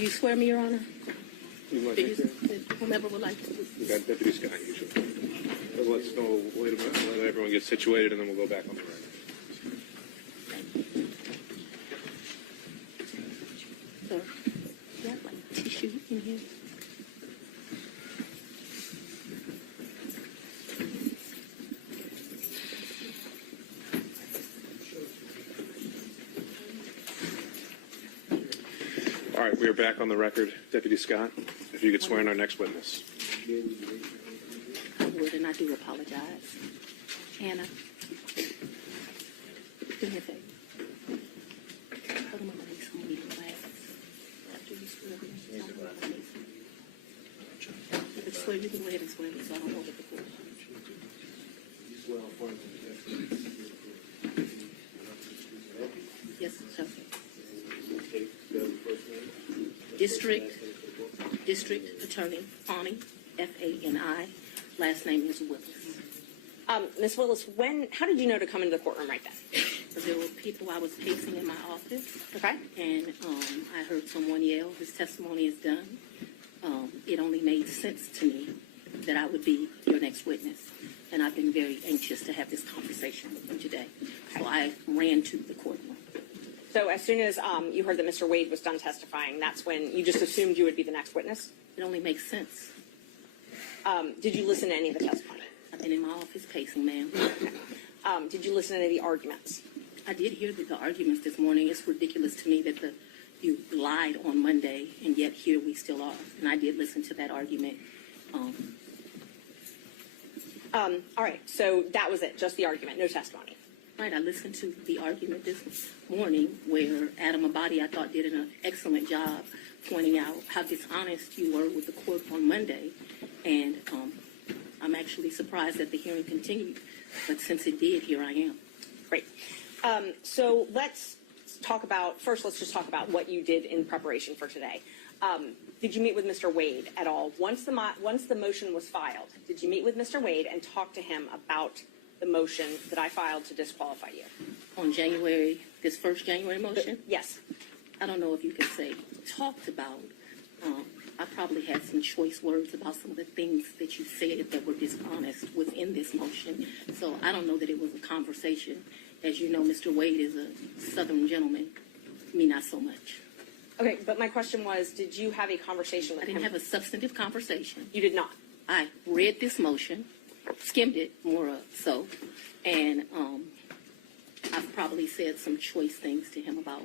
Do you swear me, Your Honor? You want Do to you, take that? whomever would like to. We got Deputy Scott usually. But let's go, wait a minute, let everyone get situated, and then we'll go back on the record. Sir, you have like tissue in here? All right, we are back on the record. Deputy Scott, if you could swear in our next witness. I would, and I do apologize. Anna, do me a favor. Put them on my face on me glasses. After you swear me, don't put them on my face. If it's swear, you can go ahead and swear me so I don't hold it before. Yes, sir. District Attorney Fani, F-A-N-I. Last name is Willis. Ms. Willis, how did you know to come into the courtroom right then? Because there were people I was pacing in my office. Okay. And I heard someone yell, his testimony is done. It only made sense to me that I would be your next witness. And I've been very anxious to have this conversation with you today. So I ran to the courtroom. So as soon as you heard that Mr. Wade was done testifying, that's when you just assumed you would be the next witness? It only makes sense. Did you listen to any of the testimony? I've been in my office pacing, ma'am. Okay. Did you listen to any of the arguments? I did hear the arguments this morning. It's ridiculous to me that you lied on Monday, and yet here we still are. And I did listen to that argument. All right, so that was it, just the argument, no testimony. Right, I listened to the argument this morning where Adam Abadi, I thought, did an excellent job pointing out how dishonest you were with the court on Monday. And I'm actually surprised that the hearing continued. But since it did, here I am. Great. So let's just talk about what you did in preparation for today. Did you meet with Mr. Wade at all? Once the motion was filed, did you meet with Mr. Wade and talk to him about the motion that I filed to disqualify you? On this first January motion? Yes. I don't know if you could say talked about. I probably had some choice words about some of the things that you said that were dishonest within this motion. So I don't know that it was a conversation. As you know, Mr. Wade is a Southern gentleman. Me, not so much. Okay, but my question was, did you have a conversation with him? I didn't have a substantive conversation. You did not? I read this motion, skimmed it more so, and I've probably said some choice things to him about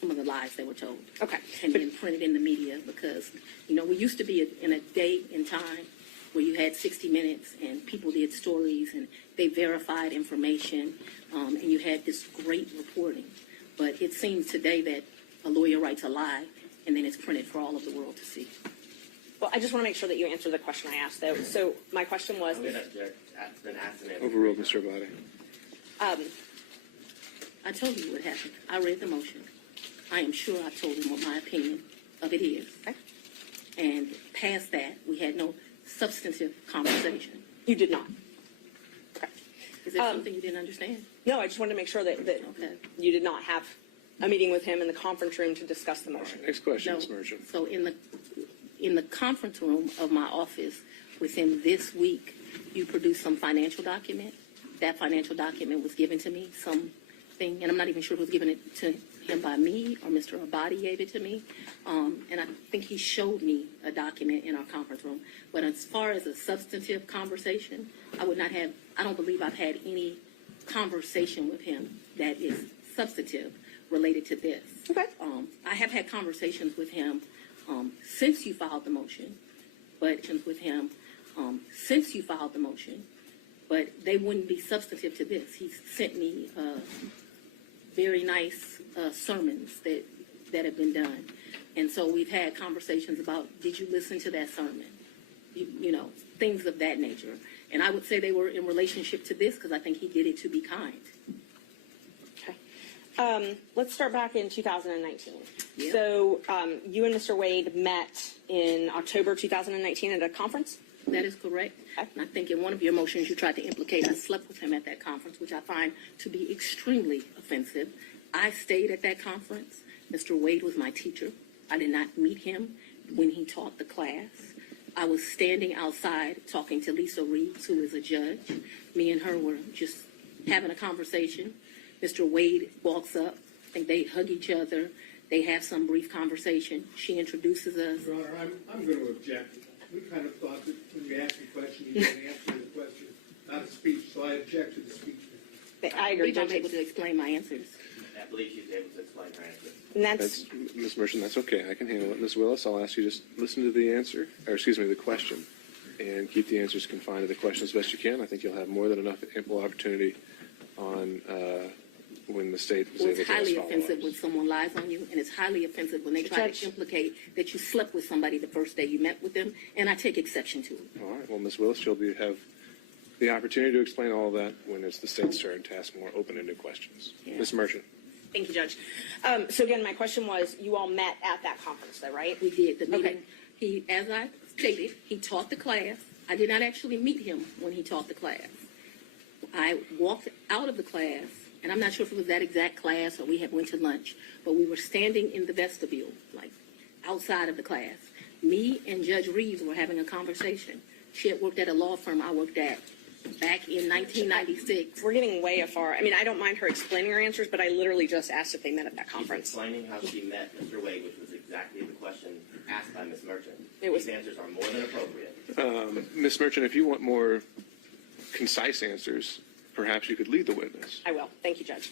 some of the lies they were told. Okay. And been printed in the media because, we used to be in a day and time where you had 60 Minutes and people did stories and they verified information and you had this great reporting. But it seems today that a lawyer writes a lie and then it's printed for all of the world to see. Well, I just want to make sure that you answer the question I asked, though. So my question was... Overruled, Mr. Abadi. I told you what happened. I read the motion. I am sure I told him what my opinion of it is. Okay. And past that, we had no substantive conversation. You did not? Okay. Is there something you didn't understand? No, I just wanted to make sure that Okay. you did not have a meeting with him in the conference room to discuss the motion. Next question, No. Ms. Merchant. So in the conference room of my office within this week, you produced some financial document. That financial document was given to me, something, and I'm not even sure who was giving it to him by me or Mr. Abadi gave it to me. And I think he showed me a document in our conference room. But as far as a substantive conversation, I don't believe I've had any conversation with him that is substantive related to this. Okay. I have had conversations with him since you filed the motion, but they wouldn't be substantive to this. He sent me very nice sermons that have been done. And so we've had conversations about, did you listen to that sermon? Things of that nature. And I would say they were in relationship to this because I think he did it to be kind. Okay. Let's start back in 2019. Yeah. So you and Mr. Wade met in October 2019 at a conference? That is correct. Okay. And I think in one of your motions you tried to implicate I slept with him at that conference, which I find to be extremely offensive. I stayed at that conference. Mr. Wade was my teacher. I did not meet him when he taught the class. I was standing outside talking to Lisa Reeves, who is a judge. Me and her were just having a conversation. Mr. Wade walks up. I think they hug each other. They have some brief conversation. She introduces us. Your Honor, I'm going to object. We kind of thought that when you asked a question, you didn't answer the question, not a speech, so I object to the speech. I I agree, believe I'm Judge. able to explain my answers. I believe she's able to explain her answer. And that's, Ms. Merchant, that's okay. I can handle it. Ms. Willis, I'll ask you just listen to the answer, or excuse me, the question, and keep the answers confined to the question as best you can. I think you'll have more than enough ample opportunity on when the state was Well, able it's to ask highly offensive when follow-ups. someone lies on you, and it's highly offensive when they try Judge. to implicate that you slept with somebody the first day you met with them, and I take exception to it. All right. Well, Ms. Willis, you'll have the opportunity to explain all of that when it's the state's turn to ask more open-ended questions. Yeah. Ms. Merchant. thank you, Judge. So again, my question was, you all met at that conference, though, right? We did the meeting. Okay. He, as I stated, he taught the class. I did not actually meet him when he taught the class. I walked out of the class, and I'm not sure if it was that exact class or we had went to lunch, but we were standing in the vestibule, like outside of the class. Me and Judge Reeves were having a conversation. She had worked at a law firm I worked at back in 1996. We're getting way afar. I mean, I don't mind her explaining her answers, but I literally just asked if they met at that She's conference. explaining how she met Mr. Wade, which was exactly the question asked by Ms. Merchant. It was- These answers are more than appropriate. Ms. Merchant, if you want more concise answers, perhaps you could lead the witness. I will. Thank you, Judge.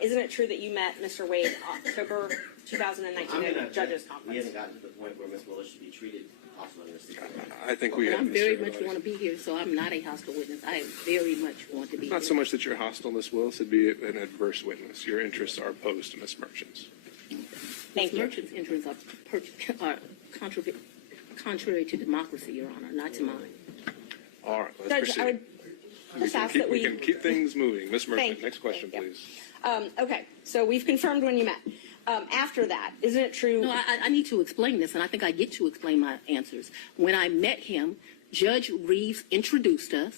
Isn't it true that you met Mr. Wade October 2019 at a judges We conference? haven't gotten to the point where Ms. Willis should be treated hostile in this situation. I think we And have. I'm very Mr. much Everybody. want to be here, so I'm not a hostile witness. I very much want to be Not here. so much that you're hostile, Ms. Willis. It'd be an adverse witness. Your interests are opposed to Ms. Merchant's. Thank Ms. you. Merchant's interests are contrary to democracy, Your Honor, not to mine. All right, let's Judge, proceed. I would just ask that We can keep things moving. Ms. Thank Merchant, you. next question, Thank you. please. Okay, so we've confirmed when you met. After that, isn't it true? No, I need to explain this, and I think I get to explain my answers. When I met him, Judge Reeves introduced us.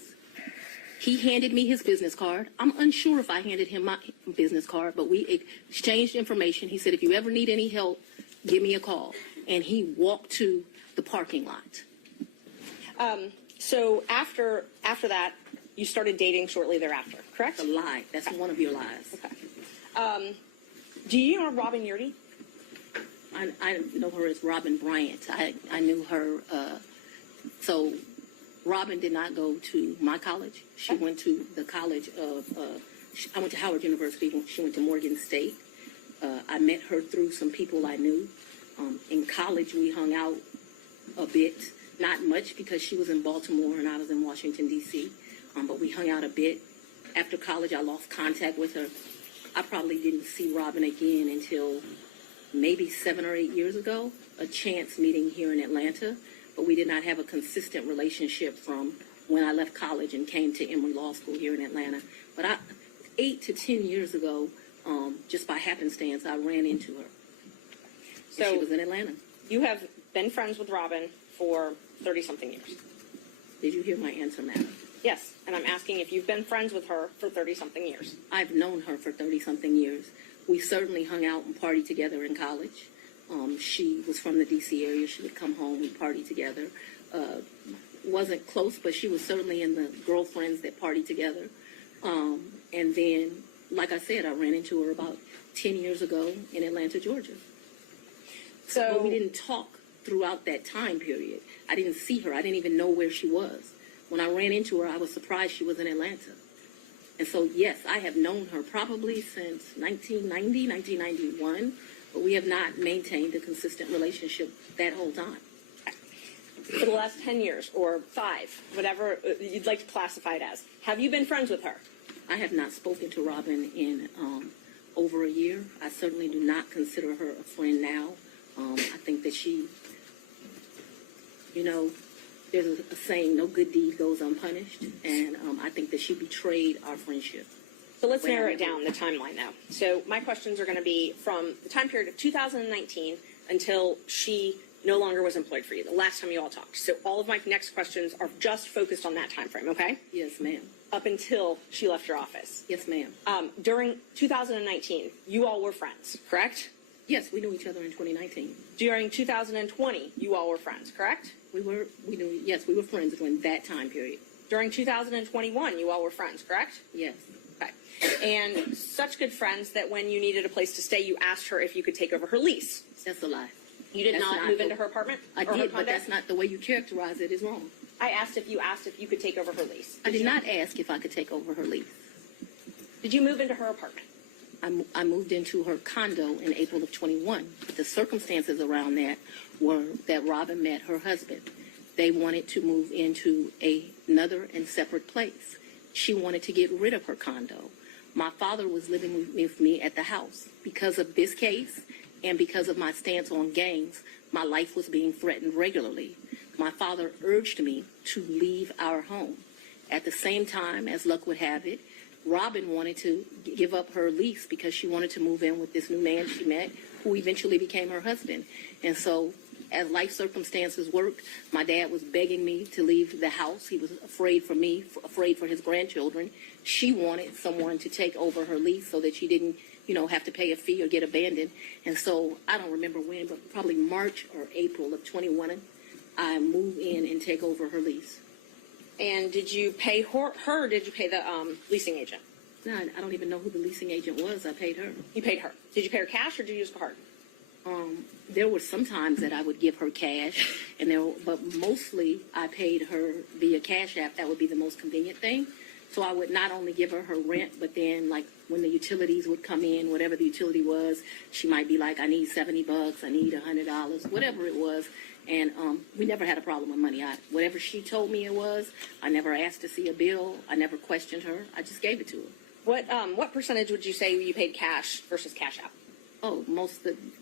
He handed me his business card. I'm unsure if I handed him my business card, but we exchanged information. He said, if you ever need any help, give me a call. And he walked to the parking lot. So after that, you started dating shortly thereafter, correct? It's a lie. That's one of your lies. Okay. Do you know Robin Yurdy? I know her as Robin Bryant. I knew her. So Robin did not go to my college. She went to the college of, I went to Howard University. She went to Morgan State. I met her through some people I knew. In college, we hung out a bit. Not much because she was in Baltimore and I was in Washington, D.C. But we hung out a bit. After college, I lost contact with her. I probably didn't see Robin again until maybe 7 or 8 years ago, a chance meeting here in Atlanta. But we did not have a consistent relationship from when I left college and came to Emory Law School here in Atlanta. But 8 to 10 years ago, just by happenstance, I ran into her. And she was in Atlanta. You have been friends with Robin for 30-something years. Did you hear my answer, madam? Yes, and I'm asking if you've been friends with her for 30-something years. I've known her for 30-something years. We certainly hung out and partied together in college. She was from the D.C. area. She would come home, we'd party together. Wasn't close, but she was certainly in the girlfriends that partied together. And then, like I said, I ran into her about 10 years ago in Atlanta, Georgia. So But we didn't talk throughout that time period. I didn't see her. I didn't even know where she was. When I ran into her, I was surprised she was in Atlanta. And so, yes, I have known her probably since 1990, 1991, but we have not maintained a consistent relationship that whole time. for the last 10 years or 5, whatever you'd like to classify it as, have you been friends with her? I have not spoken to Robin in over a year. I certainly do not consider her a friend now. I think that she, there's a saying, no good deed goes unpunished, and I think that she betrayed our friendship. So let's narrow it down, the timeline now. So my questions are going to be from the time period of 2019 until she no longer was employed for you, the last time you all talked. So all of my next questions are just focused on that time frame, okay? Yes, ma'am. Up until she left your office. Yes, ma'am. During 2019, you all were friends, correct? Yes, we knew each other in 2019. During 2020, you all were friends, correct? We were friends during that time period. During 2021, you all were friends, correct? Yes. Okay. And such good friends that when you needed a place to stay, you asked her if you could take over her lease. That's a lie. You did That's not not move the- into her apartment? I or her did, but condo? that's not the way you characterize it is wrong. I asked if you could take over her lease. I did you? not ask if I could take over her lease. Did you move into her apartment? I moved into her condo in April of 21. But the circumstances around that were that Robin met her husband. They wanted to move into another and separate place. She wanted to get rid of her condo. My father was living with me at the house. Because of this case and because of my stance on gangs, my life was being threatened regularly. My father urged me to leave our home. At the same time, as luck would have it, Robin wanted to give up her lease because she wanted to move in with this new man she met, who eventually became her husband. And so, as life circumstances worked, my dad was begging me to leave the house. He was afraid for me, afraid for his grandchildren. She wanted someone to take over her lease so that she didn't, have to pay a fee or get abandoned. And so, I don't remember when, but probably March or April of 21, I moved in and take over her lease. And did you pay her or did you pay the leasing agent? No, I don't even know who the leasing agent was. I paid her. You paid her. Did you pay her cash or did you use a card? There were some times that I would give her cash, but mostly I paid her via Cash App. That would be the most convenient thing. So I would not only give her rent, but then like when the utilities would come in, whatever the utility was, she might be like, I need $70, I need $100, whatever it was. And we never had a problem with money. Whatever she told me it was, I never asked to see a bill. I never questioned her. I just gave it to her. What percentage would you say you paid cash versus Cash App? Oh,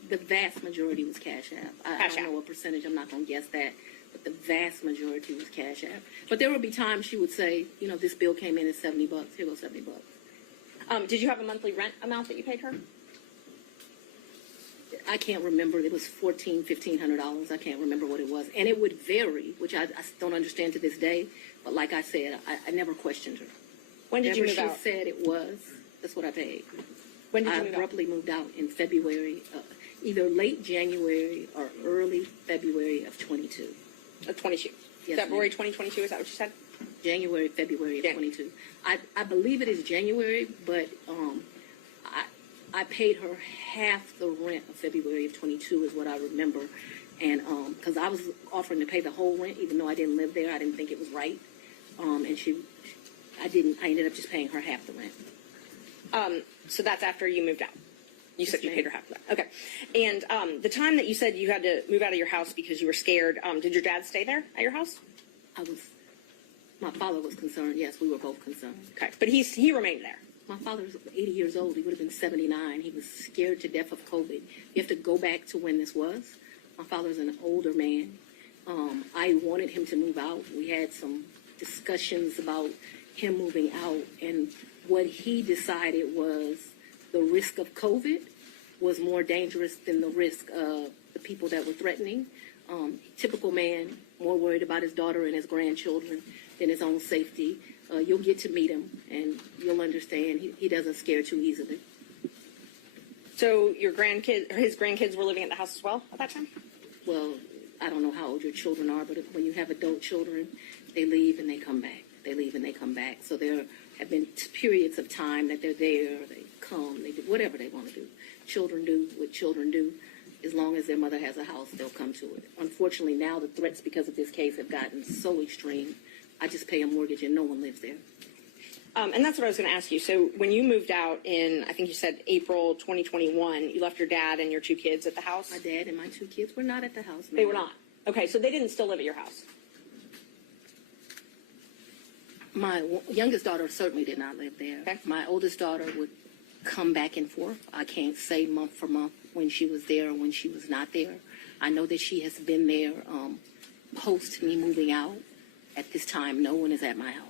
the vast majority was Cash App. I Cash don't App. know what percentage. I'm not going to guess that. But the vast majority was Cash App. But there would be times she would say, this bill came in at $70. Here goes $70. Did you have a monthly rent amount that you paid her? I can't remember. It was $1,500. I can't remember what it was. And it would vary, which I don't understand to this day. But like I said, I never questioned her. When did you move Whatever out? she said it was, that's what I paid. When did I you move out? abruptly moved out in February, either late January or early February of 22. 22. Yes, February ma'am. 2022, is that what you said? February of Yeah. 22. I believe it is January, but I paid her half the rent of February of 22 is what I remember. And because I was offering to pay the whole rent, even though I didn't live there, I didn't think it was right. And I ended up just paying her half the rent. So that's after you moved out. You said you ma'am. paid her half of that. Okay. And the time that you said you had to move out of your house because you were scared, did your dad stay there at your house? My father was concerned. Yes, we were both concerned. Okay. But he remained there. My father's 80 years old. He would have been 79. He was scared to death of COVID. You have to go back to when this was. My father's an older man. I wanted him to move out. We had some discussions about him moving out, and what he decided was the risk of COVID was more dangerous than the risk of the people that were threatening. Typical man, more worried about his daughter and his grandchildren than his own safety. You'll get to meet him, and you'll understand he doesn't scare too easily. So his grandkids were living at the house as well at that time? Well, I don't know how old your children are, but when you have adult children, they leave and they come back. They leave and they come back. So there have been periods of time that they're there, they come, they do whatever they want to do. Children do what children do. As long as their mother has a house, they'll come to it. Unfortunately, now the threats because of this case have gotten so extreme. I just pay a mortgage and no one lives there. And that's what I was going to ask you. So when you moved out in, I think you said April 2021, you left your dad and your two kids at the house? My dad and my two kids were not at the house. They were not. Okay, so they didn't still live at your house. My youngest daughter certainly did not live there. Okay. My oldest daughter would come back and forth. I can't say month for month when she was there or when she was not there. I know that she has been there post me moving out. At this time, no one is at my house.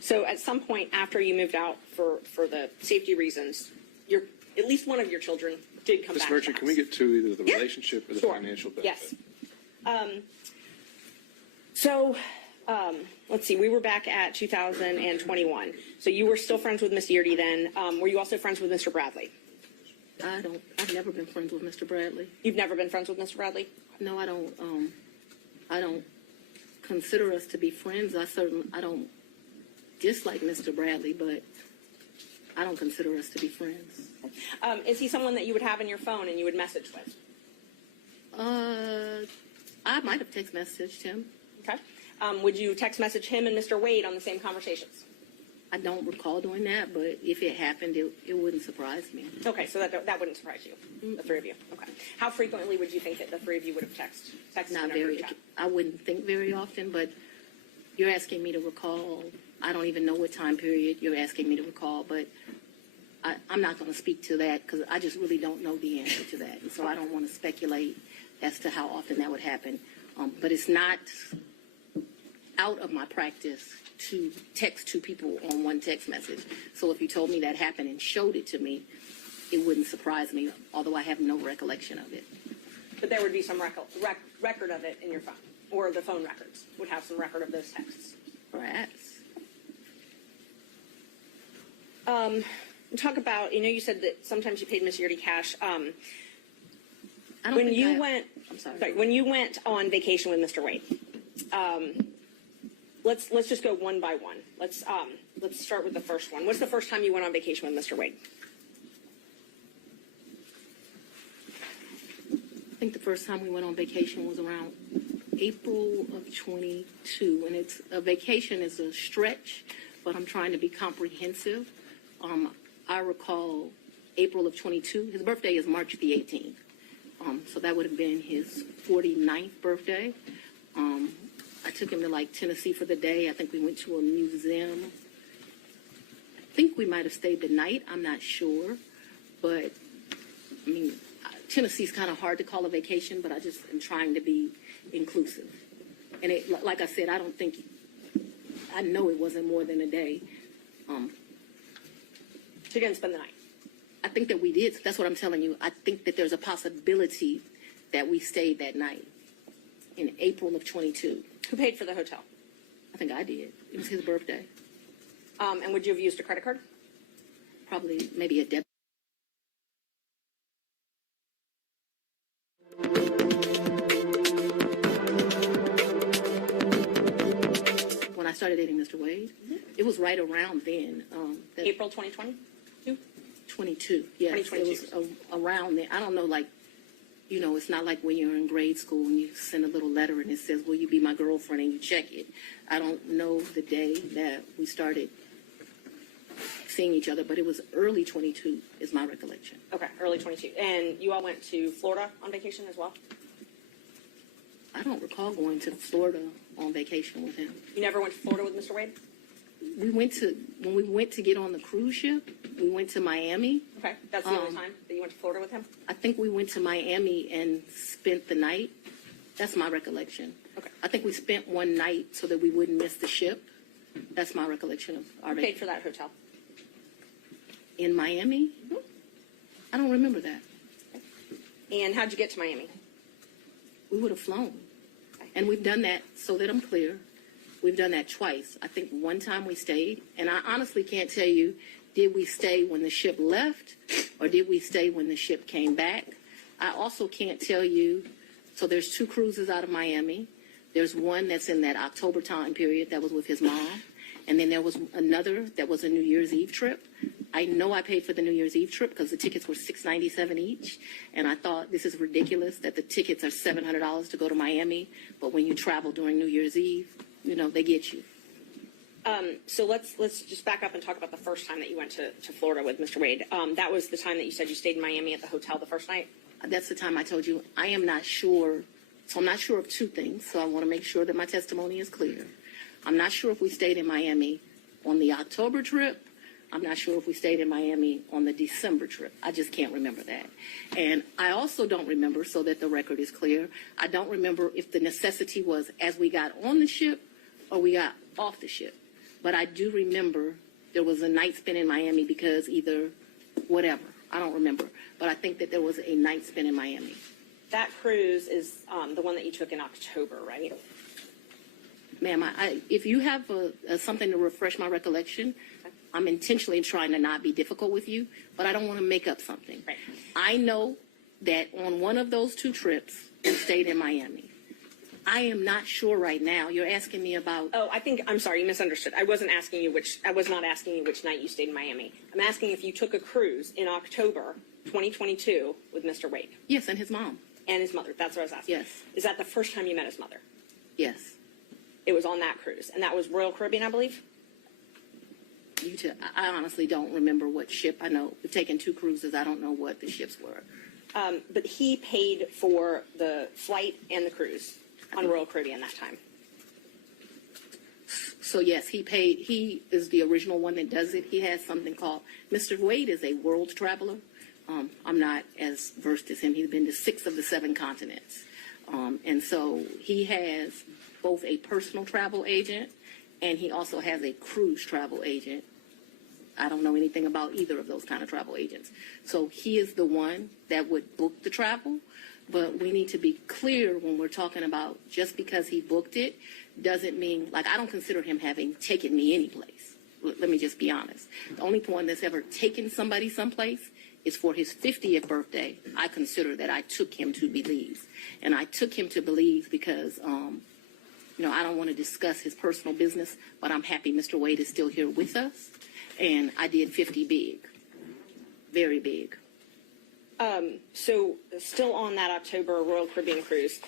So at some point after you moved out for the safety reasons, at least one of your children did come Ms. back. Merchant, can we get to either the Yeah. relationship or the Sure. financial benefit? Yes. Let's see. We were back at 2021. So you were still friends with Miss Yeardy then. Were you also friends with Mr. Bradley? I've never been friends with Mr. Bradley. You've never been friends with Mr. Bradley? No, I don't consider us to be friends. I don't dislike Mr. Bradley, but I don't consider us to be friends. Is he someone that you would have in your phone and you would message with? I might have text messaged him. Okay. Would you text message him and Mr. Wade on the same conversations? I don't recall doing that, but if it happened, it wouldn't surprise me. Okay, so that wouldn't surprise you, the three of you. Okay. How frequently would you think that the three of you would have texted? Not in a very. group chat? I wouldn't think very often, but you're asking me to recall. I don't even know what time period you're asking me to recall, but I'm not going to speak to that because I just really don't know the answer to that, and so I don't want to speculate as to how often that would happen. But it's not out of my practice to text two people on one text message. So if you told me that happened and showed it to me, it wouldn't surprise me, although I have no recollection of it. But there would be some record of it in your phone, or the phone records would have some record of those texts. Perhaps. Talk about, you said that sometimes you paid Miss Yurdy cash. I don't When think you I- went, I'm sorry. when you went on vacation with Mr. Wade, let's just go one by one. Let's start with the first one. What's the first time you went on vacation with Mr. Wade? I think the first time we went on vacation was around April of 22, and it's a vacation is a stretch, but I'm trying to be comprehensive. I recall April of 22. His birthday is March the 18th, so that would have been his 49th birthday. I took him to Tennessee for the day. I think we went to a museum. I think we might have stayed the night. I'm not sure, but I mean, Tennessee's kind of hard to call a vacation, but I just am trying to be inclusive. And like I said, I know it wasn't more than a day. So you didn't spend the night. I think that we did. That's what I'm telling you. I think that there's a possibility that we stayed that night in April of 22. Who paid for the hotel? I think I did. It was his birthday. And would you have used a credit card? Probably maybe a debit. When I started dating Mr. Wade, it was right around then. April 2020? 22. Yes, 2022. it was around then. I don't know, it's not like when you're in grade school and you send a little letter and it says, "Will you be my girlfriend?" and you check it. I don't know the day that we started seeing each other, but it was early 22 is my recollection. Okay, early 22. And you all went to Florida on vacation as well? I don't recall going to Florida on vacation with him. You never went to Florida with Mr. Wade? When we went to get on the cruise ship, we went to Miami. Okay, that's the only time that you went to Florida with him? I think we went to Miami and spent the night. That's my recollection. Okay. I think we spent one night so that we wouldn't miss the ship. That's my recollection of our Who paid vacation. for that hotel? In Miami? I don't remember that. And how'd you get to Miami? We would have flown. And we've done that, so that I'm clear, we've done that twice. I think one time we stayed, and I honestly can't tell you, did we stay when the ship left or did we stay when the ship came back? I also can't tell you, so there's two cruises out of Miami. There's one that's in that October time period that was with his mom. And then there was another that was a New Year's Eve trip. I know I paid for the New Year's Eve trip because the tickets were $697 each. And I thought this is ridiculous that the tickets are $700 to go to Miami. But when you travel during New Year's Eve, they get you. So let's just back up and talk about the first time that you went to Florida with Mr. Wade. That was the time that you said you stayed in Miami at the hotel the first night? That's the time I told you I am not sure. So I'm not sure of two things. So I want to make sure that my testimony is clear. I'm not sure if we stayed in Miami on the October trip. I'm not sure if we stayed in Miami on the December trip. I just can't remember that. And I also don't remember, so that the record is clear, I don't remember if the necessity was as we got on the ship or we got off the ship. But I do remember there was a night spent in Miami because either whatever. I don't remember. But I think that there was a night spent in Miami. That cruise is the one that you took in October, right? Ma'am, if you have something to refresh my recollection, I'm intentionally trying to not be difficult with you, but I don't want to make up something. Right. I know that on one of those 2 trips, we stayed in Miami. I am not sure right now. You're asking me about. Oh, I'm sorry, you misunderstood. I was not asking you which night you stayed in Miami. I'm asking if you took a cruise in October 2022 with Mr. Wade Yes, and his mom. and his mother. That's what I was asking. Yes. Is that the first time you met his mother? Yes. It was on that cruise, and that was Royal Caribbean, I believe? I honestly don't remember what ship. I know we've taken 2 cruises. I don't know what the ships were. But he paid for the flight and the cruise on Royal Caribbean that time. So yes, he paid. He is the original one that does it. He has something called, Mr. Wade is a world traveler. I'm not as versed as him. He's been to 6 of the 7 continents. And so he has both a personal travel agent and he also has a cruise travel agent. I don't know anything about either of those kind of travel agents. So he is the one that would book the travel. But we need to be clear when we're talking about just because he booked it doesn't mean, like, I don't consider him having taken me anyplace. Let me just be honest. The only one that's ever taken somebody someplace is for his 50th birthday. I consider that I took him to Belize. And I took him to Belize because, I don't want to discuss his personal business, but I'm happy Mr. Wade is still here with us. And I did 50 big, very big. So still on that October Royal Caribbean cruise,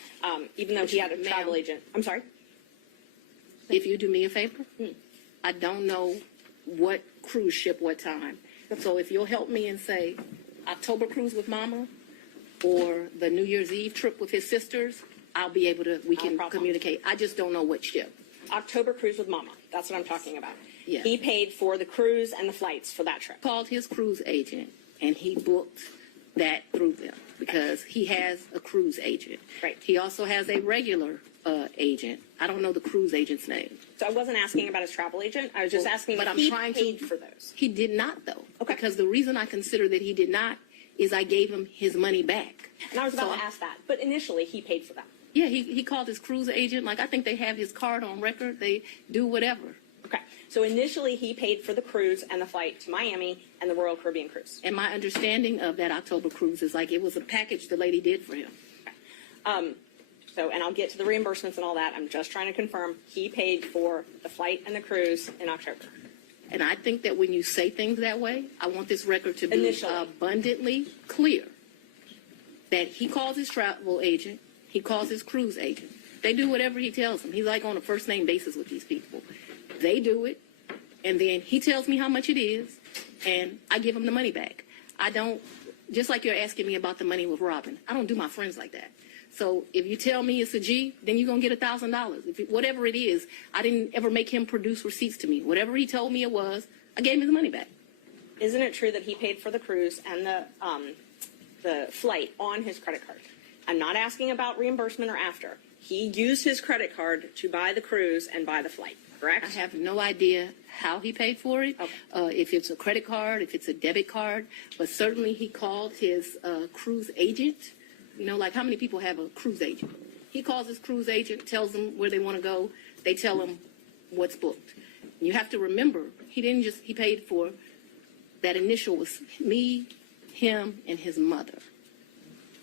even though he had a travel agent. I'm sorry? If you do me a favor, I don't know what cruise ship, what time. So if you'll help me and say October cruise with Mama or the New Year's Eve trip with his sisters, I'll be able to, we can problem. communicate. I just don't know what ship. October cruise with Mama. That's what I'm talking about. Yeah. He paid for the cruise and the flights for that trip. Called his cruise agent and he booked that through them because he has a cruise agent. Right. He also has a regular agent. I don't know the cruise agent's name. So I wasn't asking about his travel agent. I was just asking but if I'm he trying to- paid for those. He did not, though. Okay. Because the reason I consider that he did not is I gave him his money back. And I was about So to ask that. But initially, he paid for them. Yeah, he called his cruise agent. Like, I think they have his card on record. They do whatever. Okay. So initially, he paid for the cruise and the flight to Miami and the Royal Caribbean cruise. And my understanding of that October cruise is like it was a package the lady did for him. And I'll get to the reimbursements and all that. I'm just trying to confirm he paid for the flight and the cruise in October. And I think that when you say things that way, I want this record to be Initially. abundantly clear that he calls his travel agent, he calls his cruise agent. They do whatever he tells them. He's like on a first name basis with these people. They do it, and then he tells me how much it is, and I give him the money back. I don't, just like you're asking me about the money with Robin, I don't do my friends like that. So if you tell me it's a G, then you're going to get $1,000. Whatever it is, I didn't ever make him produce receipts to me. Whatever he told me it was, I gave him his money back. Isn't it true that he paid for the cruise and the flight on his credit card? I'm not asking about reimbursement or after. He used his credit card to buy the cruise and buy the flight, correct? I have no idea how he paid for it, Okay. if it's a credit card, if it's a debit card, but certainly he called his cruise agent. You know, like how many people have a cruise agent? He calls his cruise agent, tells them where they want to go. They tell him what's booked. And you have to remember, he paid for, that initial was me, him, and his mother.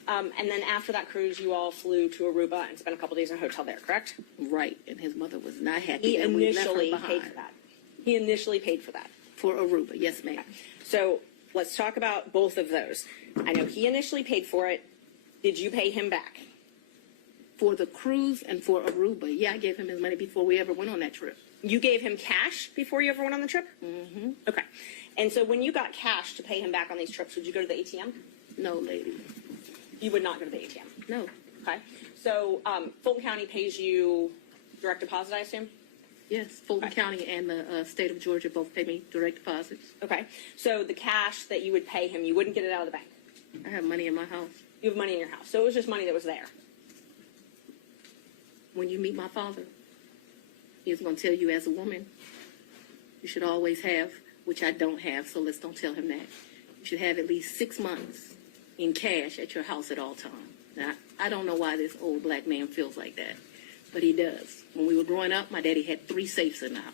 And then after that cruise, you all flew to Aruba and spent a couple days in a hotel there, correct? Right, and his mother was not happy He that we left her initially behind. paid for that. He initially paid for that. For Aruba, yes, ma'am. So let's talk about both of those. I know he initially paid for it. Did you pay him back? For the cruise and for Aruba, yeah, I gave him his money before we ever went on that trip. You gave him cash before you ever went on the trip? Mm-hmm. Okay. And so when you got cash to pay him back on these trips, would you go to the ATM? No, lady, You would not go to the ATM. no. Okay. So Fulton County pays you direct deposit, I assume? Yes, Fulton Okay. County and the state of Georgia both pay me direct deposits. Okay. So the cash that you would pay him, you wouldn't get it out of the bank. I have money in my house. You have money in your house. So it was just money that was there. When you meet my father, he's going to tell you as a woman, you should always have, which I don't have, so let's don't tell him that. You should have at least 6 months in cash at your house at all times. Now, I don't know why this old black man feels like that, but he does. When we were growing up, my daddy had 3 safes in the house.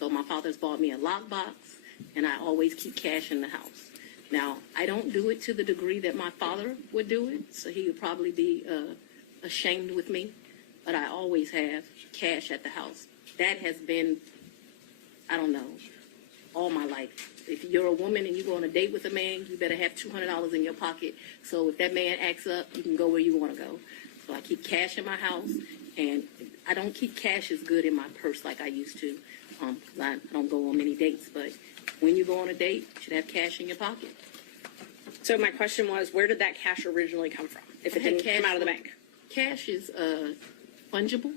So my father's bought me a lockbox, and I always keep cash in the house. Now, I don't do it to the degree that my father would do it, so he would probably be ashamed with me, but I always have cash at the house. That has been, I don't know, all my life. If you're a woman and you go on a date with a man, you better have $200 in your pocket. So if that man acts up, you can go where you want to go. So I keep cash in my house, and I don't keep cash as good in my purse like I used to. 'Cause I don't go on many dates, but when you go on a date, you should have cash in your pocket. So my question was, where did that cash originally come from? If it didn't come out of the bank. Cash is fungible.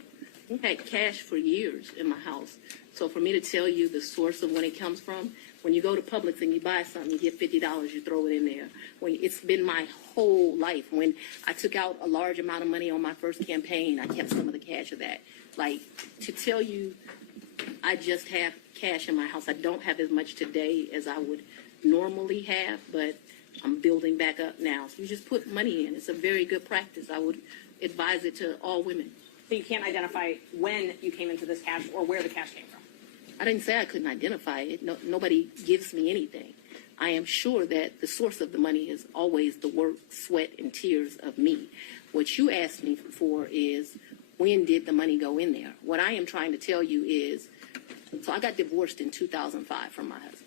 I've had cash for years in my house. So for me to tell you the source of when it comes from, when you go to Publix and you buy something, you get $50, you throw it in there. It's been my whole life. When I took out a large amount of money on my first campaign, I kept some of the cash of that. Like, to tell you I just have cash in my house. I don't have as much today as I would normally have, but I'm building back up now. So you just put money in. It's a very good practice. I would advise it to all women. So you can't identify when you came into this cash or where the cash came from. I didn't say I couldn't identify it. No, nobody gives me anything. I am sure that the source of the money is always the work, sweat, and tears of me. What you asked me for is, when did the money go in there? What I am trying to tell you is, so I got divorced in 2005 from my husband.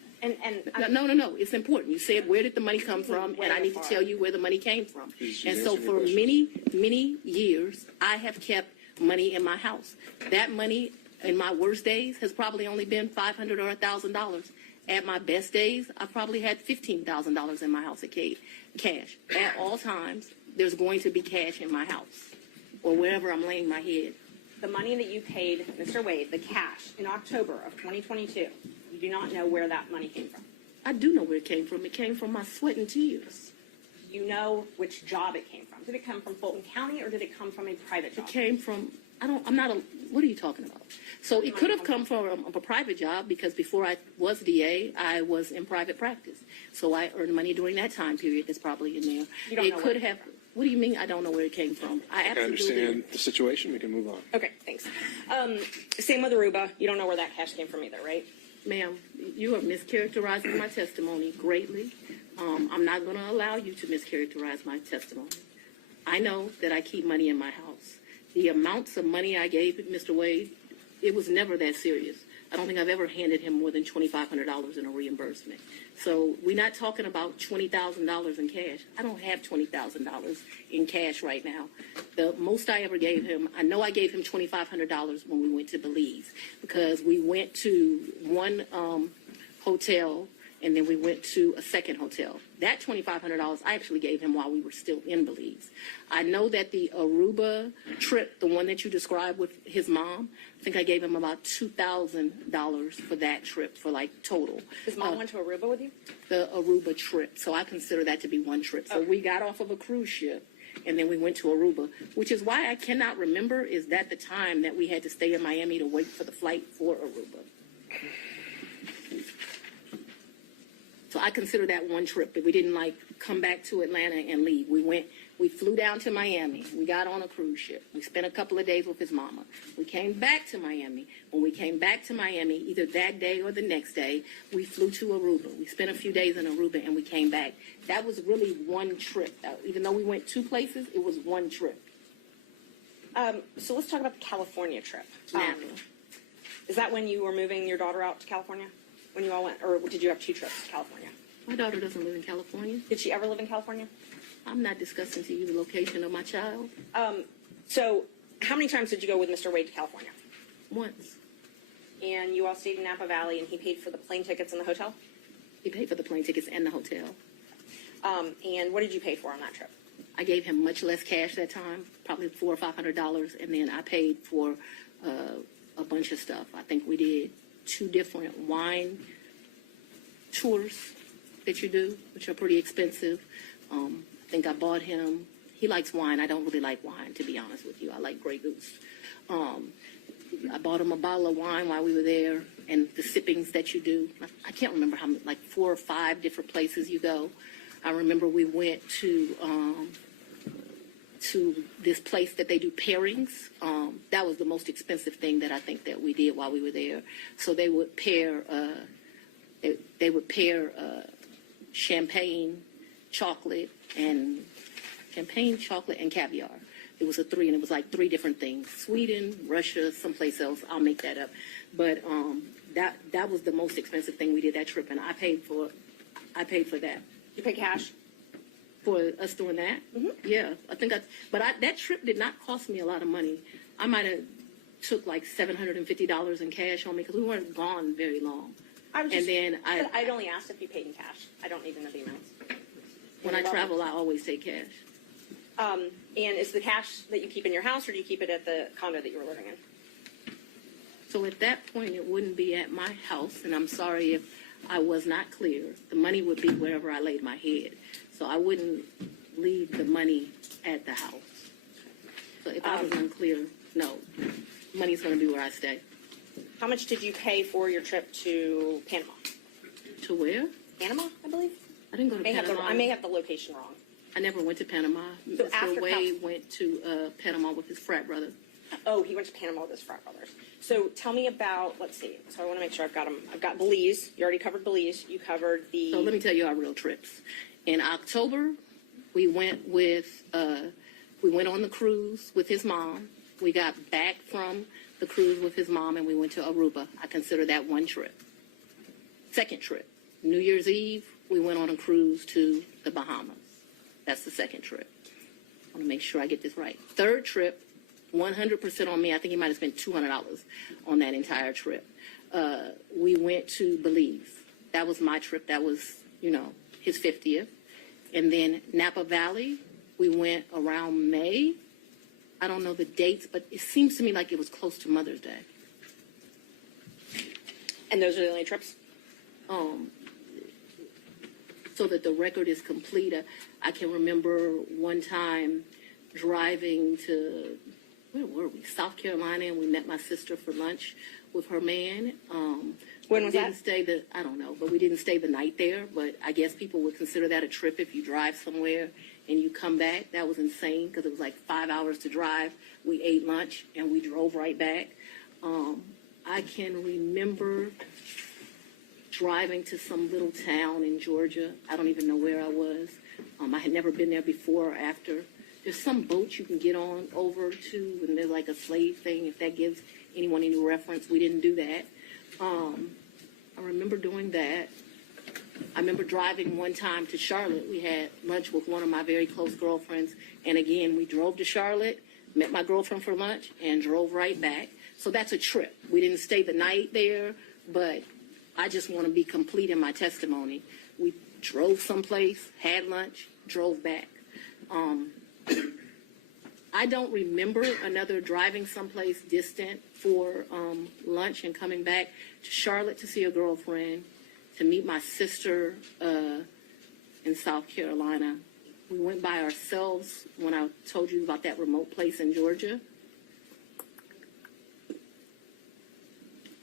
No. It's important. You said, where did the money come from? And I need to tell you where the money came from. And so for many, many years, I have kept money in my house. That money in my worst days has probably only been $500 or $1,000. At my best days, I probably had $15,000 in my house at cash. At all times, there's going to be cash in my house or wherever I'm laying my head. The money that you paid Mr. Wade, the cash, in October of 2022, you do not know where that money came from. I do know where it came from. It came from my sweat and tears. You know which job it came from. Did it come from Fulton County or did it come from a private job? It came from, what are you talking about? So it could have come from a private job because before I was DA, I was in private practice. So I earned money during that time period that's probably in there. You don't know where it came from. What do you mean I don't know where it came from? I absolutely understand the situation. We can move on. Okay, thanks. Same with Aruba. You don't know where that cash came from either, right? Ma'am, you are mischaracterizing my testimony greatly. I'm not going to allow you to mischaracterize my testimony. I know that I keep money in my house. The amounts of money I gave Mr. Wade, it was never that serious. I don't think I've ever handed him more than $2,500 in a reimbursement. So we're not talking about $20,000 in cash. I don't have $20,000 in cash right now. The most I ever gave him, I know I gave him $2,500 when we went to Belize because we went to one hotel and then we went to a second hotel. That $2,500 I actually gave him while we were still in Belize. I know that the Aruba trip, the one that you described with his mom, I think I gave him about $2,000 for that trip for like total. His mom went to Aruba with you? The Aruba trip. So I consider that to be one trip. So we got off of a cruise ship and then we went to Aruba, which is why I cannot remember is that the time that we had to stay in Miami to wait for the flight for Aruba. So I consider that one trip, but we didn't like come back to Atlanta and leave. We flew down to Miami. We got on a cruise ship. We spent a couple of days with his mama. We came back to Miami. When we came back to Miami, either that day or the next day, we flew to Aruba. We spent a few days in Aruba and we came back. That was really one trip. Even though we went two places, it was one trip. So let's talk about the California trip. Now, Is that when you were moving your daughter out to California? When you all went, or did you have two trips to California? my daughter doesn't live in California. Did she ever live in California? I'm not discussing to you the location of my child. So how many times did you go with Mr. Wade to California? Once. And you all stayed in Napa Valley and he paid for the plane tickets and the hotel? He paid for the plane tickets and the hotel. And what did you pay for on that trip? I gave him much less cash that time, probably $400 or $500, and then I paid for a bunch of stuff. I think we did 2 different wine tours that you do, which are pretty expensive. I think I bought him. He likes wine. I don't really like wine, to be honest with you. I like Grey Goose. I bought him a bottle of wine while we were there, and the sippings that you do. I can't remember how many, like 4 or 5 different places you go. I remember we went to this place that they do pairings. That was the most expensive thing that I think that we did while we were there. So they would pair They would pair champagne, chocolate, and caviar. It was a three, and it was like three different things: Sweden, Russia, someplace else. I'll make that up, but that was the most expensive thing we did that trip, and I paid for that. You pay cash? For us doing that? Mm-hmm. Yeah, I think that trip did not cost me a lot of money. I might have took like $750 in cash on me because we weren't gone very long. I'd only asked if you paid in cash. I don't even know the amounts. When I travel, I always take cash. And is the cash that you keep in your house, or do you keep it at the condo that you were living in? So at that point, it wouldn't be at my house, and I'm sorry if I was not clear. The money would be wherever I laid my head. So I wouldn't leave the money at the house. So if I was unclear, no, money's going to be where I stay. How much did you pay for your trip to Panama? To where? Panama, I believe. I didn't go to Panama. I may have the location wrong. I never went to Panama. So Mr. Wade went to Panama with his frat brother. Oh, he went to Panama with his frat brothers. So tell me about, let's see. So I want to make sure I've got them. I've got Belize. You already covered Belize. You covered the... So let me tell you our real trips. In October, we went on the cruise with his mom. We got back from the cruise with his mom, and we went to Aruba. I consider that one trip. Second trip, New Year's Eve, we went on a cruise to the Bahamas. That's the second trip. I want to make sure I get this right. Third trip, 100% on me. I think he might have spent $200 on that entire trip. We went to Belize. That was my trip. That was, his 50th. And then Napa Valley, we went around May. I don't know the dates, but it seems to me like it was close to Mother's Day. And those are the only trips? So that the record is complete, I can remember one time driving to, where were we? South Carolina, and we met my sister for lunch with her man. When was that? I don't know, but we didn't stay the night there. But I guess people would consider that a trip if you drive somewhere and you come back. That was insane because it was like 5 hours to drive. We ate lunch and we drove right back. I can remember driving to some little town in Georgia. I don't even know where I was. I had never been there before or after. There's some boat you can get on over to, and there's like a slave thing, if that gives anyone any reference. We didn't do that. I remember doing that. I remember driving one time to Charlotte. We had lunch with one of my very close girlfriends, and again, we drove to Charlotte, met my girlfriend for lunch, and drove right back. So that's a trip. We didn't stay the night there, but I just want to be complete in my testimony. We drove someplace, had lunch, drove back. I don't remember another driving someplace distant for lunch and coming back to Charlotte to see a girlfriend, to meet my sister in South Carolina. We went by ourselves when I told you about that remote place in Georgia.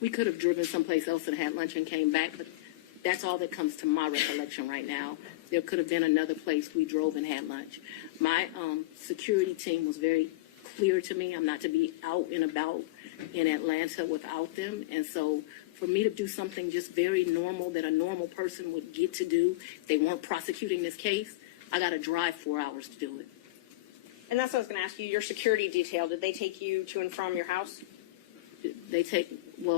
We could have driven someplace else and had lunch and came back, but that's all that comes to my recollection right now. There could have been another place we drove and had lunch. My security team was very clear to me. I'm not to be out and about in Atlanta without them. And so for me to do something just very normal that a normal person would get to do if they weren't prosecuting this case, I got to drive 4 hours to do it. And that's what I was going to ask you. Your security detail, did they take you to and from your house?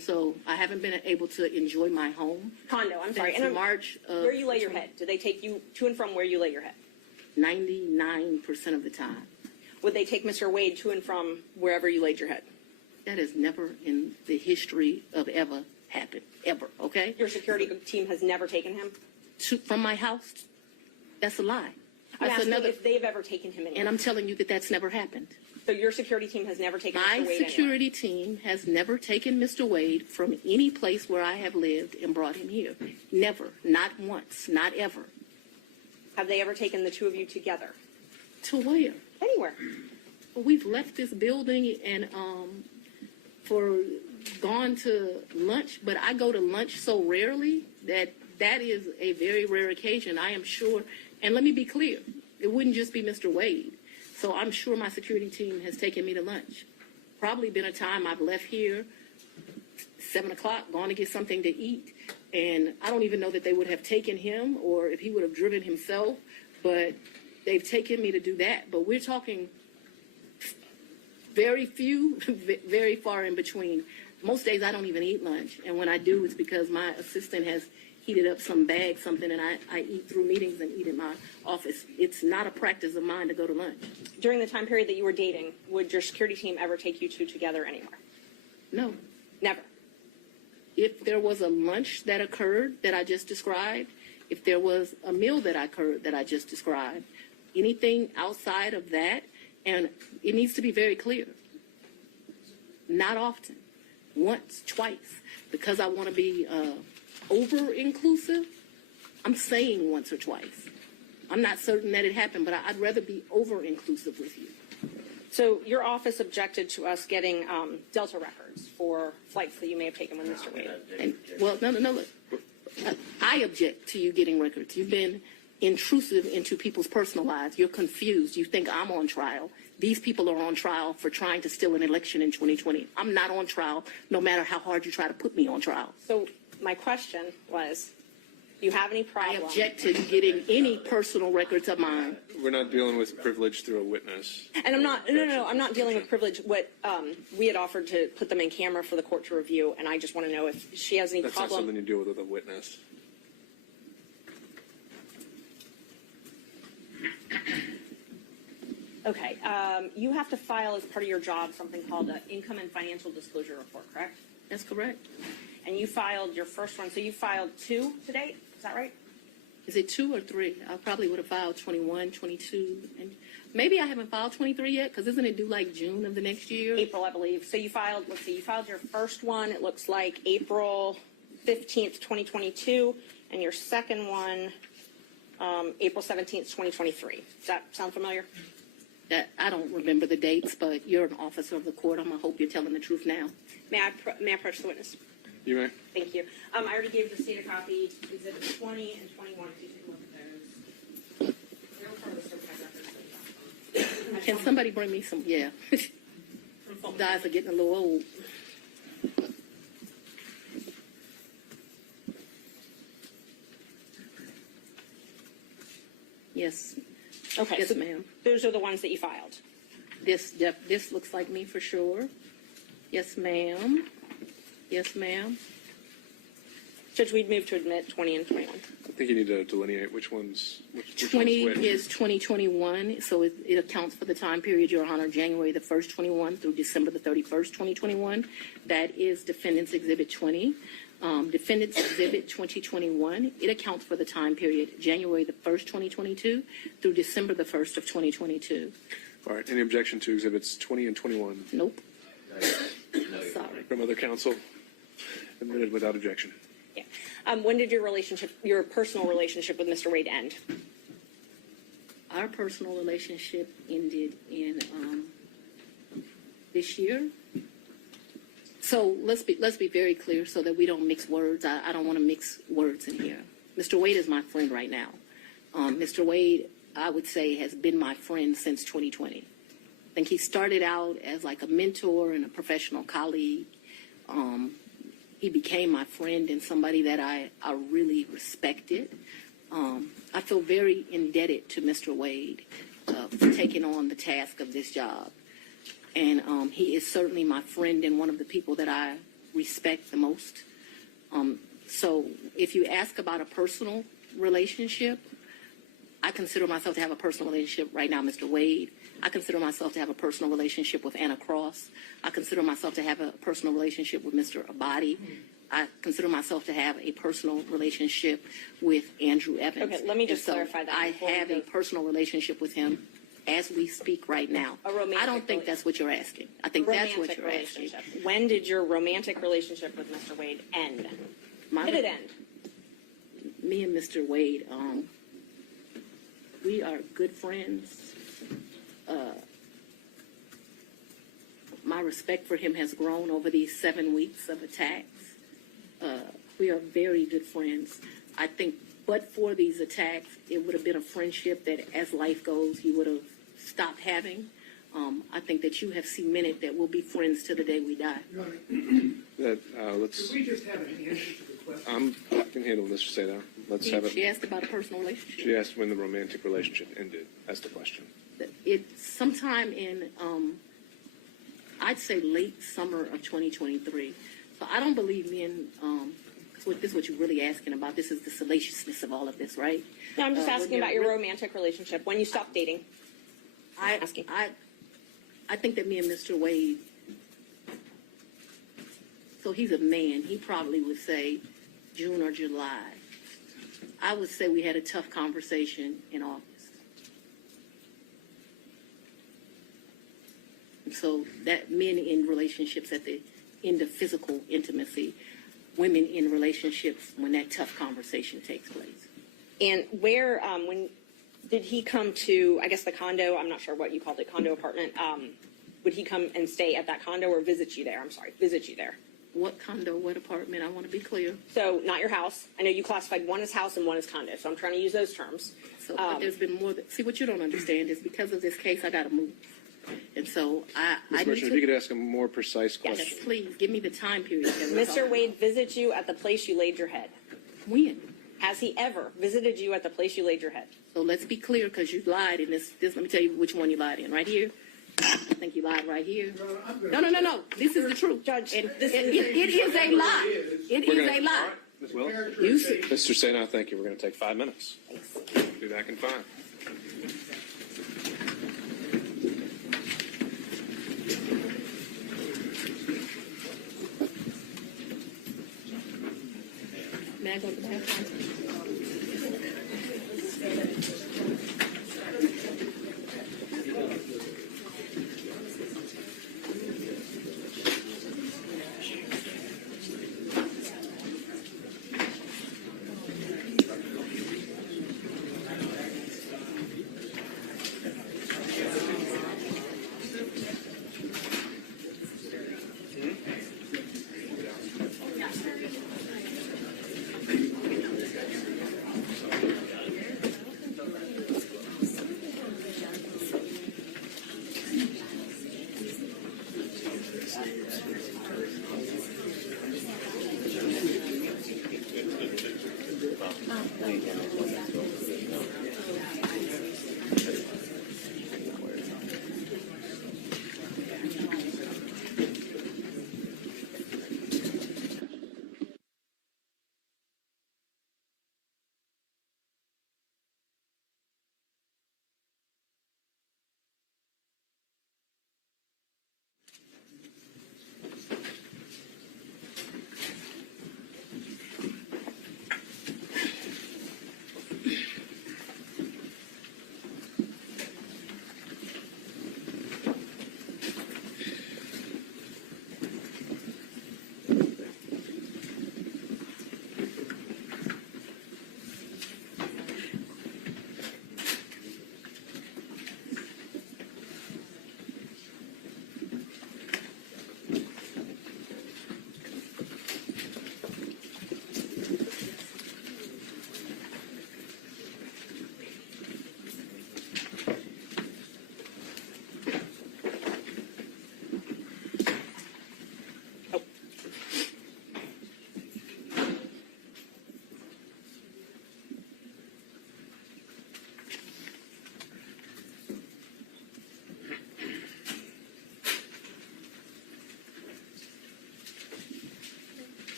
So I haven't been able to enjoy my home. Condo, I'm sorry. Since March of where you lay your head. Did they take you to and from where you lay your head? 99% of the time. Would they take Mr. Wade to and from wherever you laid your head? That has never in the history of ever happened. Ever, okay? Your security team has never taken him? From my house? That's a lie. I'm asking if they've ever taken him anywhere. And I'm telling you that that's never happened. So your security team has never taken Mr. Wade My security team has never taken Mr. Wade from any place where I have lived and brought him here. Never. Not once. Not ever. Have they ever taken the two of you together? To where? Anywhere. Well, we've left this building and gone to lunch, but I go to lunch so rarely that is a very rare occasion. I am sure, and let me be clear, it wouldn't just be Mr. Wade. So I'm sure my security team has taken me to lunch. Probably been a time I've left here 7 o'clock, gone to get something to eat. And I don't even know that they would have taken him or if he would have driven himself, but they've taken me to do that. But we're talking very few, very far in between. Most days I don't even eat lunch. And when I do, it's because my assistant has heated up some bag, something, and I eat through meetings and eat in my office. It's not a practice of mine to go to lunch. During the time period that you were dating, would your security team ever take you two together anywhere? No. Never. If there was a lunch that occurred that I just described, if there was a meal that occurred that I just described, anything outside of that, and it needs to be very clear. Not often. Once, twice. Because I want to be over-inclusive, I'm saying once or twice. I'm not certain that it happened, but I'd rather be over-inclusive with you. So your office objected to us getting Delta records for flights that you may have taken with Mr. Wade. And, well, no, look. I object to you getting records. You've been intrusive into people's personal lives. You're confused. You think I'm on trial. These people are on trial for trying to steal an election in 2020. I'm not on trial, no matter how hard you try to put me on trial. So my question was, do you have any I problem? object to getting any personal records of mine. We're not dealing with privilege through a witness. And I'm not, no, I'm not dealing with privilege. What we had offered to put them in camera for the court to review, and I just want to know if she has any That's not problem. something you deal with a witness. Okay, you have to file as part of your job something called an income and financial disclosure report, correct? That's correct. And you filed your first one, so you filed 2 to date, is that right? Is it 2 or 3? I probably would have filed 21, 22, and maybe I haven't filed 23 yet, because isn't it due like June of the next year? April, I believe. So you filed, let's see, you filed your first one, it looks like April 15th, 2022, and your second one, April 17th, 2023. Does that sound familiar? That I don't remember the dates, but you're an officer of the court. I'm gonna hope you're telling the truth now. May I approach the witness? You may. Thank you. I already gave the state a copy, exhibits 20 and 21, if you take a look at those. They're in front of the certified records. Can somebody bring me some? Yeah. From Fulton. Guys are getting a little old. Yes. Okay, Yes, so ma'am. those are the ones that you filed. This looks like me for sure. Yes, ma'am. Yes, ma'am. Judge, we'd move to admit 20 and 21. I think you need to delineate which one's which 20 one's which. is 2021, so it accounts for the time period, Your Honor, January the 1st, 21 through December the 31st, 2021. That is Defendant's Exhibit 20. Defendant's Exhibit 2021, it accounts for the time period, January the 1st, 2022 through December the 1st of 2022. All right. Any objection to exhibits 20 and 21 Nope. Sorry. from other counsel? Admitted without objection. Yeah. When did your personal relationship with Mr. Wade end? Our personal relationship ended in this year. So let's be very clear so that we don't mix words. I don't want to mix words in here. Mr. Wade is my friend right now. Mr. Wade, I would say, has been my friend since 2020. I think he started out as like a mentor and a professional colleague. He became my friend and somebody that I really respected. I feel very indebted to Mr. Wade for taking on the task of this job. And he is certainly my friend and one of the people that I respect the most. So if you ask about a personal relationship, I consider myself to have a personal relationship right now, Mr. Wade. I consider myself to have a personal relationship with Anna Cross. I consider myself to have a personal relationship with Mr. Abadi. I consider myself to have a personal relationship with Andrew Evans. Okay, let me just And so clarify that I before we have go. a personal relationship with him as we speak right now. A romantic I don't think that's what you're asking. I think that's what Romantic you're asking. relationship. When did your romantic relationship with Mr. Wade end? My- Did it end? Me and Mr. Wade, we are good friends. My respect for him has grown over these 7 weeks of attacks. We are very good friends. I think, but for these attacks, it would have been a friendship that, as life goes, he would have stopped having. I think that you have cemented that we'll be friends till the day we die. Your Honor, Let's. could we just have an answer to the question? I can handle Mr. Seda. Let's have She it. asked about a personal relationship. She asked when the romantic relationship ended. That's the question. Sometime in, I'd say late summer of 2023. So I don't believe in, this is what you're really asking about. This is the salaciousness of all of this, right? No, I'm just when asking you're about your re- romantic relationship, when you stopped dating. Asking. I think that me and Mr. Wade, so he's a man, he probably would say June or July. I would say we had a tough conversation in August. And so that men in relationships at the end of physical intimacy, women in relationships when that tough conversation takes place. And where, when did he come to, I guess the condo, I'm not sure what you called it, condo apartment, would he come and stay at that condo or visit you there? I'm sorry, visit you there. What condo, what apartment? I want to be clear. So not your house. I know you classified one as house and one as condo, so I'm trying to use those terms. So but there's been more. See, what you don't understand is because of this case, I got to move. And so I Ms. need Merchant, if you could ask a more precise Yes. question. please give me the time period. That we're Mr. talking Wade visited you at the place you laid your head. about. When? Has he ever visited you at the place you laid your head? So let's be clear, because you lied in this. Let me tell you which one you lied in. Right here. I think you lied right here. No. This is the truth, Judge, And this it is- is a lie. It We're is gonna- a lie. Ms. Willis? You see. Mr. Seda, thank you. We're going to take 5 minutes. Be back in 5. May I go to the bathroom?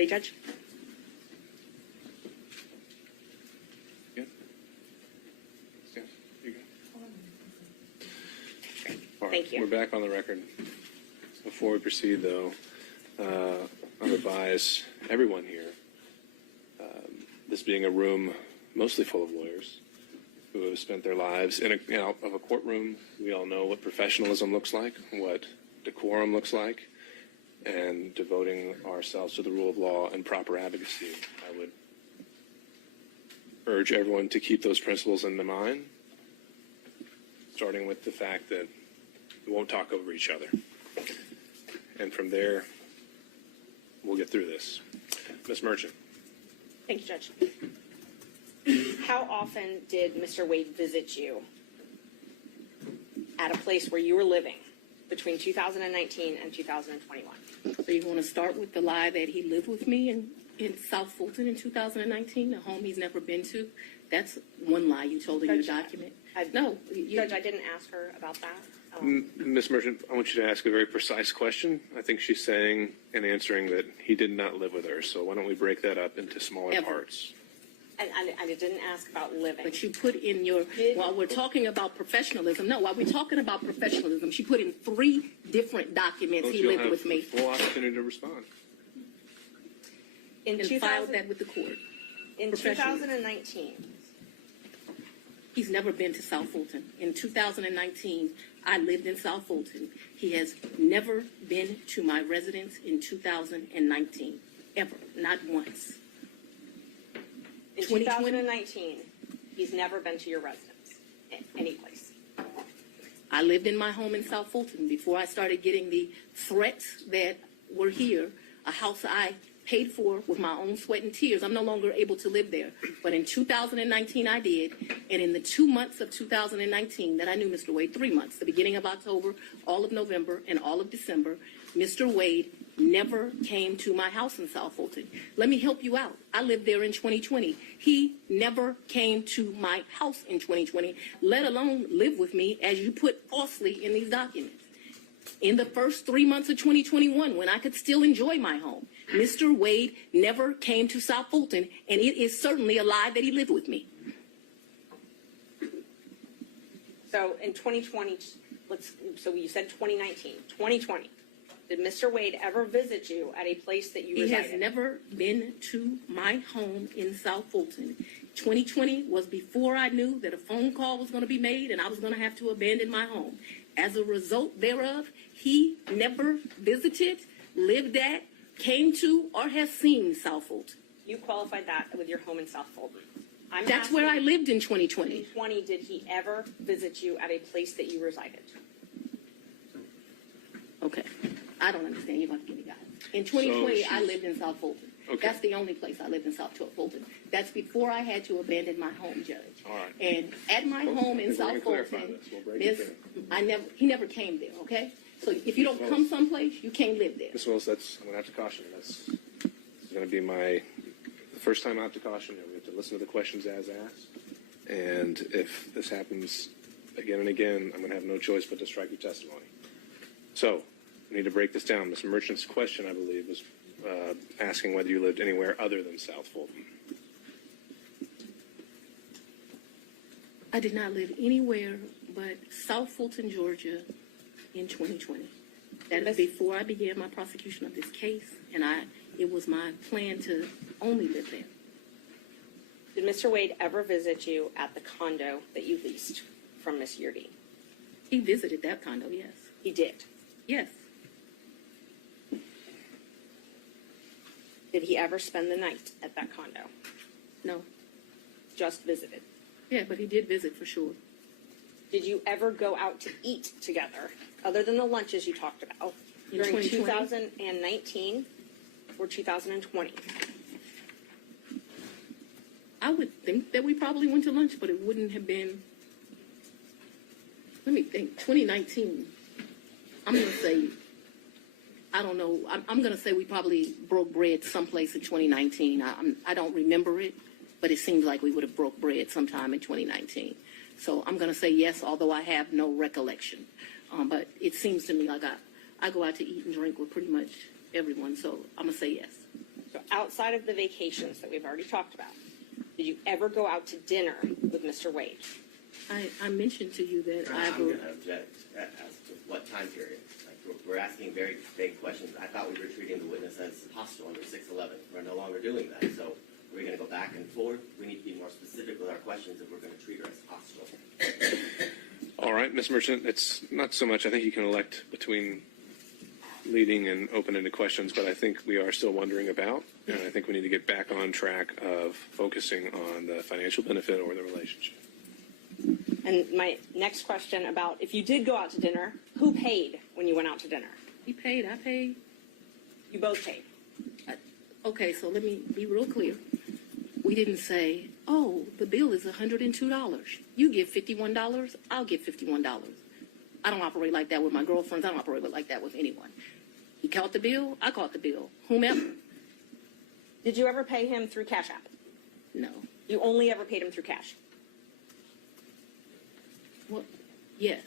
Ready, Judge? Yeah. Yeah, you go. All right, Thank you. We're back on the record. Before we proceed, though, I'll advise everyone here, this being a room mostly full of lawyers who have spent their lives in a courtroom. We all know what professionalism looks like, what decorum looks like, and devoting ourselves to the rule of law and proper advocacy. I would urge everyone to keep those principles in mind, starting with the fact that we won't talk over each other. And from there, we'll get through this. Ms. Merchant. Thank you, Judge. How often did Mr. Wade visit you at a place where you were living between 2019 and 2021? So you want to start with the lie that he lived with me in South Fulton in 2019, a home he's never been to? That's one lie you told in your Judge, document. Judge, I didn't ask her about that. Ms. Merchant, I want you to ask a very precise question. I think she's saying and answering that he did not live with her. So why don't we break that up into smaller Ever. parts? And I didn't ask about living. But you put in your, while we're talking about professionalism, while we're talking about professionalism, she put in 3 different documents he You'll lived have with me full opportunity to respond. in and 2000 filed that with the court. in professionally. 2019, He's never been to South Fulton. In 2019, I lived in South Fulton. He has never been to my residence in 2019, ever, not once. in 2020? 2019, he's never been to your residence, any place. I lived in my home in South Fulton before I started getting the threats that were here, a house I paid for with my own sweat and tears. I'm no longer able to live there. But in 2019, I did. And in the 2 months of 2019 that I knew Mr. Wade, 3 months, the beginning of October, all of November, and all of December, Mr. Wade never came to my house in South Fulton. Let me help you out. I lived there in 2020. He never came to my house in 2020, let alone live with me, as you put falsely in these documents. In the first 3 months of 2021, when I could still enjoy my home, Mr. Wade never came to South Fulton, and it is certainly a lie that he lived with me. So in 2020, so you said 2019, 2020. Did Mr. Wade ever visit you at a place that you He resided? has never been to my home in South Fulton. 2020 was before I knew that a phone call was going to be made and I was going to have to abandon my home. As a result thereof, he never visited, lived at, came to, or has seen South Fulton. You qualified that with your home in South Fulton. That's where I lived in 2020. 2020, did he ever visit you at a place that you resided? Okay. I don't understand. You're going to give me guidance. In 2020, I lived in South Fulton. Okay. That's the only place I lived in South Fulton. That's before I had to abandon my home, Judge. All right. And at my home in I think we're South gonna clarify Fulton, this. We'll break it down. he never came there, okay? So if you don't come someplace, you can't live there. Ms. Willis, I'm going to have to caution you. This is going to be the first time I have to caution you. We have to listen to the questions as asked. And if this happens again and again, I'm going to have no choice but to strike your testimony. So we need to break this down. Ms. Merchant's question, I believe, was asking whether you lived anywhere other than South Fulton. I did not live anywhere but South Fulton, Georgia in 2020. That is before I began my prosecution of this case, and it was my plan to only live there. Did Mr. Wade ever visit you at the condo that you leased from Miss Yurdi? He visited that condo, yes. He did. Yes. Did he ever spend the night at that condo? No. Just visited. Yeah, but he did visit for sure. Did you ever go out to eat together, other than the lunches you talked about, In during 2020? 2019 or 2020? I would think that we probably went to lunch, but it wouldn't have been, let me think, 2019. I'm going to say, I don't know, I'm going to say we probably broke bread someplace in 2019. I don't remember it, but it seems like we would have broke bread sometime in 2019. So I'm going to say yes, although I have no recollection. But it seems to me like I go out to eat and drink with pretty much everyone, so I'm going to say yes. So outside of the vacations that we've already talked about, did you ever go out to dinner with Mr. Wade? I mentioned to you that I I'm will. going to object as to what time period. Like, we're asking very vague questions. I thought we were treating the witness as hostile under 611. We're no longer doing that. So we're going to go back and forth. We need to be more specific with our questions if we're going to treat her as hostile. All right, Ms. Merchant, it's not so much, I think you can elect between leading and open-ended questions, but I think we are still wondering about, and I think we need to get back on track of focusing on the financial benefit or the relationship. And my next question about if you did go out to dinner, who paid when you went out to dinner? He paid. I paid. You both paid. Okay, so let me be real clear. We didn't say, oh, the bill is $102. You give $51, I'll give $51. I don't operate like that with my girlfriends. I don't operate like that with anyone. He caught the bill, I caught the bill. Whomever. Did you ever pay him through Cash App? No. You only ever paid him through cash? Well, yes.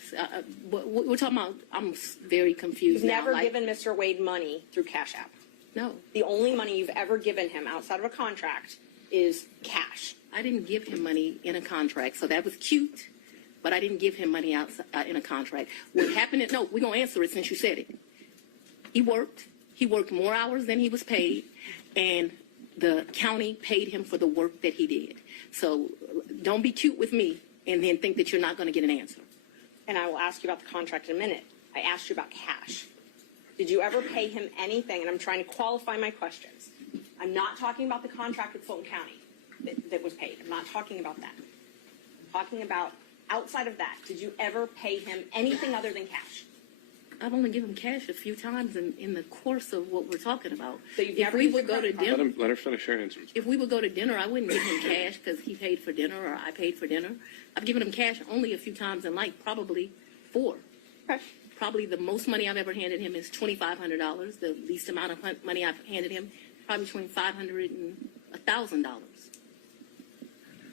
But we're talking about, I'm very confused You've now. never given Mr. Wade money through Cash App. No. The only money you've ever given him outside of a contract is cash. I didn't give him money in a contract, so that was cute, but I didn't give him money outside in a contract. What happened? No, we're gonna answer it since you said it. He worked. He worked more hours than he was paid, and the county paid him for the work that he did. So don't be cute with me and then think that you're not going to get an answer. And I will ask you about the contract in a minute. I asked you about cash. Did you ever pay him anything? And I'm trying to qualify my questions. I'm not talking about the contract with Fulton County that was paid. I'm not talking about that. I'm talking about outside of that. Did you ever pay him anything other than cash? I've only given him cash a few times in the course of what we're talking about. So you've If never we used would a go to credit card? dinner, Let her finish her answer. if we would go to dinner, I wouldn't give him cash because he paid for dinner or I paid for dinner. I've given him cash only a few times in life, probably 4. Okay. Probably the most money I've ever handed him is $2,500. The least amount of money I've handed him, probably between $500 and $1,000.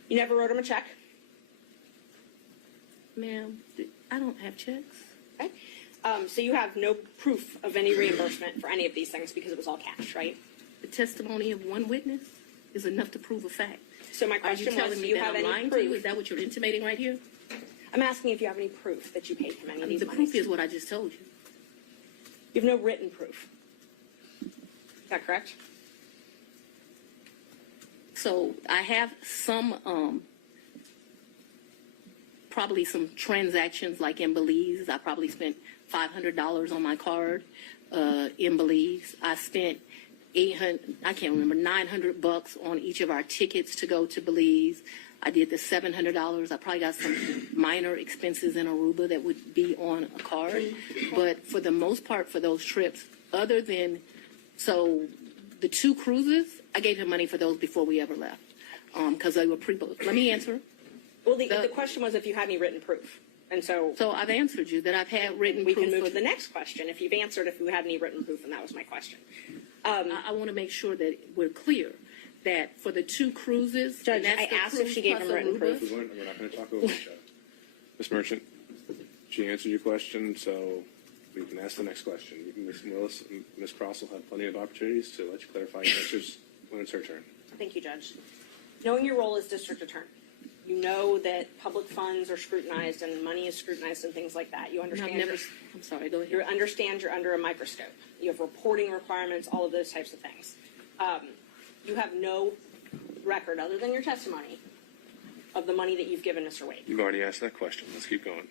You never wrote him a check? Ma'am, I don't have checks. Okay. So you have no proof of any reimbursement for any of these things because it was all cash, right? The testimony of one witness is enough to prove a fact. So my Are you question was, telling do me you that have I'm any lying to you? proof? Is that what you're intimating right here? I'm asking if you have any proof that you paid him any of these The monies. proof is what I just told you. You have no written proof. Is that correct? So I have some, probably some transactions like in Belize. I probably spent $500 on my card in Belize. I spent I can't remember, $900 on each of our tickets to go to Belize. I did the $700. I probably got some minor expenses in Aruba that would be on a card. But for the most part, for those trips, other than, so the 2 cruises, I gave him money for those before we ever left because they were pre-booked. Let me answer. Well, the question was if you had any written proof. And so I've answered you that I've had written we proof. can move to the next question. If you've answered if you had any written proof, and that was my question. I want to make sure that we're clear that for the 2 cruises, Judge, and that's I the asked if cruise she gave plus him written Aruba. proof. We're not going to talk over each other. Ms. Merchant, she answered your question, so we can ask the next question. Ms. Willis and Ms. Cross will have plenty of opportunities to let you clarify your answers when it's her turn. Thank you, Judge. Knowing your role as district attorney, you know that public funds are scrutinized and money is scrutinized and things like that. You And understand. I'm sorry, go ahead. You understand you're under a microscope. You have reporting requirements, all of those types of things. You have no record other than your testimony of the money that you've given Mr. Wade. You've already asked that question. Let's keep going.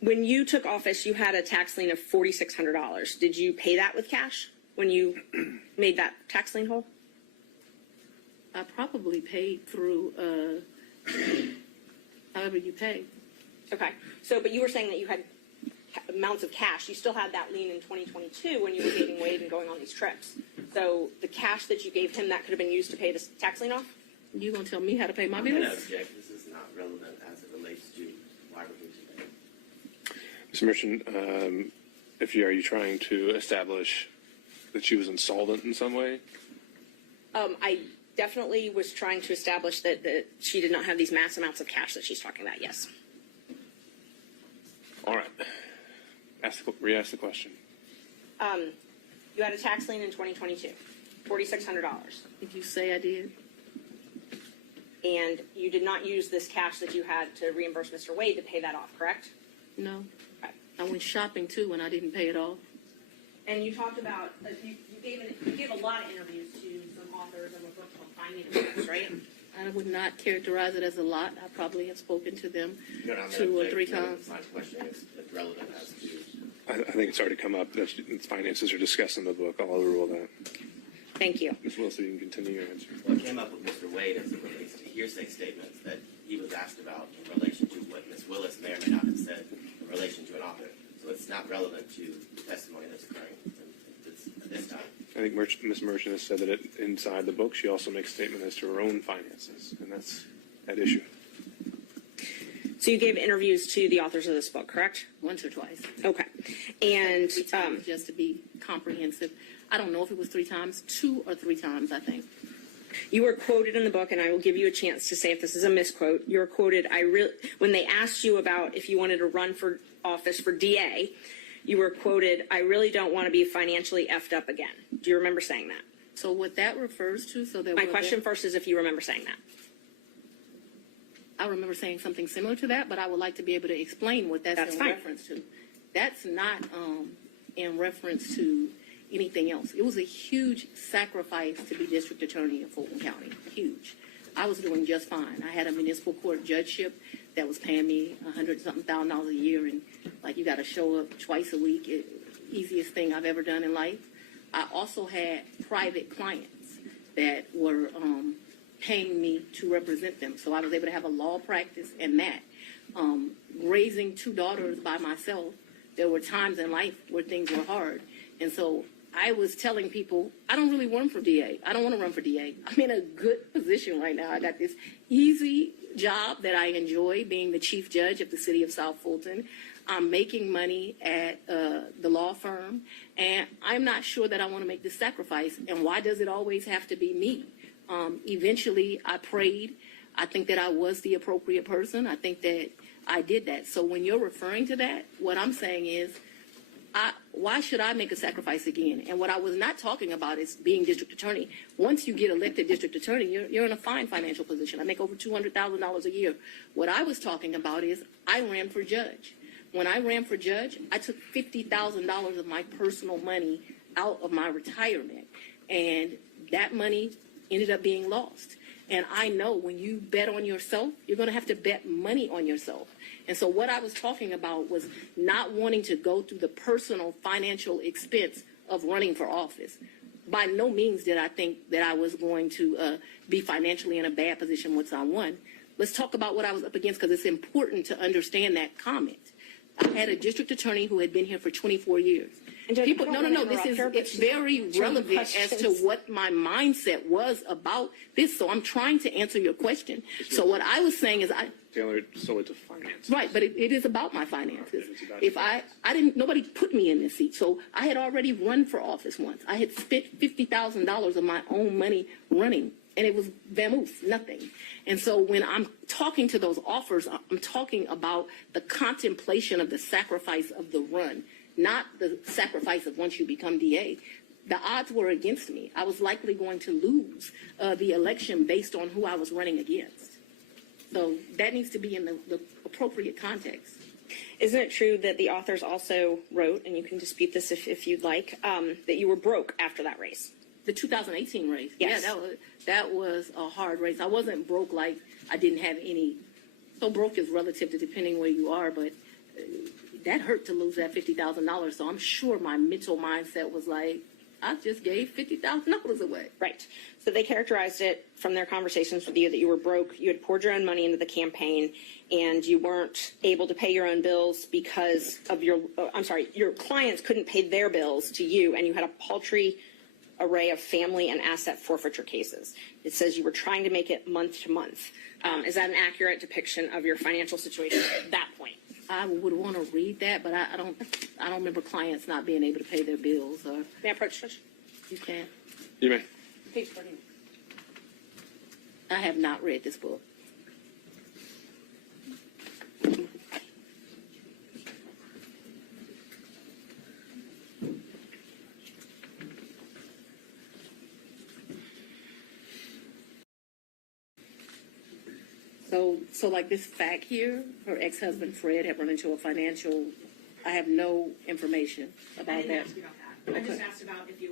When you took office, you had a tax lien of $4,600. Did you pay that with cash when you made that tax lien whole? I probably paid through however you pay. Okay. So, but you were saying that you had amounts of cash. You still had that lien in 2022 when you were dating Wade and going on these trips. So the cash that you gave him, that could have been used to pay the tax lien off? You gonna tell me how to pay my I'm going to bills? object. This is not relevant as it relates to why we're here today. Ms. Merchant, are you trying to establish that she was insolvent in some way? I definitely was trying to establish that she did not have these mass amounts of cash that she's talking about, yes. All right. Re-ask the question. You You had a tax lien in 2022, $4,600. Did you say I did? And you did not use this cash that you had to reimburse Mr. Wade to pay that off, correct? No. Okay. I went shopping too and I didn't pay it off. And you talked about, you gave a lot of interviews to some authors of a book called Finding Americans, right? I would not characterize it as a lot. I probably have spoken to them No, no, I'm 2 or gonna- 3 no, times. My question is relevant as to. I think it's already come up. That finances are discussed in the book. I'll overrule that. Thank you. Ms. Willis, you can continue your answer. What came up with Mr. Wade as it relates to hearsay statements that he was asked about in relation to what Ms. Willis may or may not have said in relation to an author. So it's not relevant to the testimony that's occurring at this time. I think Ms. Merchant has said that inside the book, she also makes a statement as to her own finances, and that's at issue. So you gave interviews to the authors of this book, correct? Once or twice. Okay. And 3 times, just to be comprehensive. I don't know if it was 3 times, 2 or 3 times, I think. you were quoted in the book, and I will give you a chance to say if this is a misquote. You were quoted, when they asked you about if you wanted to run for office for DA, you were quoted, "I really don't want to be financially effed up again." Do you remember saying that? So what that refers to, so that My question first is if you remember saying that. I remember saying something similar to that, but I would like to be able to explain what that's in fine. reference to. That's not in reference to anything else. It was a huge sacrifice to be district attorney in Fulton County. Huge. I was doing just fine. I had a municipal court judgeship that was paying me $100,000 a year, and like you got to show up twice a week. Easiest thing I've ever done in life. I also had private clients that were paying me to represent them, so I was able to have a law practice and that. Raising 2 daughters by myself, there were times in life where things were hard, and so I was telling people, I don't really run for DA. I don't want to run for DA. I'm in a good position right now. I got this easy job that I enjoy, being the chief judge of the city of South Fulton. I'm making money at the law firm, and I'm not sure that I want to make this sacrifice. And why does it always have to be me? Eventually, I prayed. I think that I was the appropriate person. I think that I did that. So when you're referring to that, what I'm saying is, why should I make a sacrifice again? And what I was not talking about is being district attorney. Once you get elected district attorney, you're in a fine financial position. I make over $200,000 a year. What I was talking about is I ran for judge. When I ran for judge, I took $50,000 of my personal money out of my retirement, and that money ended up being lost. And I know when you bet on yourself, you're going to have to bet money on yourself. And so what I was talking about was not wanting to go through the personal financial expense of running for office. By no means did I think that I was going to be financially in a bad position once I won. Let's talk about what I was up against, because it's important to understand that comment. I had a district attorney who had been here for 24 years. People, no. It's very relevant as to what my mindset was about this. So I'm trying to answer your question. So what I was saying is Tailored solely to finance. right, but it is about my finances. It's about If I didn't, nobody put me in this seat. So I had already run for office once. I had spent $50,000 of my own money running, and it was vamoose, nothing. And so when I'm talking to those offers, I'm talking about the contemplation of the sacrifice of the run, not the sacrifice of once you become DA. The odds were against me. I was likely going to lose the election based on who I was running against. So that needs to be in the appropriate context. Isn't it true that the authors also wrote, and you can dispute this if you'd like, that you were broke after that race? The 2018 race. Yes. Yeah, that was a hard race. I wasn't broke like I didn't have any. So broke is relative to depending where you are, but that hurt to lose that $50,000. So I'm sure my mental mindset was like, I just gave $50,000 away. Right. So they characterized it from their conversations with you that you were broke, you had poured your own money into the campaign, and you weren't able to pay your own bills because of your clients couldn't pay their bills to you, and you had a paltry array of family and asset forfeiture cases. It says you were trying to make it month to month. Is that an accurate depiction of your financial situation at that point? I would want to read that, but I don't remember clients not being able to pay their bills. Or May I approach, Judge? you can't. You may. Page 13. I have not read this book. So like this fact here, her ex-husband Fred had run into a financial, I have no information I about didn't that. ask you about that. I just Okay. asked about if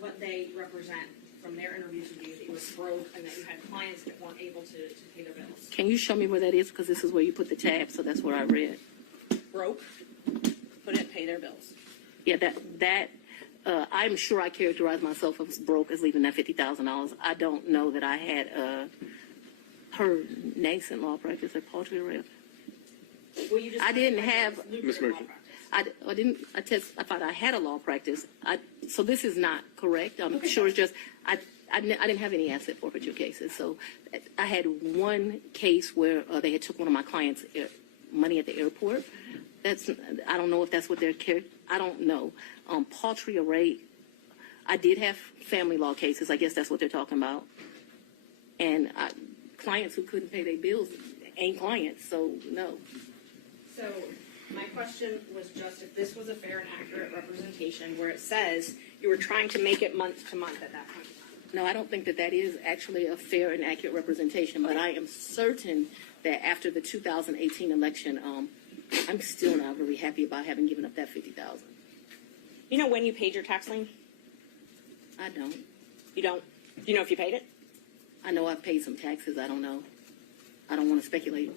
what they represent from their interviews with you, that you were broke and that you had clients that weren't able to pay their bills. Can you show me where that is? Because this is where you put the tab, so that's where I read. Broke, couldn't pay their bills. Yeah, I'm sure I characterized myself as broke as leaving that $50,000. I don't know that I had her nascent law practice at poultry rep. Well, you just I didn't have- Ms. Merchant. I thought I had a law practice. So this is not correct. I'm sure it's just, I didn't have any asset forfeiture cases. So I had one case where they had took one of my clients' money at the airport. I don't know if that's what I don't know. Poultry array, I did have family law cases. I guess that's what they're talking about. And clients who couldn't pay their bills ain't clients, so no. So my question was just if this was a fair and accurate representation where it says you were trying to make it month to month at that point in time. No, I don't think that is actually a fair and accurate representation, but I am certain that after the 2018 election, I'm still not really happy about having given up that $50,000. You know when you paid your tax lien? I don't. You don't? Do you know if you paid it? I know I've paid some taxes. I don't know. I don't want to speculate.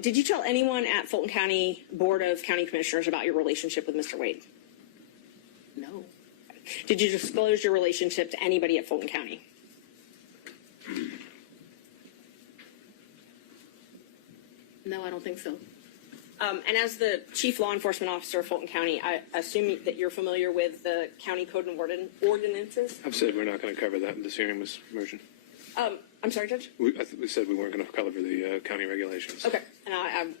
Did you tell anyone at Fulton County Board of County Commissioners about your relationship with Mr. Wade? No. Did you disclose your relationship to anybody at Fulton County? No, I don't think so. And as the chief law enforcement officer of Fulton County, I assume that you're familiar with the county code and ordinances? I've said we're not going to cover that in this hearing, Ms. Merchant. I'm sorry, Judge? We said we weren't going to cover the county regulations. Okay, and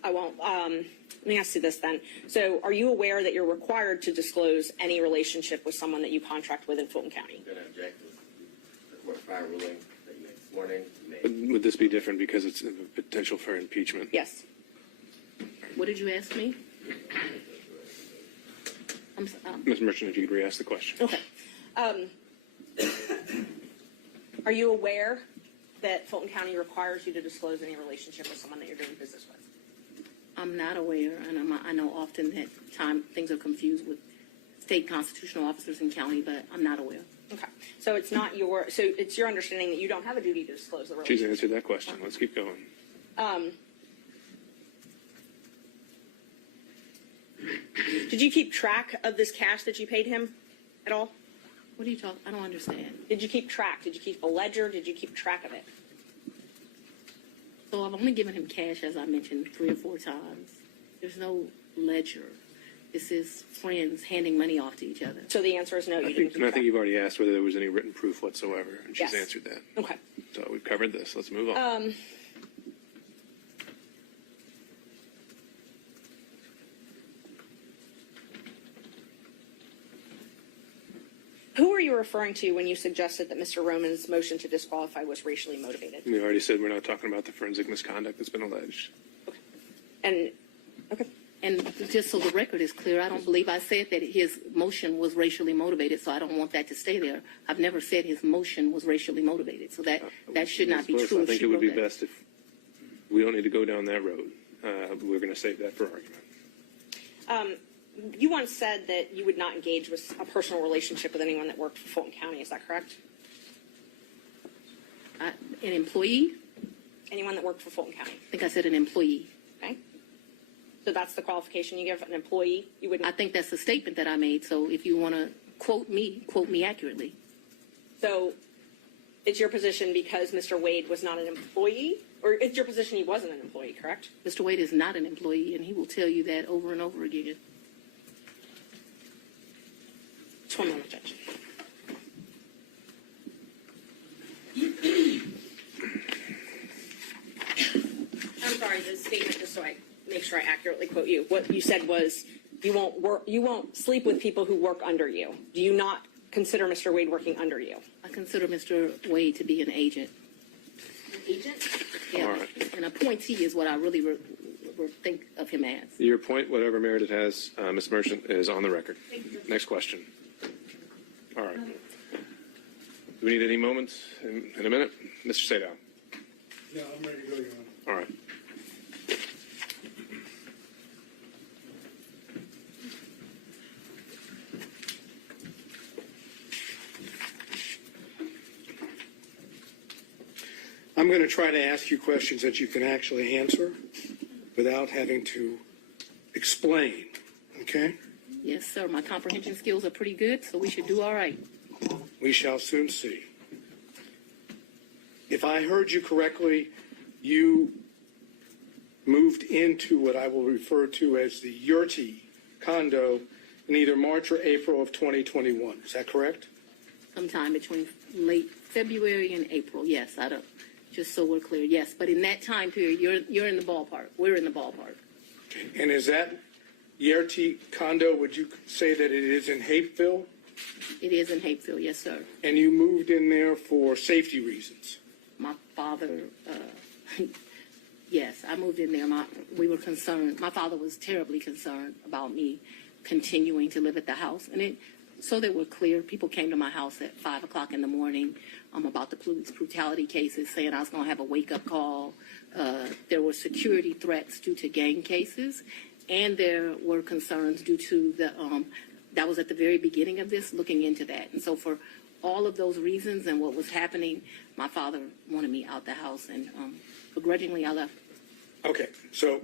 I won't. Let me ask you this then. So are you aware that you're required to disclose any relationship with someone that you contract with in Fulton County? I'm going to object to the court's prior ruling that you made this morning. Would this be different because it's a potential for impeachment? Yes. What did you ask me? Ms. Merchant, if you could re-ask the question. Okay. Are you aware that Fulton County requires you to disclose any relationship with someone that you're doing business with? I'm not aware, and I know often that things are confused with state constitutional officers in county, but I'm not aware. Okay. So it's not so it's your understanding that you don't have a duty to disclose the She's relationship? answered that question. Let's keep going. Did you keep track of this cash that you paid him at all? What are you talking? I don't understand. Did you keep track? Did you keep a ledger? Did you keep track of it? So I've only given him cash, as I mentioned, 3 or 4 times. There's no ledger. This is friends handing money off to each other. So the answer is no, you didn't keep I track. think you've already asked whether there was any written proof whatsoever, and she's Yes. answered that. Okay. So we've covered this. Let's move on. Who are you referring to when you suggested that Mr. Roman's motion to disqualify was racially motivated? We already said we're not talking about the forensic misconduct that's been alleged. And okay. And just so the record is clear, I don't believe I said that his motion was racially motivated, so I don't want that to stay there. I've never said his motion was racially motivated, so that should not be Ms. true. I if think she it would wrote be that. best if we don't need to go down that road. We're going to save that for argument. You once said that you would not engage with a personal relationship with anyone that worked for Fulton County. Is that correct? An employee? Anyone that worked for Fulton County. I think I said an employee. Okay. So that's the qualification you give an employee. You wouldn't. I think that's the statement that I made, so if you want to quote me accurately. So it's your position because Mr. Wade was not an employee, or it's your position he wasn't an employee, correct? Mr. Wade is not an employee, and he will tell you that over and over again. Just 1 moment, Judge. I'm sorry, the statement, just so I make sure I accurately quote you. What you said was you won't sleep with people who work under you. Do you not consider Mr. Wade working under you? I consider Mr. Wade to be an agent. An agent? Yeah, All right. an appointee is what I really think of him as. Your point, whatever merit it has, Ms. Merchant, is on the record. Next question. All right. Do we need any moments in a minute? Mr. Sadow. No, I'm ready to go, Your Honor. All right. I'm going to try to ask you questions that you can actually answer without having to explain, okay? Yes, sir. My comprehension skills are pretty good, so we should do all right. We shall soon see. If I heard you correctly, you moved into what I will refer to as the Yurti condo in either March or April of 2021. Is that correct? Sometime between late February and April. Yes, I don't. Just so we're clear, yes. But in that time period, you're in the ballpark. We're in the ballpark. And is that Yurti condo, would you say that it is in Hapeville? It is in Hapeville, yes, sir. And you moved in there for safety reasons? My father, yes, I moved in there. We were concerned. My father was terribly concerned about me continuing to live at the house. And so that we're clear, people came to my house at 5 o'clock in the morning about the police brutality cases, saying I was going to have a wake-up call. There were security threats due to gang cases, and there were concerns due to that was at the very beginning of this, looking into that. And so for all of those reasons and what was happening, my father wanted me out the house, and begrudgingly I left. Okay, so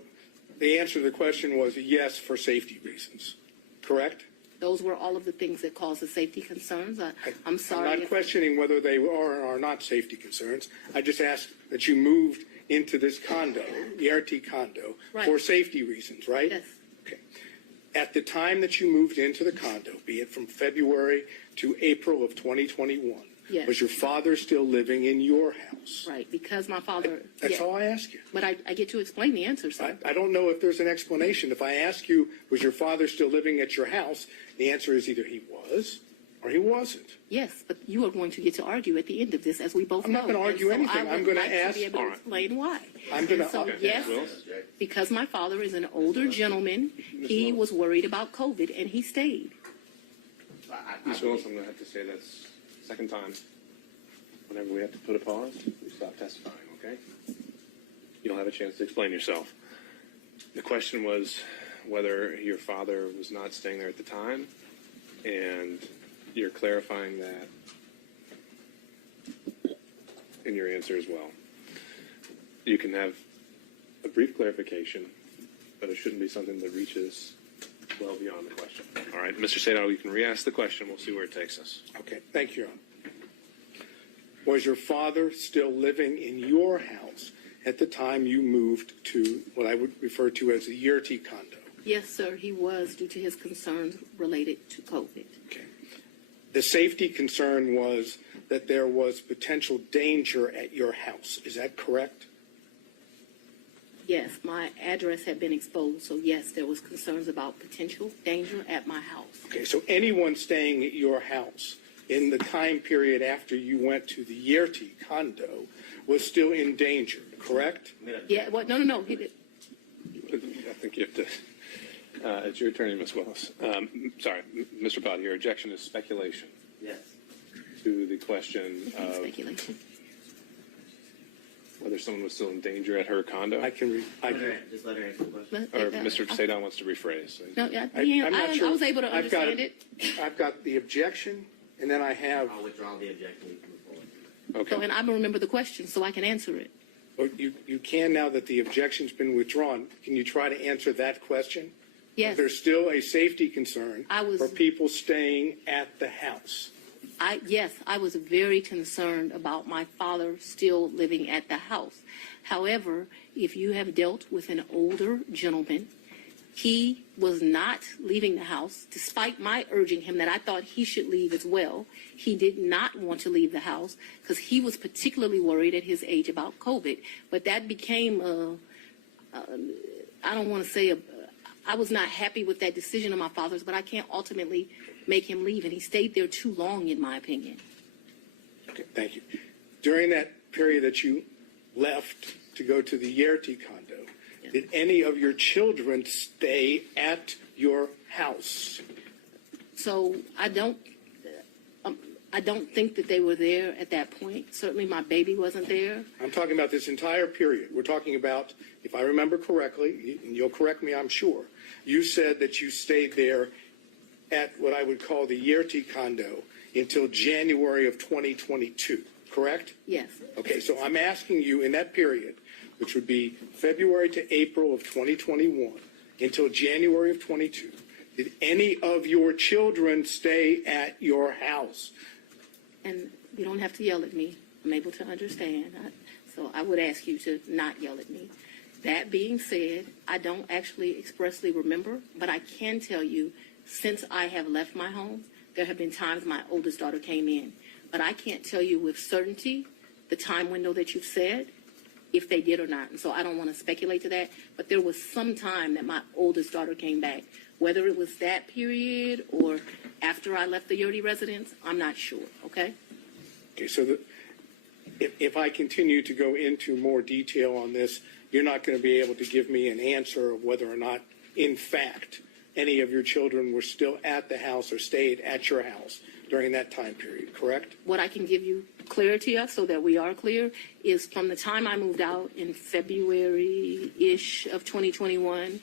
the answer to the question was yes for safety reasons, correct? Those were all of the things that caused the safety concerns. I'm sorry. I'm not questioning whether they are or are not safety concerns. I just asked that you moved into this condo, the RT condo, Right. for safety reasons, right? Yes. Okay. At the time that you moved into the condo, be it from February to April of 2021, Yes. was your father still living in your house? Right, because my father. That's yeah. all I ask you. But I get to explain the answer, sir. I don't know if there's an explanation. If I ask you, was your father still living at your house, the answer is either he was or he wasn't. Yes, but you are going to get to argue at the end of this, as we both I'm know. not gonna And argue so anything. I I'm would gonna like ask- to be able All to right. explain why. I'm gonna- And so, okay. yes, because my father is an older gentleman, he was worried about COVID, and he stayed. Ms. Willis, I'm going to have to say that's second time. Whenever we have to put a pause, we stop testifying, okay? You'll have a chance to explain yourself. The question was whether your father was not staying there at the time, and you're clarifying that in your answer as well. You can have a brief clarification, but it shouldn't be something that reaches well beyond the question. All right, Mr. Sadal, you can re-ask the question. We'll see where it takes us. Okay, thank you, Your Honor. Was your father still living in your house at the time you moved to what I would refer to as the Yurti condo? Yes, sir, he was, due to his concerns related to COVID. Okay. The safety concern was that there was potential danger at your house. Is that correct? Yes, my address had been exposed, so yes, there was concerns about potential danger at my house. Okay, so anyone staying at your house in the time period after you went to the Yurti condo was still in danger, correct? Yeah, what? No. He did. I think you have to. It's your attorney, Ms. Willis. Sorry, Mr. Potter, your objection is speculation Yes. to the question of Speculation. whether someone was still in danger at her condo. Just let her answer the question. Or Mr. Sadal wants to rephrase. No, yeah, I'm not I sure. was able to I've got understand it. I've got the objection, and then I have. I'll withdraw the objection. We can move forward. So, Okay. and I remember the question, so I can answer it. Well, you can now that the objection's been withdrawn. Can you try to answer that question? Yes, There's still a safety concern I was- for people staying at the house. I was very concerned about my father still living at the house. However, if you have dealt with an older gentleman, he was not leaving the house, despite my urging him that I thought he should leave as well. He did not want to leave the house because he was particularly worried at his age about COVID. But that became, I don't want to say, I was not happy with that decision of my father's, but I can't ultimately make him leave. And he stayed there too long, in my opinion. Okay, thank you. During that period that you left to go to the Yurti condo, did any of your children stay at your house? So I I don't think that they were there at that point. Certainly my baby wasn't there. I'm talking about this entire period. We're talking about, if I remember correctly, and you'll correct me, I'm sure, you said that you stayed there at what I would call the Yerty condo until January of 2022, correct? Yes. Okay, so I'm asking you in that period, which would be February to April of 2021 until January of 22, did any of your children stay at your house? And you don't have to yell at me. I'm able to understand. So I would ask you to not yell at me. That being said, I don't actually expressly remember, but I can tell you, since I have left my home, there have been times my oldest daughter came in. But I can't tell you with certainty the time window that you've said, if they did or not. And so I don't want to speculate to that. But there was some time that my oldest daughter came back. Whether it was that period or after I left the Yurty residence, I'm not sure, okay? Okay, so if I continue to go into more detail on this, you're not going to be able to give me an answer of whether or not, in fact, any of your children were still at the house or stayed at your house during that time period, correct? What I can give you clarity of, so that we are clear, is from the time I moved out in February-ish of 2021,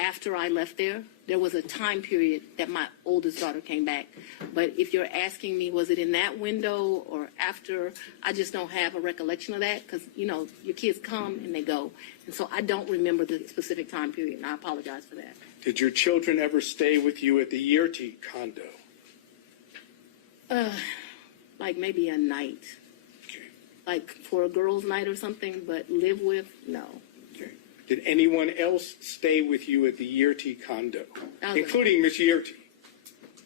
after I left there was a time period that my oldest daughter came back. But if you're asking me, was it in that window or after, I just don't have a recollection of that because, you know, your kids come and they go. And so I don't remember the specific time period, and I apologize for that. Did your children ever stay with you at the Yerty condo? Like maybe a night, Okay. like for a girls' night or something, but live with, no. Okay. Did anyone else stay with you at the Yerty condo, That was including Miss Yerty?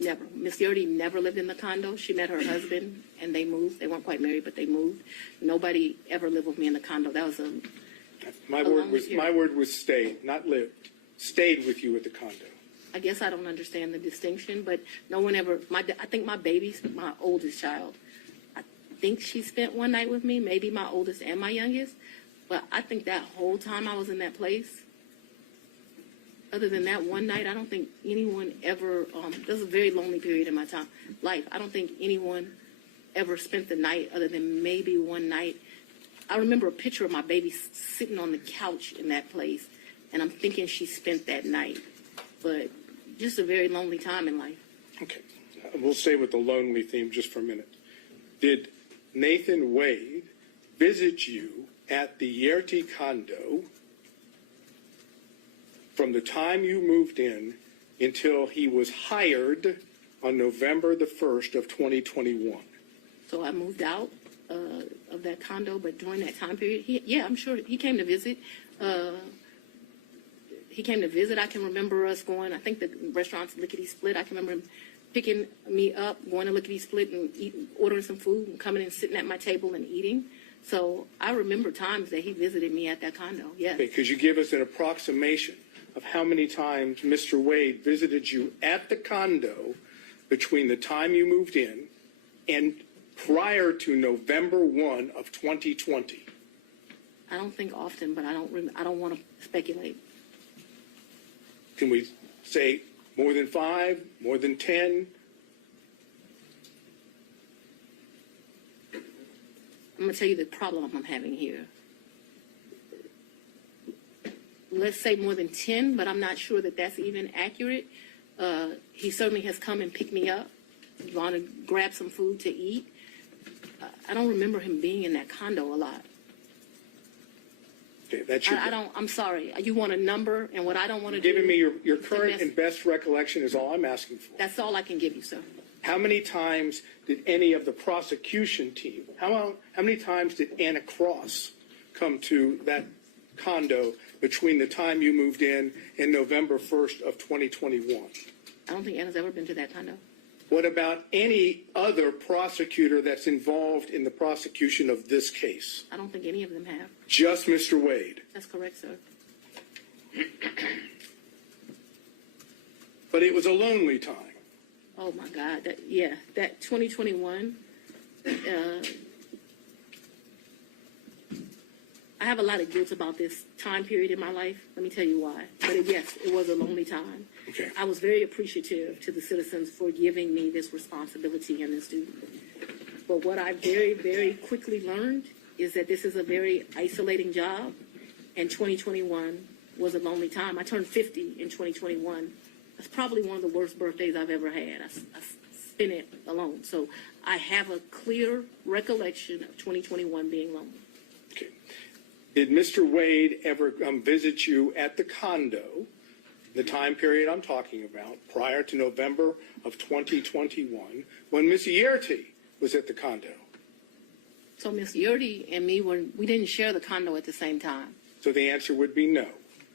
Never. Miss Yurty never lived in the condo. She met her husband, and they moved. They weren't quite married, but they moved. Nobody ever lived with me in the condo. That was a My Along word with was stayed, not lived. Stayed with you at the condo. I guess I don't understand the distinction, but no one ever. I think my baby's my oldest child. I think she spent one night with me, maybe my oldest and my youngest. But I think that whole time I was in that place, other than that one night, I don't think anyone ever. This was a very lonely period in my life. I don't think anyone ever spent the night, other than maybe one night. I remember a picture of my baby sitting on the couch in that place, and I'm thinking she spent that night. But just a very lonely time in life. Okay. We'll stay with the lonely theme just for a minute. Did Natan Wade visit you at the Yerty condo from the time you moved in until he was hired on November the 1st of 2021? So I moved out of that condo, but during that time period, I'm sure he came to visit. He came to visit. I can remember us going, I think the restaurant's Lickety Split. I can remember him picking me up, going to Lickety Split and ordering some food and coming and sitting at my table and eating. So I remember times that he visited me at that condo, yes. Okay, could you give us an approximation of how many times Mr. Wade visited you at the condo between the time you moved in and prior to November 1 of 2020? I don't think often, but I don't want to speculate. Can we say more than 5, more than 10? I'm going to tell you the problem I'm having here. Let's say more than 10, but I'm not sure that that's even accurate. He certainly has come and picked me up, gone to grab some food to eat. I don't remember him being in that condo a lot. Okay, that's your. I'm sorry. You want a number, and what I don't want to do. Giving me your is current mess- and best recollection is all I'm asking for. That's all I can give you, sir. How many times did any of the prosecution team, how many times did Anna Cross come to that condo between the time you moved in and November 1st of 2021? I don't think Anna's ever been to that condo. What about any other prosecutor that's involved in the prosecution of this case? I don't think any of them have. Just Mr. Wade. That's correct, sir. But it was a lonely time. Oh, my God. That 2021, I have a lot of guilt about this time period in my life. Let me tell you why. But yes, it was a lonely time. Okay. I was very appreciative to the citizens for giving me this responsibility and this duty. But what I very, very quickly learned is that this is a very isolating job, and 2021 was a lonely time. I turned 50 in 2021. That's probably one of the worst birthdays I've ever had. I spent it alone. So I have a clear recollection of 2021 being lonely. Okay. Did Mr. Wade ever visit you at the condo, the time period I'm talking about, prior to November of 2021, when Ms. Yerty was at the condo? So Miss Yurdy and me, we didn't share the condo at the same time. So the answer would be no.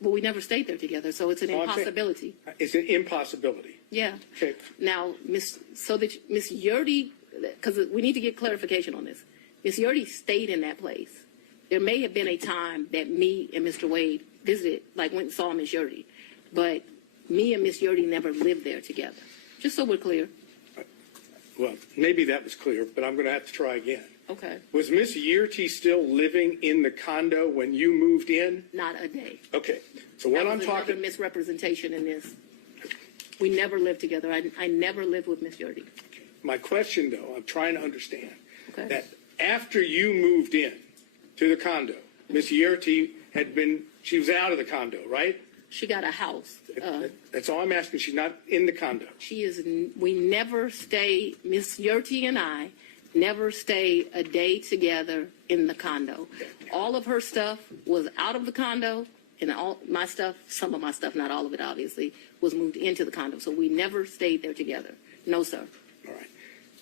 But we never stayed there together, so it's an Oh, I'm saying- impossibility. It's an impossibility. Yeah. Okay. Now, Miss Yurdy, because we need to get clarification on this. Miss Yurdy stayed in that place. There may have been a time that me and Mr. Wade visited, like went and saw Miss Yurdy, but me and Miss Yurdy never lived there together. Just so we're clear. Well, maybe that was clear, but I'm going to have to try again. Okay. Was Miss Yerty still living in the condo when you moved in? Not a day. Okay. So what That I'm was another talking, misrepresentation in this. We never lived together. I never lived with Miss Yurdy. my question though, I'm trying to understand Okay. that after you moved in to the condo, Miss Yerty she was out of the condo, right? She got a house. That's all I'm asking. She's not in the condo. We never stay, Miss Yurty and I never stay a day together in the condo. All of her stuff was out of the condo, and all my stuff, some of my stuff, not all of it obviously, was moved into the condo. So we never stayed there together. No, sir. All right.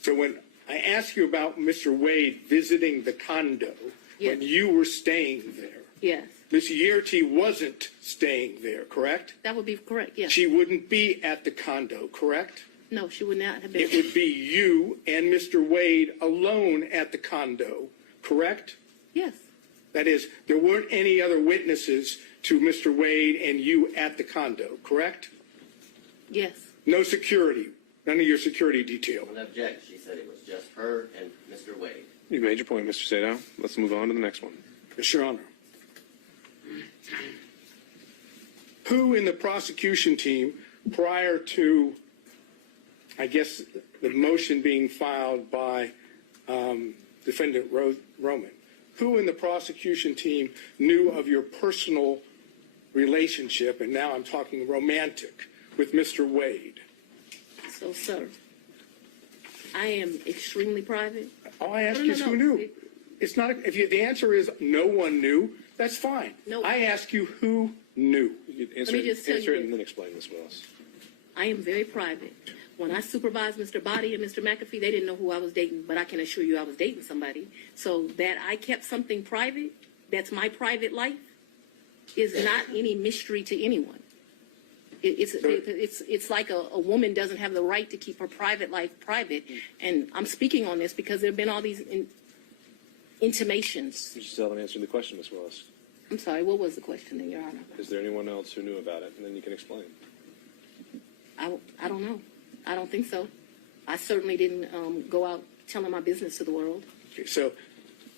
So when I asked you about Mr. Wade visiting the condo, Yes. when you were staying there, Yes, Miss Yerty wasn't staying there, correct? that would be correct. Yes. She wouldn't be at the condo, correct? No, she would not have been. It would be you and Mr. Wade alone at the condo, correct? Yes. That is, there weren't any other witnesses to Mr. Wade and you at the condo, correct? Yes. No security, none of your security detail. An object, she said it was just her and Mr. Wade. You made your point, Mr. Sadow. Let's move on to the next one. Yes, Your Honor. Who in the prosecution team, prior to, I guess, the motion being filed by Defendant Roman, who in the prosecution team knew of your personal relationship, and now I'm talking romantic, with Mr. Wade? So, sir, I am extremely private. All I ask No, you is no, who no. knew. It's not, the answer is no one knew, that's fine. No. I ask you who knew. You can answer, me just tell answer you it and this. then explain, Ms. Willis. I am very private. When I supervised Mr. Body and Mr. McAfee, they didn't know who I was dating, but I can assure you I was dating somebody. So that I kept something private, that's my private life, is not any mystery to anyone. It's like a woman doesn't have the right to keep her private life private. And I'm speaking on this because there have been all these intimations. You still haven't answered the question, Ms. Willis. I'm sorry, what was the question then, Your Honor? Is there anyone else who knew about it? And then you can explain. I don't know. I don't think so. I certainly didn't go out telling my business to the world. Okay, so,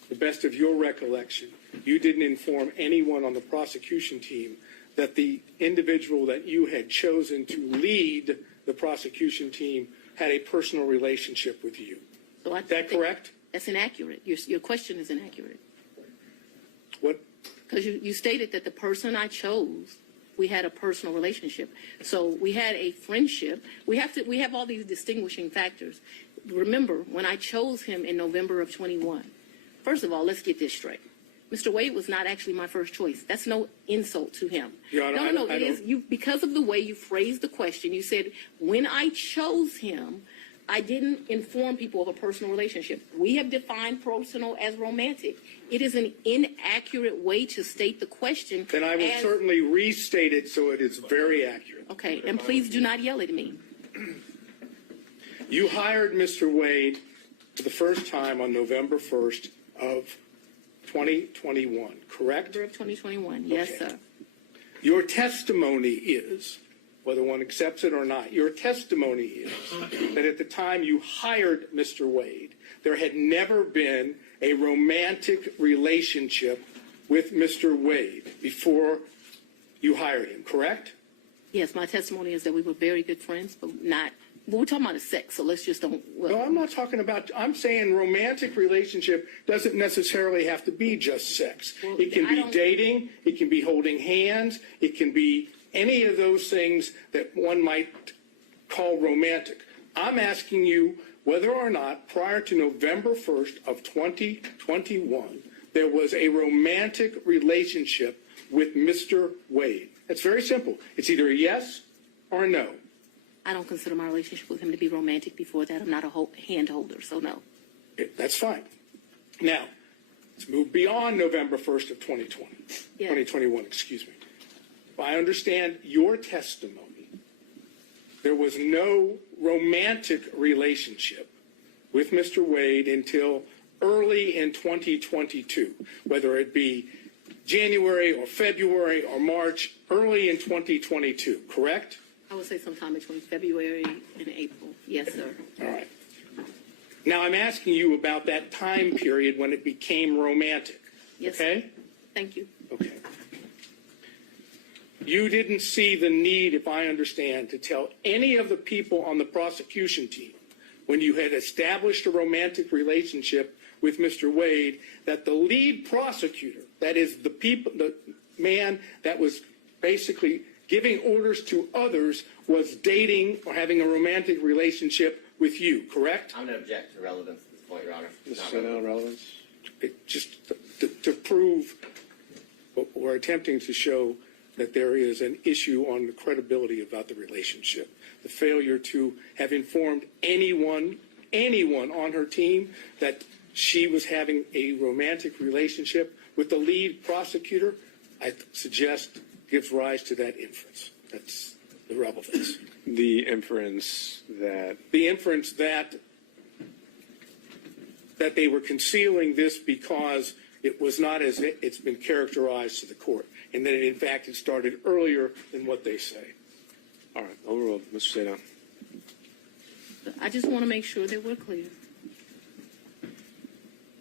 the best of your recollection, you didn't inform anyone on the prosecution team that the individual that you had chosen to lead the prosecution team had a personal relationship with you. So Is that correct? That's inaccurate. Your question is inaccurate. What? Because you stated that the person I chose, we had a personal relationship. So we had a friendship. We have all these distinguishing factors. Remember, when I chose him in November of 21, first of all, let's get this straight. Mr. Wade was not actually my first choice. That's no insult to him. Your Honor, No, it is you because of the way you phrased the question. You said, when I chose him, I didn't inform people of a personal relationship. We have defined personal as romantic. It is an inaccurate way to state the question. Then I will certainly restate it so it is very accurate. Okay, and please do not yell at me. You hired Mr. Wade for the first time on November 1st of 2021, correct? November of 2021, yes, Okay. sir. Your testimony is, whether one accepts it or not, your testimony is that at the time you hired Mr. Wade, there had never been a romantic relationship with Mr. Wade before you hired him, correct? Yes, my testimony is that we were very good friends, but we're talking about sex, so let's just don't. Well, No, I'm not talking about, I'm saying romantic relationship doesn't necessarily have to be just sex. Well, It can I be don't- dating, it can be holding hands, it can be any of those things that one might call romantic. I'm asking you whether or not prior to November 1st of 2021, there was a romantic relationship with Mr. Wade. It's very simple. It's either a yes or a no. I don't consider my relationship with him to be romantic before that. I'm not a hand holder, so no. That's fine. Now, let's move beyond November 1st of 2020, Yeah. 2021, excuse me. If I understand your testimony, there was no romantic relationship with Mr. Wade until early in 2022, whether it be January or February or March, early in 2022, correct? I would say sometime between February and April. Yes, sir. All right. Now I'm asking you about that time period when it became romantic. Yes. Okay? Thank you. Okay. You didn't see the need, if I understand, to tell any of the people on the prosecution team when you had established a romantic relationship with Mr. Wade that the lead prosecutor, that is the man that was basically giving orders to others, was dating or having a romantic relationship with you, correct? I'm going to object to relevance at this point, Your Honor. Mr. Not Sano, relevant. relevance? Just to prove what we're attempting to show that there is an issue on the credibility about the relationship. The failure to have informed anyone on her team that she was having a romantic relationship with the lead prosecutor, I suggest gives rise to that inference. That's the relevance. The inference that The inference that they were concealing this because it was not as it's been characterized to the court, and that in fact it started earlier than what they say. all right, overruled. Mr. Sano. I just want to make sure that we're clear.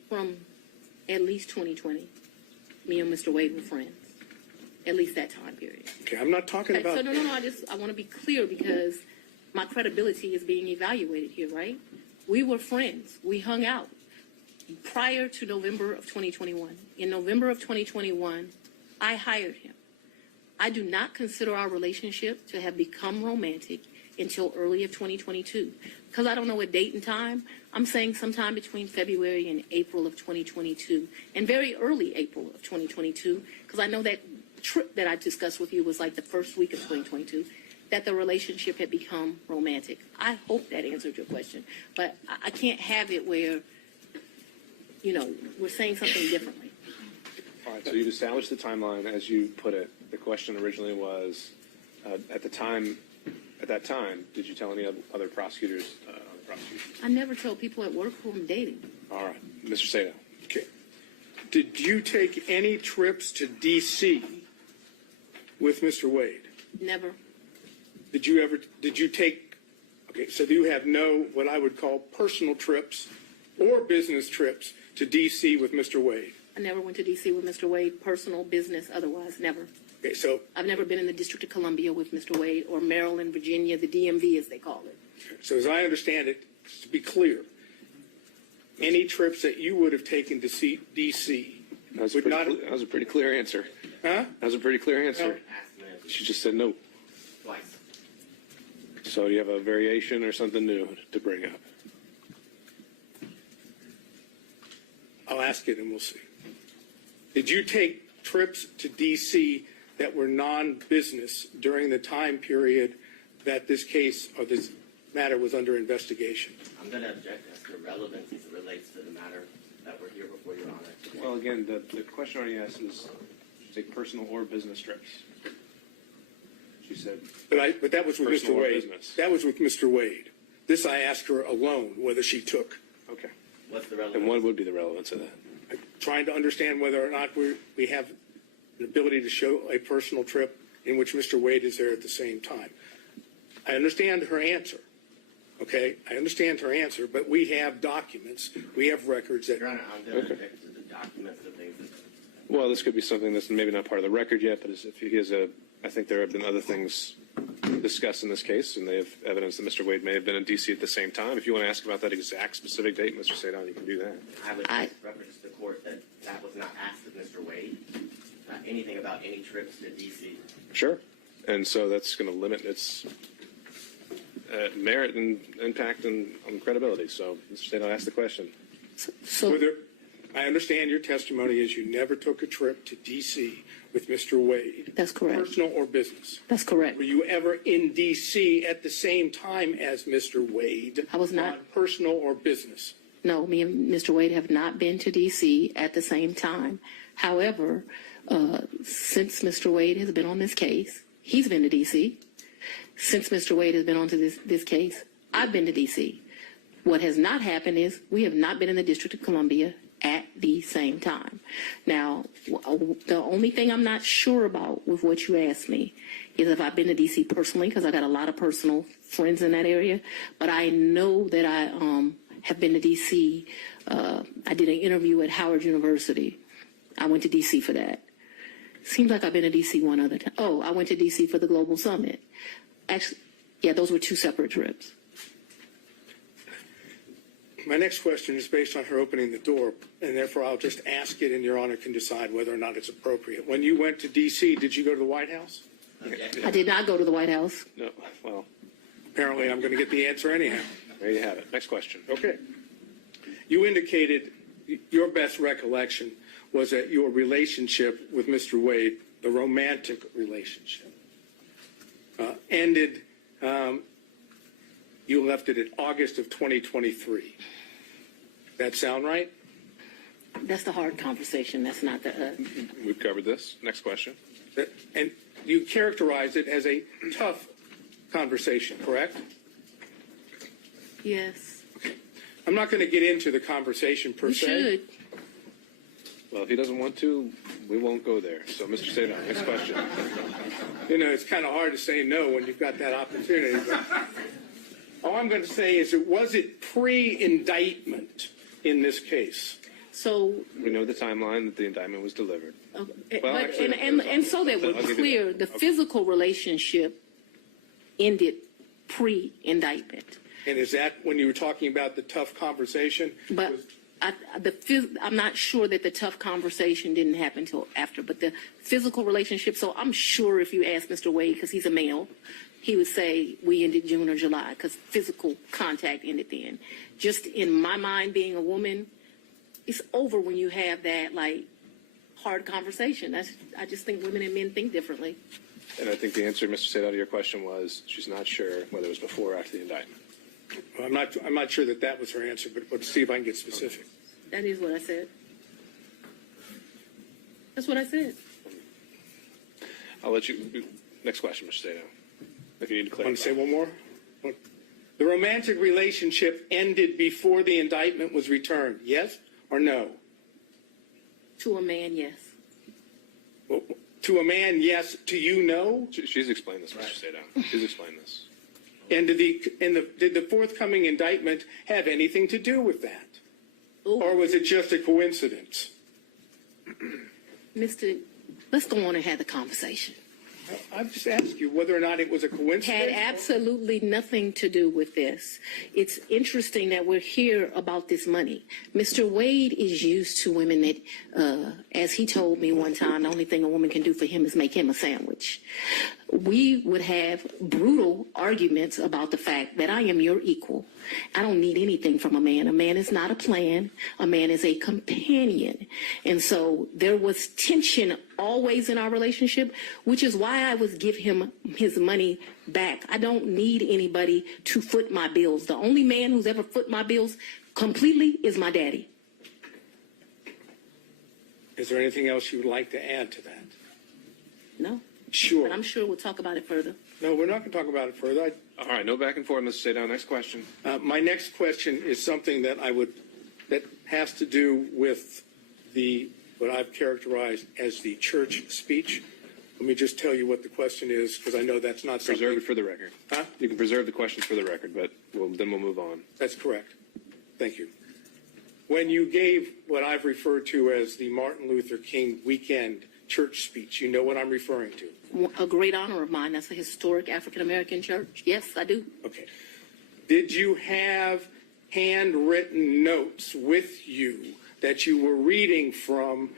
From at least 2020, me and Mr. Wade were friends. At least that time period. Okay, I'm not talking about. So no. I want to be clear because my credibility is being evaluated here, right? We were friends. We hung out prior to November of 2021. In November of 2021, I hired him. I do not consider our relationship to have become romantic until early of 2022. Because I don't know a date and time, I'm saying sometime between February and April of 2022, and very early April of 2022, because I know that trip that I discussed with you was like the first week of 2022, that the relationship had become romantic. I hope that answered your question, but I can't have it where, we're saying something differently. All right, so you've established the timeline as you put it. The question originally was, at that time, did you tell any other prosecutors on the prosecution? I never tell people at work who I'm dating. All right, Mr. Sano. Okay. Did you take any trips to D.C. with Mr. Wade? Never. Did you take, okay, so do you have no, what I would call personal trips or business trips to D.C. with Mr. Wade? I never went to D.C. with Mr. Wade, personal, business, otherwise, never. Okay, so, I've never been in the District of Columbia with Mr. Wade or Maryland, Virginia, the DMV as they call it. so as I understand it, just to be clear, any trips that you would have taken to see D.C. That was, would not, that was a pretty clear answer. huh? That was a pretty clear answer. No. Asked and answered She just said no. twice. So do you have a variation or something new to bring up? I'll ask it and we'll see. Did you take trips to D.C. that were non-business during the time period that this case or this matter was under investigation? I'm going to object as to relevance as it relates to the matter that we're here before Your Honor today. Well, again, the question already asked is, take personal or business trips. She said, But that was with Personal Mr. or Wade. business? That was with Mr. Wade. This I asked her alone whether she took. okay. What's the relevance? And what would be the relevance of that? I'm trying to understand whether or not we have an ability to show a personal trip in which Mr. Wade is there at the same time. I understand her answer. Okay, I understand her answer, but we have documents, we have records that. Your Honor, I'm going to object to the documents of things that Well, this could be something that's maybe not part of the record yet, but if he has I think there have been other things discussed in this case, and they have evidence that Mr. Wade may have been in D.C. at the same time. If you want to ask about that exact specific date, Mr. Sadon, you can do that. I would reference to the court that that was not asked of Mr. Wade, not anything about any trips to D.C. Sure. And so that's going to limit its merit and impact and on credibility. So, Mr. Sadon, ask the question. So I understand your testimony is you never took a trip to D.C. with Mr. Wade. that's correct. Personal or business? That's correct. Were you ever in D.C. at the same time as Mr. Wade? I was not. On personal or business? No, me and Mr. Wade have not been to D.C. at the same time. However, since Mr. Wade has been on this case, he's been to D.C. Since Mr. Wade has been on to this case, I've been to D.C. What has not happened is we have not been in the District of Columbia at the same time. Now, the only thing I'm not sure about with what you asked me is if I've been to D.C. personally, because I got a lot of personal friends in that area. But I know that I have been to D.C. I did an interview at Howard University. I went to D.C. for that. Seems like I've been to D.C. one other time. Oh, I went to D.C. for the Global Summit. Actually, yeah, those were two separate trips. My next question is based on her opening the door, and therefore I'll just ask it, and Your Honor can decide whether or not it's appropriate. When you went to D.C., did you go to the White House? I did not go to the White House. No. Well, Apparently, I'm going to get the answer anyhow. there you have it. Next question. Okay. You indicated your best recollection was that your relationship with Mr. Wade, the romantic relationship, ended, you left it in August of 2023. That sound right? That's the hard conversation. That's not the. We've covered this. Next question. And you characterized it as a tough conversation, correct? Yes. I'm not going to get into the conversation per You se. should. Well, if he doesn't want to, we won't go there. So, Mr. Sadon, next question. You know, it's kind of hard to say no when you've got that opportunity. But all I'm going to say is, was it pre-indictment in this case? So, We know the timeline that the indictment was delivered. Well, but, actually, and so that we're I'll give you clear, that. the physical relationship ended pre-indictment. And is that when you were talking about the tough conversation? But I'm not sure that the tough conversation didn't happen until after, but the physical relationship. So I'm sure if you ask Mr. Wade, because he's a male, he would say we ended June or July because physical contact ended then. Just in my mind, being a woman, it's over when you have that like hard conversation. I just think women and men think differently. And I think the answer, Mr. Sadon, to your question was she's not sure whether it was before or after the indictment. I'm not sure that was her answer, but let's see if I can get specific. That is what I said. That's what I said. I'll let you. Next question, Mr. Sadon. If you need to clarify. Want to say one more? The romantic relationship ended before the indictment was returned, yes or no? To a man, yes. Well, to a man, yes. To you, no? She's explained this, Mr. Sadon. She's explained this. And did the forthcoming indictment have anything to do with that? Ooh. Or was it just a coincidence? Let's go on and have the conversation. I've just asked you whether or not it was a coincidence. Had absolutely nothing to do with this. It's interesting that we're here about this money. Mr. Wade is used to women that, as he told me one time, the only thing a woman can do for him is make him a sandwich. We would have brutal arguments about the fact that I am your equal. I don't need anything from a man. A man is not a plan. A man is a companion. And so there was tension always in our relationship, which is why I would give him his money back. I don't need anybody to foot my bills. The only man who's ever foot my bills completely is my daddy. Is there anything else you would like to add to that? No. Sure. But I'm sure we'll talk about it further. No, we're not going to talk about it further. All right, no back and forth, Mr. Sadon. Next question. My next question is something that has to do with what I've characterized as the church speech. Let me just tell you what the question is, because I know that's not something. Preserve it for the record. Huh? You can preserve the questions for the record, but then we'll move on. That's correct. Thank you. when you gave what I've referred to as the Martin Luther King weekend church speech, you know what I'm referring to? A great honor of mine. That's a historic African-American church. Yes, I do. Okay. Did you have handwritten notes with you that you were reading from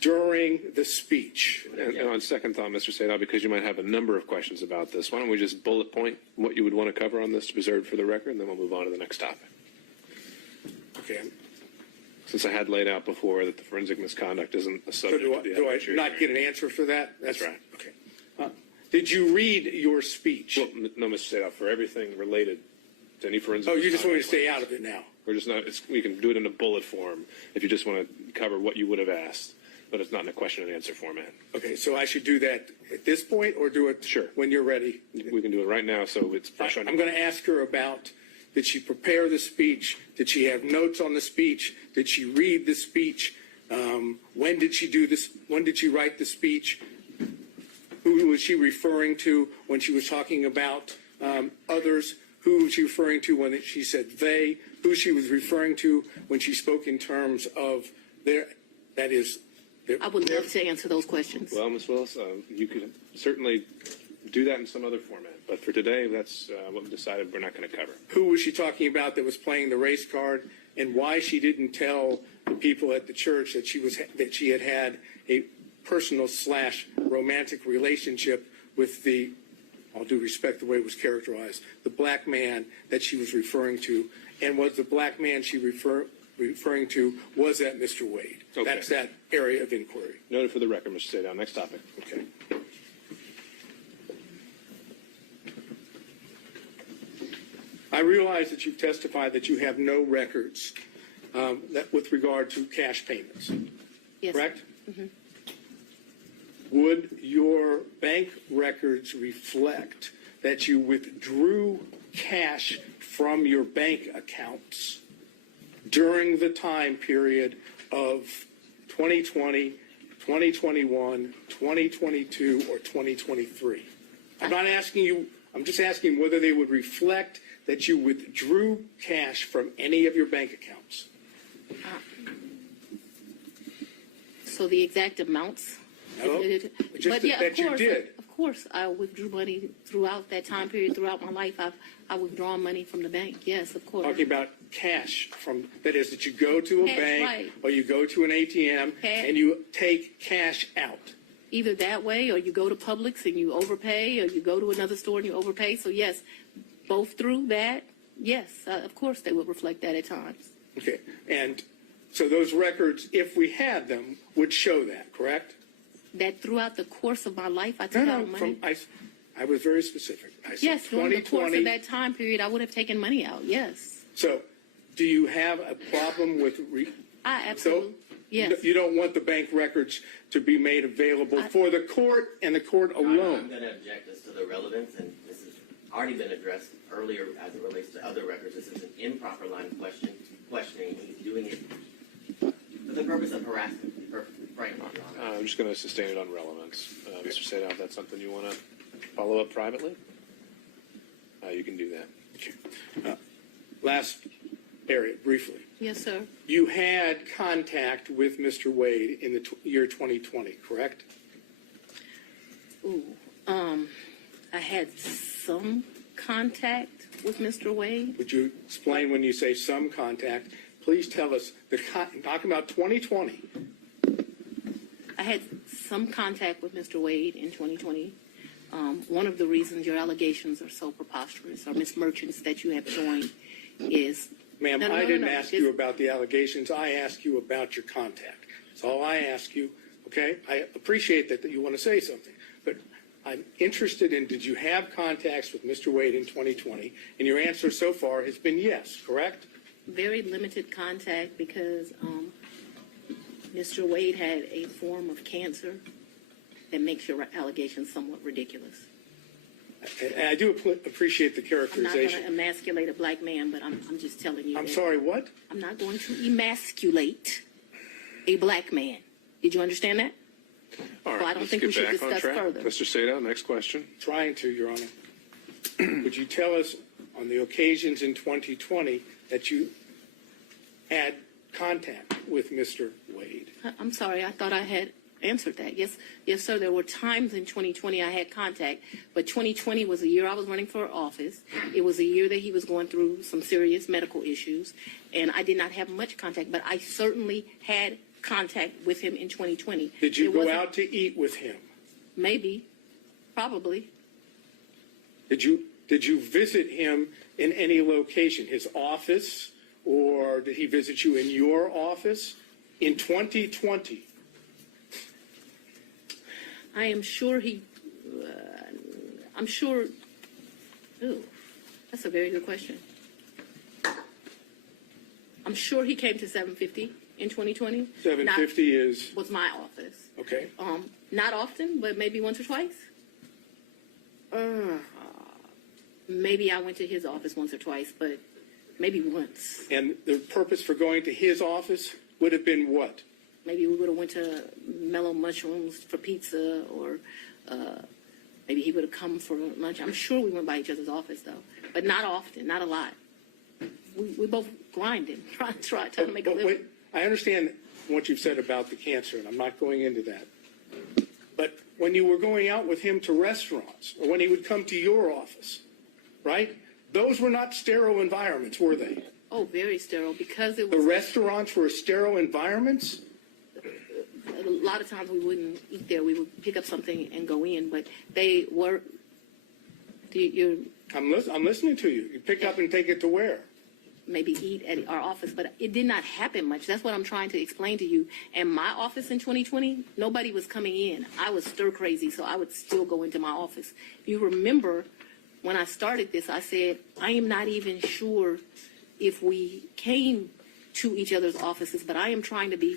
during the speech? And on second thought, Mr. Sadov, because you might have a number of questions about this, why don't we just bullet point what you would want to cover on this to preserve for the record, and then we'll move on to the next topic. Okay. Since I had laid out before that the forensic misconduct isn't a So subject do of the I evidentiary not get hearing. an answer for that? That's right. Okay. Did you read your speech? Well, no, Mr. Sadov, for everything related to any forensic Oh, you just want me to misconduct stay out of it now? We're just not, we can do it in a bullet form if you just want to cover what you would have asked, but it's not in a question and answer format. Okay, so I should do that at this point or do it Sure. when you're ready? We can do it right now, so it's fresh on I'm your going to ask her about, did she prepare the speech? Did she have notes on the speech? Did she read the speech? When did she do this? When did she write the speech? Who was she referring to when she was talking about others? Who was she referring to when she said they? Who she was referring to when she spoke in terms of their, that is, their, I would love to answer those questions. Well, Ms. Willis, you could certainly do that in some other format, but for today, that's what we decided we're not going to cover. who was she talking about that was playing the race card, and why she didn't tell the people at the church that she had had a personal / romantic relationship with the, all due respect the way it was characterized, the black man that she was referring to, and was the black man she referring to, was that Mr. Wade? Okay. That's that area of inquiry. Noted for the record, Mr. Sadov. Next topic. Okay. I realize that you've testified that you have no records that with regard to cash payments, Yes. correct? Would your bank records reflect that you withdrew cash from your bank accounts during the time period of 2020, 2021, 2022, or 2023? I'm not asking you, I'm just asking whether they would reflect that you withdrew cash from any of your bank accounts. So the exact amounts? No, just But yeah, that you did. Of course, I withdrew money throughout that time period, throughout my life. I've withdrawn money from the bank. Yes, of course. Talking about cash from, that is, that you go to a Cash, bank right. or you go to an ATM Cash. and you take cash out. Either that way, or you go to Publix and you overpay, or you go to another store and you overpay. So yes, both through that, yes, of course they would reflect that at times. Okay, and so those records, if we had them, would show that, correct? That throughout the course of my life, I took out money. I was very specific. I said Yes, during the course 2020. of that time period, I would have taken money out. Yes, So, do you have a problem with? I absolutely. Yes. You don't want the bank records to be made available for the court and the court I'm alone. going to object as to the relevance, and this has already been addressed earlier as it relates to other records. This is an improper line of questioning. He's doing it for the purpose of harassment, frankly, Your Honor. I'm just going to sustain it on relevance. Mr. Sadov, if that's something you want to follow up privately, you can do that. Last area, briefly. Yes, sir. You had contact with Mr. Wade in the year 2020, correct? Ooh, I had some contact with Mr. Wade. Would you explain when you say some contact? Please tell us, talking about 2020. I had some contact with Mr. Wade in 2020. One of the reasons your allegations are so preposterous, or Ms. Merchants that you have joined, is... Ma'am, No, no, I no, didn't no, ask just- you about the allegations. I asked you about your contact. That's all I ask you, okay? I appreciate that you want to say something, but I'm interested in, did you have contacts with Mr. Wade in 2020? And your answer so far has been yes, correct? very limited contact because Mr. Wade had a form of cancer that makes your allegations somewhat ridiculous. And I do appreciate the I'm not going characterization. to emasculate a black man, but I'm just telling you. I'm that sorry, what? I'm not going to emasculate a black man. Did you understand that? All right, So I don't let's think get we should back on discuss track. further. Mr. Sadov, next question. Trying to, Your Honor. Would you tell us on the occasions in 2020 that you had contact with Mr. Wade? I'm sorry, I thought I had answered that. Yes, sir. There were times in 2020 I had contact, but 2020 was a year I was running for office. It was a year that he was going through some serious medical issues, and I did not have much contact, but I certainly had contact with him in 2020. Did you It go wasn't- out to eat with him? Maybe, probably. Did you visit him in any location, his office, or did he visit you in your office in 2020? I am sure he, I'm sure, ooh, that's a very good question. I'm sure he came to 750 in 2020. 750 is, Was my office. okay. Not often, but maybe once or twice. Maybe I went to his office once or twice, but maybe once. And the purpose for going to his office would have been what? Maybe we would have went to Mellow Mushrooms for pizza, or maybe he would have come for lunch. I'm sure we went by each other's office, though, but not often, not a lot. We both grinded, trying to make a But living. wait, I understand what you've said about the cancer, and I'm not going into that. But when you were going out with him to restaurants, or when he would come to your office, right? Those were not sterile environments, were they? Oh, very sterile, because it The was restaurants were sterile environments? a lot of times we wouldn't eat there. We would pick up something and go in, but they were. You're I'm listening to you. You pick up and take it to where? maybe eat at our office, but it did not happen much. That's what I'm trying to explain to you. And my office in 2020, nobody was coming in. I was stir crazy, so I would still go into my office. You remember when I started this, I said, I am not even sure if we came to each other's offices, but I am trying to be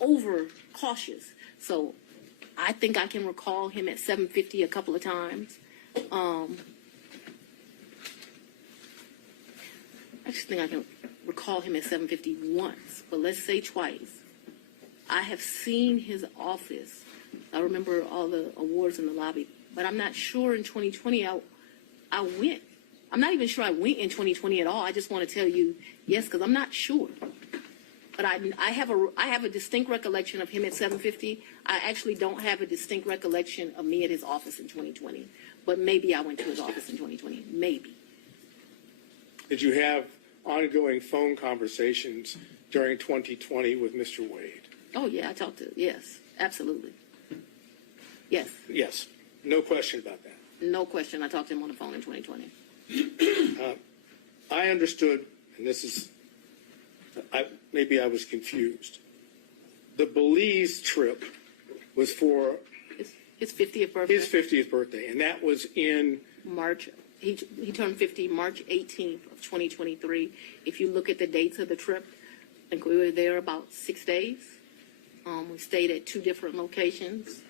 over cautious. So I think I can recall him at 750 a couple of times. I just think I can recall him at 750 once, but let's say twice. I have seen his office. I remember all the awards in the lobby, but I'm not sure in 2020 I went. I'm not even sure I went in 2020 at all. I just want to tell you yes, because I'm not sure. But I have a distinct recollection of him at 750. I actually don't have a distinct recollection of me at his office in 2020. But maybe I went to his office in 2020. Maybe. Did you have ongoing phone conversations during 2020 with Mr. Wade? Oh, yeah, I talked to, yes, absolutely. Yes, Yes, no question about that. no question. I talked to him on the phone in 2020. I understood, and this is, maybe I was confused. The Belize trip was for His 50th birthday. his 50th birthday, and that was in March. He turned 50 March 18th of 2023. If you look at the dates of the trip, I think we were there about 6 days. We stayed at 2 different locations.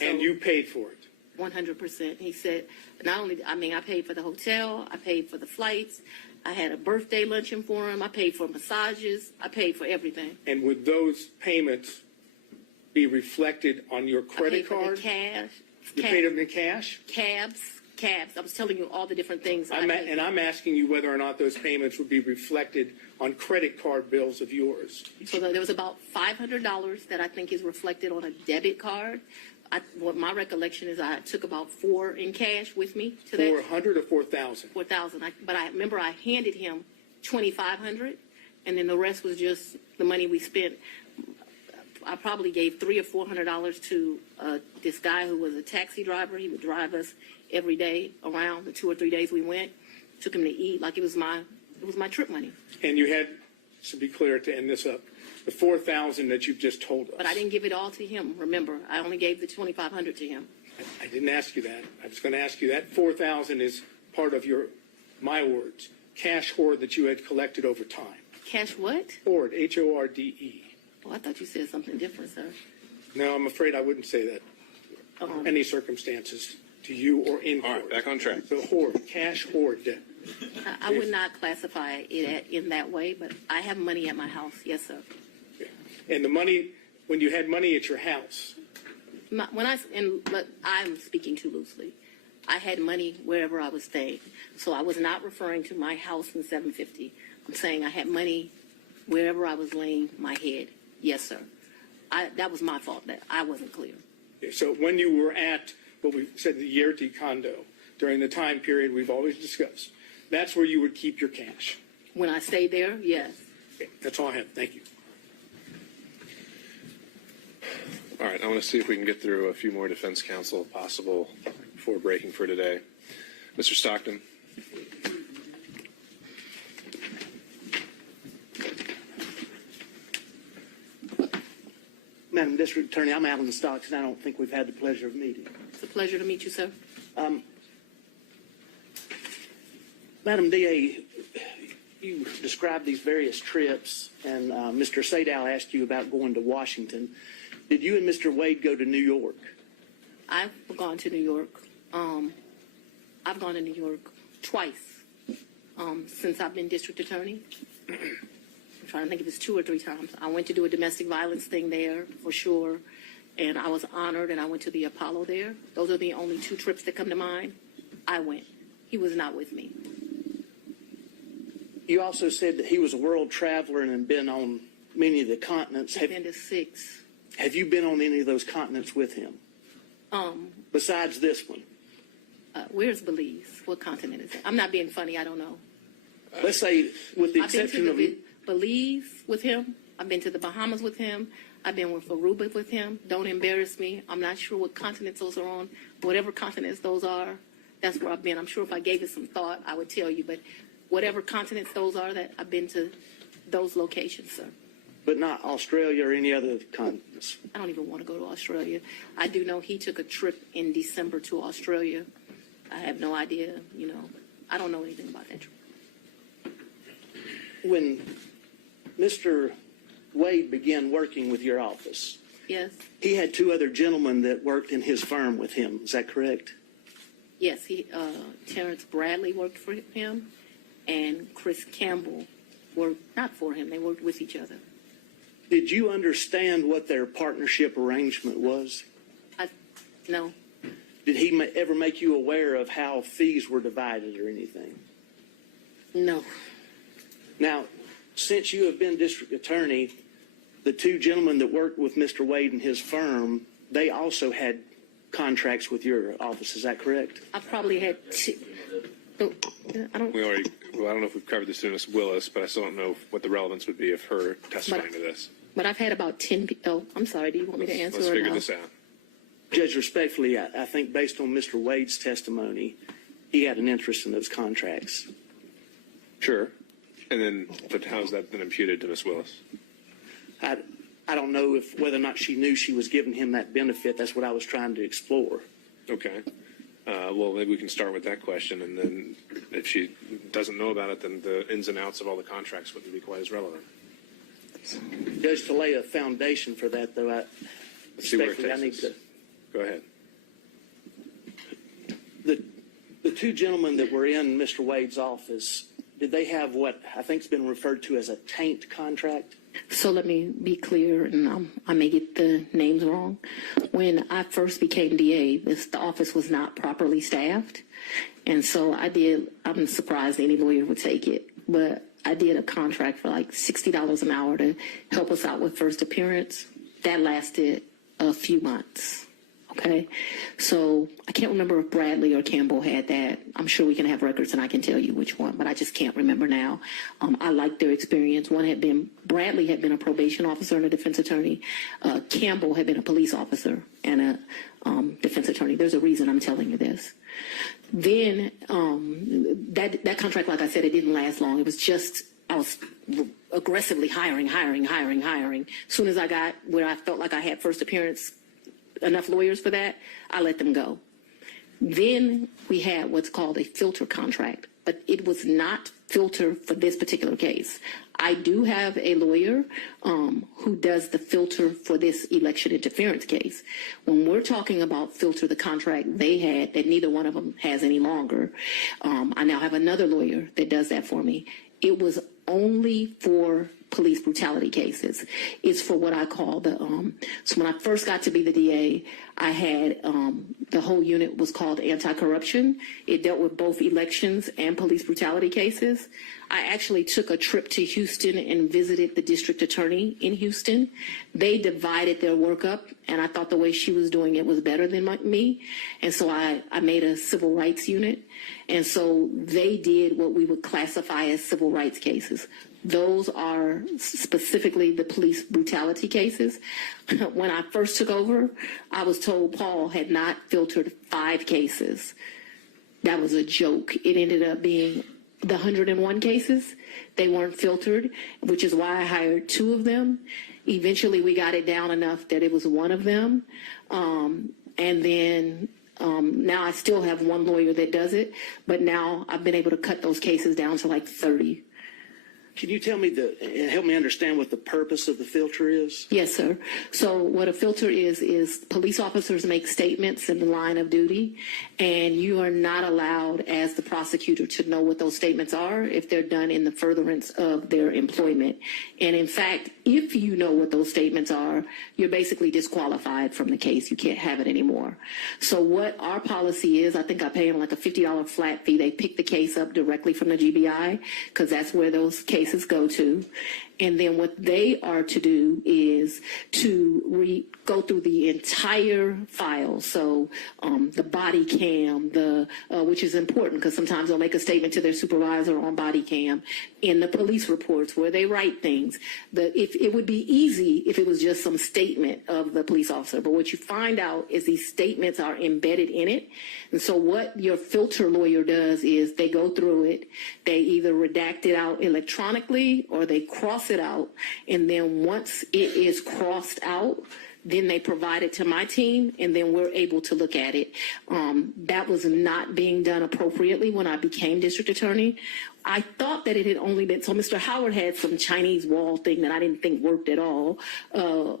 and you paid for it. 100%. He said, I paid for the hotel, I paid for the flights, I had a birthday luncheon for him, I paid for massages, I paid for everything. And would those payments be reflected on your I paid credit for card? the cash. You paid them in cash? Cabs. I was telling you all the different things. I'm asking you whether or not those payments would be reflected on credit card bills of yours. So there was about $500 that I think is reflected on a debit card. What my recollection is, I took about 4 in cash with me to that. 400 or 4,000? 4,000. But I remember I handed him 2,500, and then the rest was just the money we spent. I probably gave $300 or $400 to this guy who was a taxi driver. He would drive us every day around the 2 or 3 days we went. Took him to eat like it was my trip money. And you had, to be clear, to end this up, the 4,000 that you've just told us. But I didn't give it all to him. Remember, I only gave the 2,500 to him. I didn't ask you that. I was going to ask you that 4,000 is part of your, my words, cash hoard that you had collected over time. Cash what? Hoard, H-O-R-D-E. Oh, I thought you said something different, sir. No, I'm afraid I wouldn't say that under any circumstances to you or in All court. right, back on track. So hoard, cash hoard. I would not classify it in that way, but I have money at my house. Yes, sir. And the money, when you had money at your house, I'm speaking too loosely. I had money wherever I was staying, so I was not referring to my house in 750. I'm saying I had money wherever I was laying my head. Yes, sir. That was my fault that I wasn't clear. So when you were at what we said the Yerty condo during the time period we've always discussed, that's where you would keep your cash. When I stayed there, yes. Okay, that's all I have. Thank you. All right, I want to see if we can get through a few more defense counsel if possible before breaking for today. Mr. Stockton. Madam District Attorney, I'm Alan Stockton. I don't think we've had the pleasure of meeting. It's a pleasure to meet you, sir. Madam DA, you described these various trips, and Mr. Sadow asked you about going to Washington. Did you and Mr. Wade go to New York? I've gone to New York. I've gone to New York twice since I've been district attorney. I'm trying to think if it's 2 or 3 times. I went to do a domestic violence thing there for sure, and I was honored, and I went to the Apollo there. Those are the only 2 trips that come to mind. I went. He was not with me. You also said that he was a world traveler and had been on many of the continents. I've been to 6. Have you been on any of those continents with him? Besides this one? Where's Belize? What continent is it? I'm not being funny. I don't know. Let's say, with the I've been exception to of... Belize with him. I've been to the Bahamas with him. I've been with Aruba with him. Don't embarrass me. I'm not sure what continents those are on. Whatever continents those are, that's where I've been. I'm sure if I gave it some thought, I would tell you. But whatever continents those are, that I've been to those locations, sir. But not Australia or any other continents? I don't even want to go to Australia. I do know he took a trip in December to Australia. I have no idea, I don't know anything about that trip. When Mr. Wade began working with your office, Yes, he had 2 other gentlemen that worked in his firm with him. Is that correct? yes, Terrence Bradley worked for him, and Chris Campbell worked not for him. They worked with each other. Did you understand what their partnership arrangement was? No, Did he ever make you aware of how fees were divided or anything? no. Now, since you have been district attorney, the 2 gentlemen that worked with Mr. Wade and his firm, they also had contracts with your office. Is that correct? I probably had 2. I don't. I don't know if we've covered this through Ms. Willis, but I still don't know what the relevance would be of her testifying to this. But I've had about 10 people. Oh, I'm sorry. Do you want me to answer Let's or figure no? this out. Judge, respectfully, I think based on Mr. Wade's testimony, he had an interest in those contracts. Sure. And then, but how's that been imputed to Ms. Willis? I don't know whether or not she knew she was giving him that benefit. That's what I was trying to explore. Okay. Well, maybe we can start with that question, and then if she doesn't know about it, then the ins and outs of all the contracts wouldn't be quite as relevant. Judge, to lay a foundation for that, though, Let's see where it respectfully, I need takes us. to... Go ahead. The 2 gentlemen that were in Mr. Wade's office, did they have what I think's been referred to as a taint contract? So let me be clear, and I may get the names wrong. When I first became DA, the office was not properly staffed. And so I'm surprised any lawyer would take it, but I did a contract for like $60 an hour to help us out with first appearance. That lasted a few months. Okay, so I can't remember if Bradley or Campbell had that. I'm sure we can have records and I can tell you which one, but I just can't remember now. I liked their experience. Bradley had been a probation officer and a defense attorney. Campbell had been a police officer and a defense attorney. There's a reason I'm telling you this. Then that contract, like I said, it didn't last long. It was just, I was aggressively hiring. As soon as I got where I felt like I had first appearance, enough lawyers for that, I let them go. Then we had what's called a filter contract, but it was not filter for this particular case. I do have a lawyer who does the filter for this election interference case. When we're talking about filter, the contract they had that neither one of them has any longer, I now have another lawyer that does that for me. It was only for police brutality cases. It's for what I call the, so when I first got to be the DA, I had, the whole unit was called anti-corruption. It dealt with both elections and police brutality cases. I actually took a trip to Houston and visited the district attorney in Houston. They divided their work up, and I thought the way she was doing it was better than me. And so I made a civil rights unit. And so they did what we would classify as civil rights cases. Those are specifically the police brutality cases. When I first took over, I was told Paul had not filtered 5 cases. That was a joke. It ended up being the 101 cases. They weren't filtered, which is why I hired 2 of them. Eventually, we got it down enough that it was 1 of them. And then now I still have 1 lawyer that does it, but now I've been able to cut those cases down to like 30. Can you tell me help me understand what the purpose of the filter is? Yes, sir. So what a filter is police officers make statements in the line of duty, and you are not allowed as the prosecutor to know what those statements are if they're done in the furtherance of their employment. And in fact, if you know what those statements are, you're basically disqualified from the case. You can't have it anymore. So what our policy is, I think I pay them like a $50 flat fee. They pick the case up directly from the GBI because that's where those cases go to. And then what they are to do is to go through the entire file. So the body cam, which is important because sometimes they'll make a statement to their supervisor on body cam, in the police reports where they write things. If it would be easy if it was just some statement of the police officer, but what you find out is these statements are embedded in it. And so what your filter lawyer does is they go through it, they either redact it out electronically or they cross it out, and then once it is crossed out, then they provide it to my team, and then we're able to look at it. That was not being done appropriately when I became district attorney. I thought that it had only been, so Mr. Howard had some Chinese wall thing that I didn't think worked at all,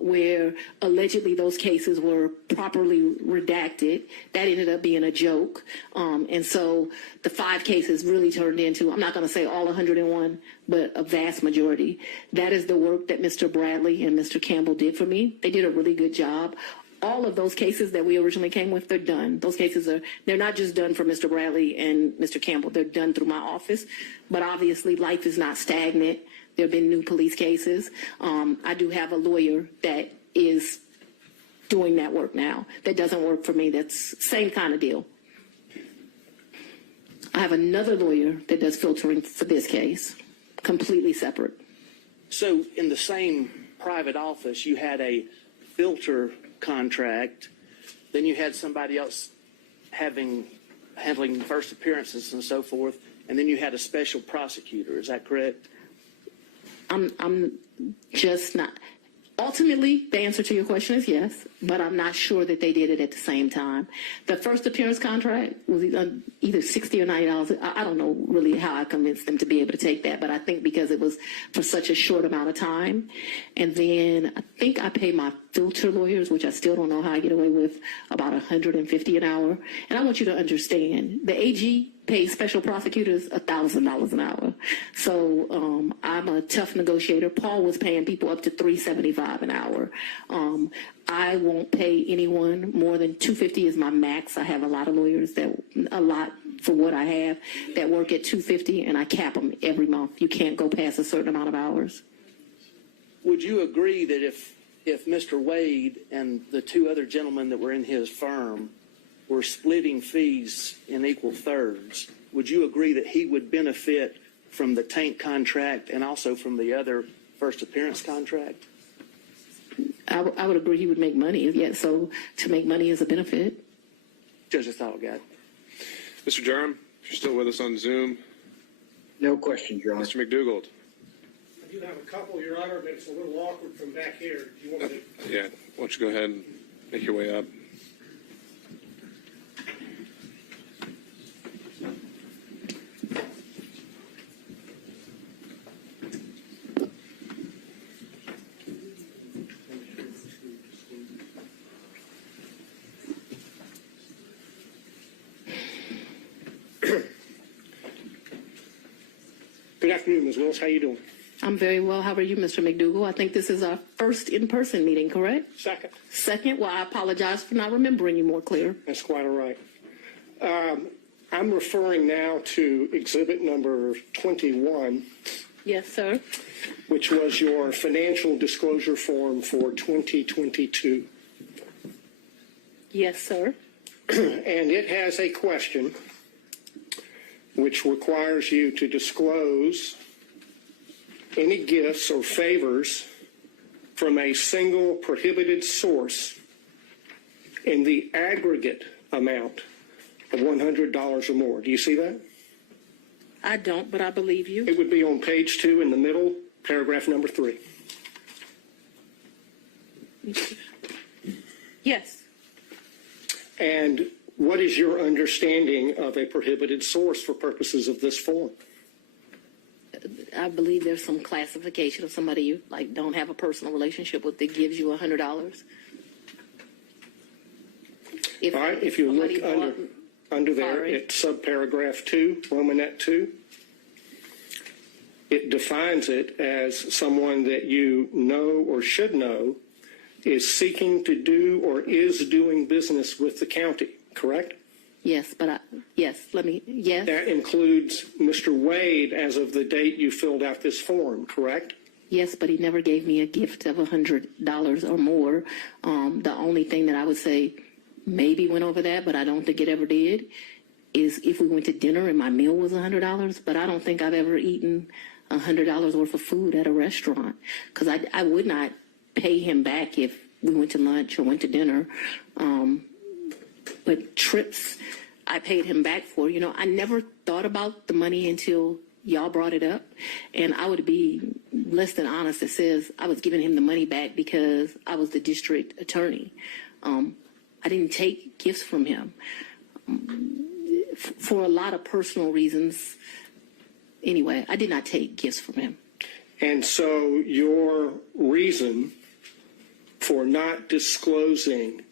where allegedly those cases were properly redacted. That ended up being a joke. And so the 5 cases really turned into, I'm not going to say all 101, but a vast majority. That is the work that Mr. Bradley and Mr. Campbell did for me. They did a really good job. All of those cases that we originally came with, they're done. Those cases they're not just done for Mr. Bradley and Mr. Campbell. They're done through my office. But obviously, life is not stagnant. There have been new police cases. I do have a lawyer that is doing that work now. That doesn't work for me. That's same kind of deal. I have another lawyer that does filtering for this case, completely separate. So in the same private office, you had a filter contract, then you had somebody else handling first appearances and so forth, and then you had a special prosecutor. Is that correct? I'm just not. Ultimately, the answer to your question is yes, but I'm not sure that they did it at the same time. The first appearance contract was either $60 or $90. I don't know really how I convinced them to be able to take that, but I think because it was for such a short amount of time. And then I think I pay my filter lawyers, which I still don't know how I get away with, about $150 an hour. And I want you to understand, the AG pays special prosecutors $1,000 an hour. So I'm a tough negotiator. Paul was paying people up to $375 an hour. I won't pay anyone more than $250 is my max. I have a lot of lawyers for what I have that work at $250, and I cap them every month. You can't go past a certain amount of hours. Would you agree that if Mr. Wade and the 2 other gentlemen that were in his firm were splitting fees in equal thirds, would you agree that he would benefit from the tank contract and also from the other first appearance contract? I would agree he would make money. Yeah, so to make money is a benefit. Judge, that's all I got. Mr. Durham, if you're still with us on Zoom. No questions, Your Honor. Mr. McDougald. I do have a couple, Your Honor, but it's a little awkward from back here. Do you want me to? Yeah, why don't you go ahead and make your way up. Good afternoon, Ms. Willis. How you doing? I'm very well. How are you, Mr. McDougall? I think this is our first in-person meeting, correct? Second. Second? Well, I apologize for not remembering you more clear. That's quite all right. I'm referring now to exhibit number 21, Yes, sir. which was your financial disclosure form for 2022. Yes, sir. And it has a question which requires you to disclose any gifts or favors from a single prohibited source in the aggregate amount of $100 or more. Do you see that? I don't, but I believe you. It would be on page 2 in the middle, paragraph number 3. Yes. And what is your understanding of a prohibited source for purposes of this form? I believe there's some classification of somebody you like don't have a personal relationship with that gives you $100. All right, if you look somebody under there Sorry. at subparagraph 2, Romanet 2, it defines it as someone that you know or should know is seeking to do or is doing business with the county, correct? Yes, but yes. That includes Mr. Wade as of the date you filled out this form, correct? Yes, but he never gave me a gift of $100 or more. The only thing that I would say maybe went over that, but I don't think it ever did, is if we went to dinner and my meal was $100. But I don't think I've ever eaten $100 worth of food at a restaurant, because I would not pay him back if we went to lunch or went to dinner. But trips, I paid him back for. You know, I never thought about the money until y'all brought it up, and I would be less than honest that says I was giving him the money back because I was the district attorney. I didn't take gifts from him for a lot of personal reasons. Anyway, I did not take gifts from him. And so your reason for not disclosing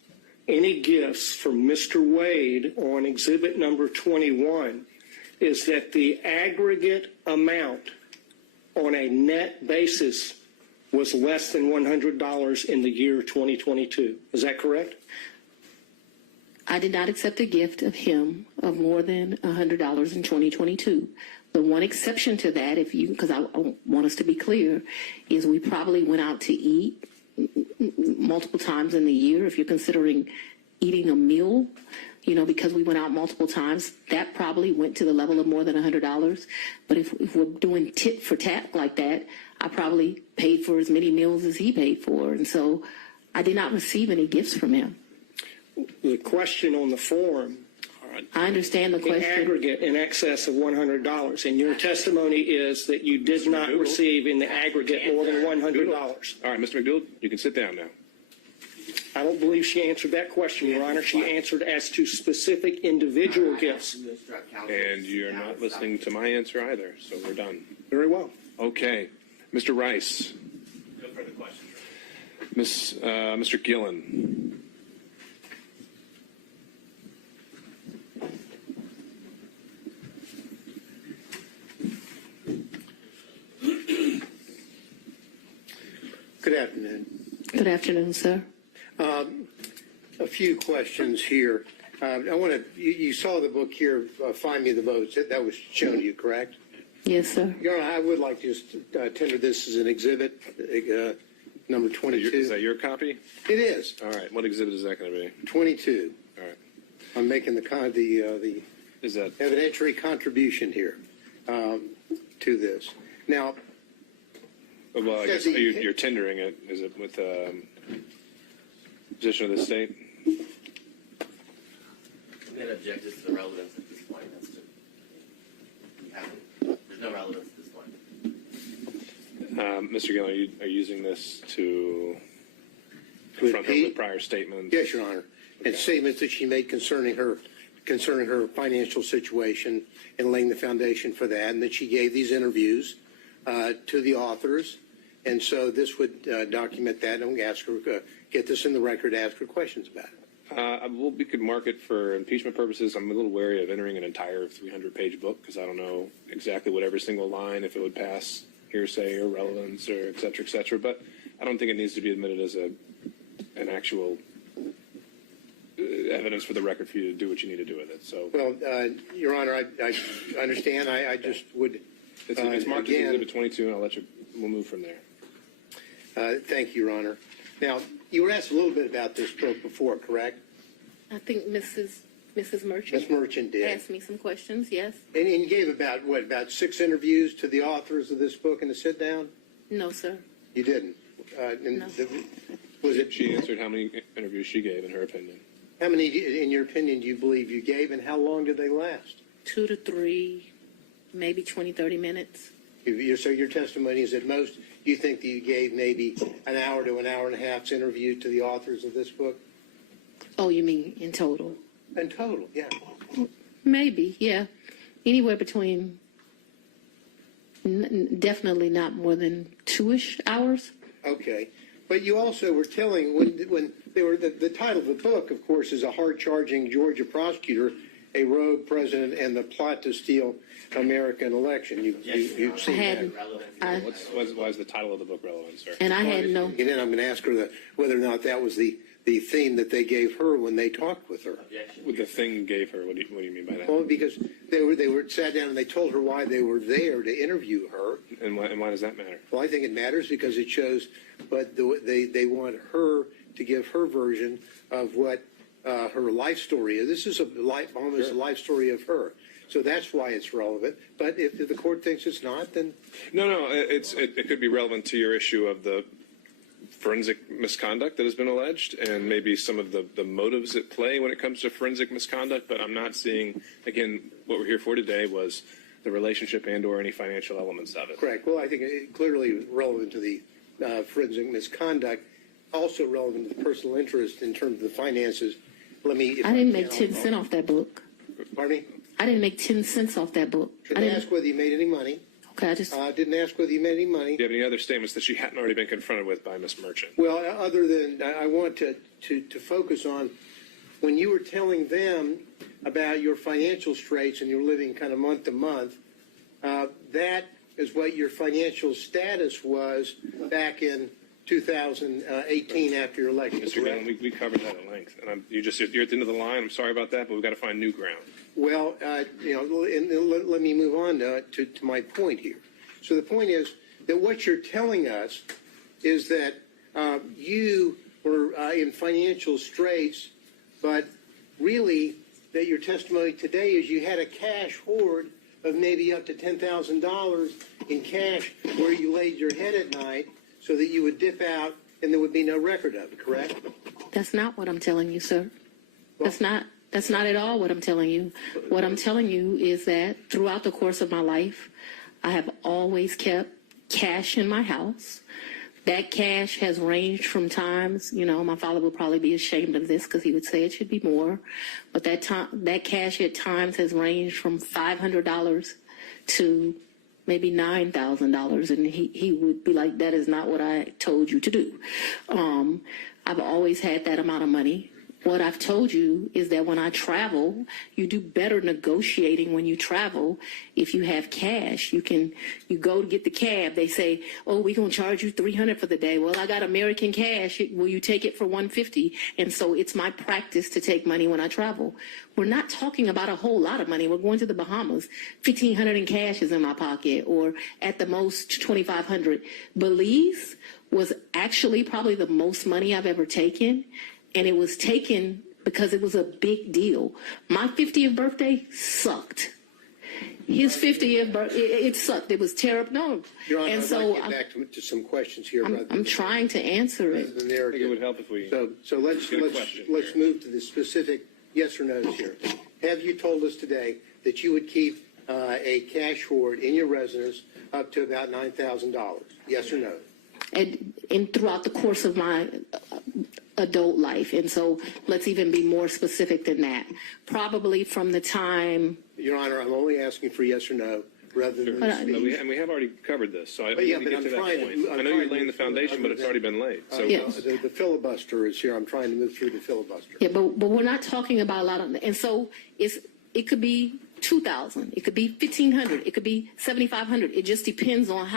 any gifts from Mr. Wade on exhibit number 21 is that the aggregate amount on a net basis was less than $100 in the year 2022. Is that correct? I did not accept a gift of him of more than $100 in 2022. The one exception to that, because I want us to be clear, is we probably went out to eat multiple times in the year. If you're considering eating a meal, you know, because we went out multiple times, that probably went to the level of more than $100. But if we're doing tit for tat like that, I probably paid for as many meals as he paid for. And so I did not receive any gifts from him. The question on the form, I understand the in question. aggregate in excess of $100, and your testimony is that you did not receive in the aggregate more than $100. All right, Mr. McDougall, you can sit down now. I don't believe she answered that question, Your Honor. She answered as to specific individual gifts. And you're not listening to my answer either, so we're done. Very well. Okay. Mr. Rice. No further questions. Mr. Gillen. Good afternoon. Good afternoon, sir. A few questions here. I want to. You saw the book here, "Find Me the Votes." That was shown to you, correct? Yes, sir. Your Honor, I would like to just tender this as an exhibit, number 22. Is that your copy? It is All right. What exhibit is that going to be? 22. All right. I'm making the Is that evidentiary contribution here to this. Now, well? I guess you're tendering it. Is it with position of the state? I'm going to object this to the relevance at this point. There's no relevance at this point. Mr. Gillen, are you using this to confront her with prior statements? yes, Your Honor, and statements that she made concerning her financial situation and laying the foundation for that, and that she gave these interviews to the authors, and so this would document that, and we ask her, get this in the record, ask her questions about it. Well, we could mark it for impeachment purposes. I'm a little wary of entering an entire 300-page book because I don't know exactly what every single line, if it would pass hearsay or relevance or et cetera, but I don't think it needs to be admitted as an actual evidence for the record for you to do what you need to do with it. So, Well, Your Honor, I understand. I just would. it's marked as again, Exhibit 22, and we'll move from there. Thank you, Your Honor. Now, you were asked a little bit about this book before, correct? I think Mrs. Merchant Ms. Merchant did. asked me some questions, yes. And you gave about 6 interviews to the authors of this book in the sit down? No, sir. You didn't. No. Was it? She answered how many interviews she gave, in her opinion. How many, in your opinion, do you believe you gave, and how long did they last? 2 to 3, maybe 20, 30 minutes. So your testimony is at most, you think that you gave maybe an hour to an hour and a half's interview to the authors of this book? Oh, you mean in total? In total, yeah. Maybe, yeah. Anywhere between, definitely not more than 2-ish hours. Okay. But you also were telling, when they were, the title of the book, of course, is A Hard-Charging Georgia Prosecutor, a Rogue President, and the Plot to Steal American Election. You've seen that. Why is the title of the book relevant, sir? And I had no. And then I'm going to ask her whether or not that was the theme that they gave her when they talked with her. What the thing gave her? What do you mean by that? Well, because they were sat down and they told her why they were there to interview her. And why does that matter? Well, I think it matters because it shows, but they want her to give her version of what her life story is. This is almost a life story of her. So that's why it's relevant. But if the court thinks it's not, then No. It could be relevant to your issue of the forensic misconduct that has been alleged, and maybe some of the motives at play when it comes to forensic misconduct. But I'm not seeing, again, what we're here for today was the relationship and/or any financial elements of it. correct. Well, I think it clearly relevant to the forensic misconduct, also relevant to the personal interest in terms of the finances. I didn't make 10 cents off that book. Pardon me? I didn't make 10 cents off that book. I Didn't didn't ask whether you made any money. Okay, I just. Didn't ask whether you made any money. Do you have any other statements that she hadn't already been confronted with by Ms. Merchant? Well, other than I want to focus on when you were telling them about your financial straits and you're living kind of month to month, that is what your financial status was back in 2018 after your election. Mr. Gannon, we covered that at length, and you're at the end of the line. I'm sorry about that, but we've got to find new ground. Well, let me move on to my point here. So the point is that what you're telling us is that you were in financial straits, but really that your testimony today is you had a cash hoard of maybe up to $10,000 in cash where you laid your head at night so that you would dip out and there would be no record of it, correct? That's not what I'm telling you, sir. That's not at all what I'm telling you. What I'm telling you is that throughout the course of my life, I have always kept cash in my house. That cash has ranged from times, my father would probably be ashamed of this because he would say it should be more. But that cash at times has ranged from $500 to maybe $9,000, and he would be like, that is not what I told you to do. I've always had that amount of money. What I've told you is that when I travel, you do better negotiating when you travel. If you have cash, you go to get the cab. They say, oh, we're going to charge you $300 for the day. Well, I got American cash. Will you take it for $150? And so it's my practice to take money when I travel. We're not talking about a whole lot of money. We're going to the Bahamas. $1,500 in cash is in my pocket, or at the most $2,500. Belize was actually probably the most money I've ever taken. And it was taken because it was a big deal. My 50th birthday sucked. His 50th birthday, it sucked. It was terrible. No. Your Honor, and I'd so like to get back to some questions here. I'm trying to answer it. I think it would help if we. So let's move to the specific yes or no's here. Have you told us today that you would keep a cash hoard in your residence up to about $9,000? Yes or no? And throughout the course of my adult life. And so let's even be more specific than that. Probably from the time. Your Honor, I'm only asking for yes or no rather than speech. And we have already covered this, so I But need to get to that point. I know you're laying the foundation, but it's already been laid. So Yes. The filibuster is here. I'm trying to move through the filibuster. Yeah, but we're not talking about a lot of, and so it could be $2,000. It could be $1,500. It could be $7,500. It just depends on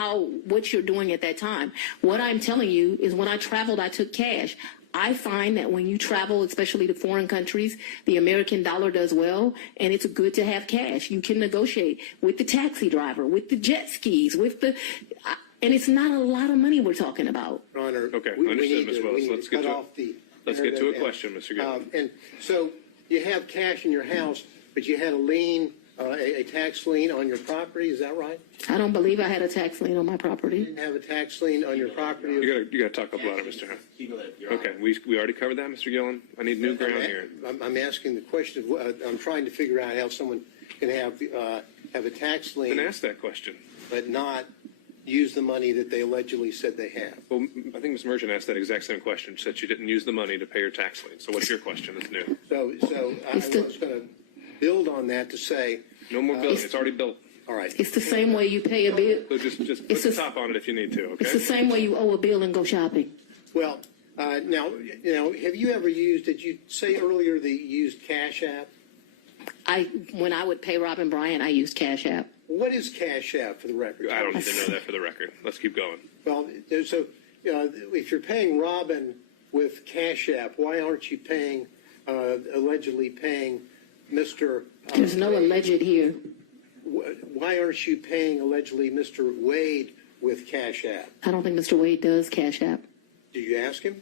what you're doing at that time. What I'm telling you is when I traveled, I took cash. I find that when you travel, especially to foreign countries, the American dollar does well, and it's good to have cash. You can negotiate with the taxi driver, with the jet skis, and it's not a lot of money we're talking about. Your Honor, Okay, we understood, need Ms. to- Willis. we need Let's to get cut to- off the Let's get to a narrative. question, Mr. Gillen. And so you have cash in your house, but you had a lien, a tax lien on your property, is that right? I don't believe I had a tax lien on my You property. didn't have a tax lien on your property? You gotta talk up louder, Mr. Hunt. Cumulative, Your Honor. Okay, we already covered that, Mr. Gillen. I need new ground here. I'm asking the question, I'm trying to figure out how someone can have a tax Then lien, ask that question. but not use the money that they allegedly said they have. Well, I think Ms. Merchant asked that exact same question. She said she didn't use the money to pay her tax lien. So what's your question that's new? So I was going to build on that to say, No more building. It's already built. all right. It's the same way you pay a bill. So just put It's the a- top on it if you need to, It's the okay? same way you owe a bill and go shopping. Well, now, have you ever used, did you say earlier that you used Cash App? When I would pay Robin Bryant, I used Cash App. What is Cash App for the record? I don't need to know that for the record. Let's keep going. Well, so if you're paying Robin with Cash App, why aren't you paying, allegedly paying Mr. There's no alleged here. Why aren't you paying allegedly Mr. Wade with Cash App? I don't think Mr. Wade does Cash App. Did you ask him?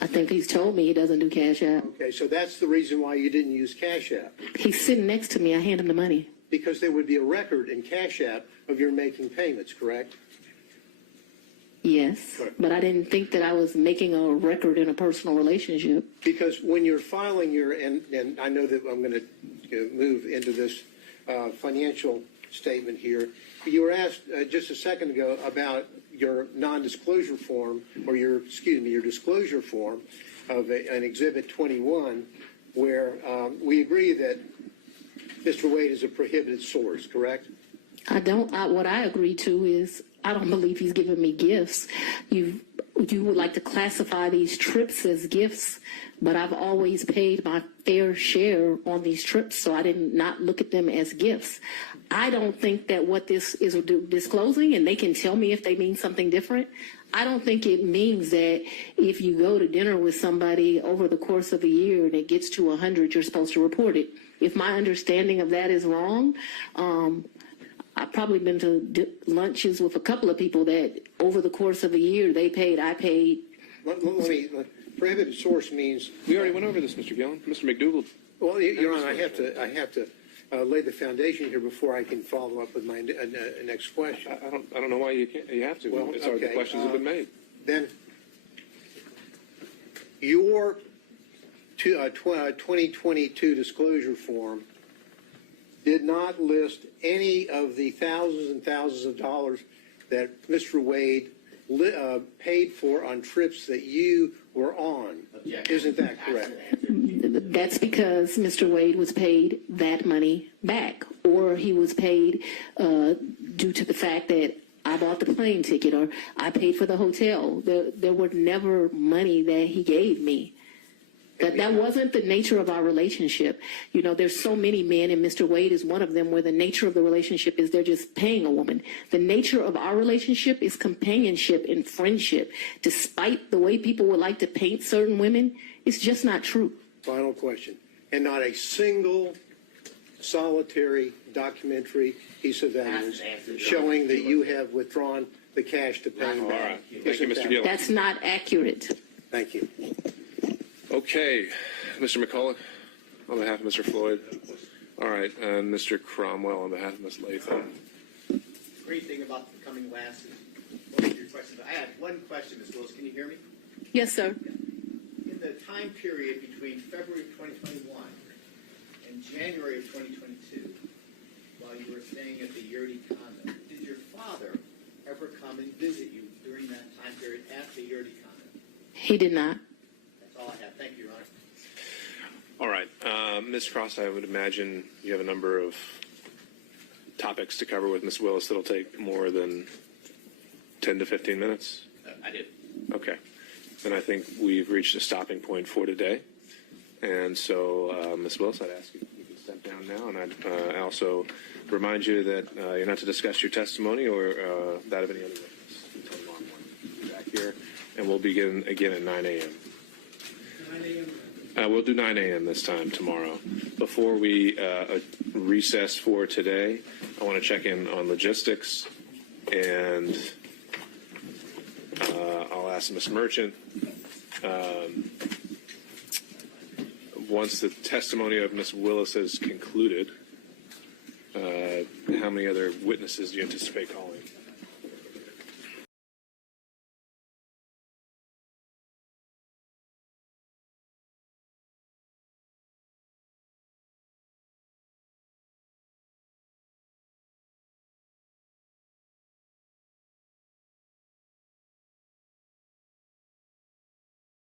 I think he's told me he doesn't do Cash App. Okay, so that's the reason why you didn't use Cash App, He's sitting next to me. I hand him the money. because there would be a record in Cash App of your making payments, correct? Yes, but I didn't think that I was making a record in a personal relationship. Because when you're filing your, and I know that I'm going to move into this financial statement here, you were asked just a second ago about your non-disclosure form, or your disclosure form of an Exhibit 21, where we agree that Mr. Wade is a prohibited source, correct? What I agree to is I don't believe he's giving me gifts. You would like to classify these trips as gifts, but I've always paid my fair share on these trips, so I did not look at them as gifts. I don't think that what this is disclosing, and they can tell me if they mean something different, I don't think it means that if you go to dinner with somebody over the course of a year and it gets to 100, you're supposed to report it. If my understanding of that is wrong, I've probably been to lunches with a couple of people that over the course of a year they paid, I paid. Let me, prohibited source means, We already went over this, Mr. Gillen. Mr. McDougall. well, Your Honor, I have to lay the foundation here before I can follow up with my next question. I don't know why you can't. You have to. Well, It's already, the okay, questions have been made. Then your 2022 disclosure form did not list any of the thousands and thousands of dollars that Mr. Wade paid for on trips that you were on. Objection. Isn't that correct? That's because Mr. Wade was paid that money back, or he was paid due to the fact that I bought the plane ticket or I paid for the hotel. There were never money that he gave me. That wasn't the nature of our relationship. You know, there's so many men, and Mr. Wade is one of them, where the nature of the relationship is they're just paying a woman. The nature of our relationship is companionship and friendship. Despite the way people would like to paint certain women, it's just not true. Final question. And not a single solitary documentary piece of evidence showing that you have withdrawn the cash to pay him All back. right. Thank you, Isn't Mr. that- Gillen. That's not accurate. Thank you. Okay, Mr. McCullough, on behalf of Mr. Floyd. All right, and Mr. Cromwell on behalf of Ms. Latham. Great thing about becoming last is most of your questions. I had one question, Ms. Willis. Can you hear me? Yes, sir. In the time period between February of 2021 and January of 2022, while you were staying at the Yurdi condo, did your father ever come and visit you during that time period at the Yurdi condo? He did not. That's all I have. Thank you, Your Honor. All right, Ms. Cross, I would imagine you have a number of topics to cover with Ms. Willis that'll take more than 10 to 15 minutes. I did. Okay, then I think we've reached a stopping point for today. And so, Ms. Willis, I'd ask you if you could step down now, and I'd also remind you that you're not to discuss your testimony or that of any other witness until tomorrow morning. Be back here, and we'll begin again at 9 a.m. 9 a.m. We'll do 9 a.m. this time tomorrow. Before we recess for today, I want to check in on logistics, and I'll ask Ms. Merchant. Once the testimony of Ms. Willis is concluded, how many other witnesses do you anticipate calling?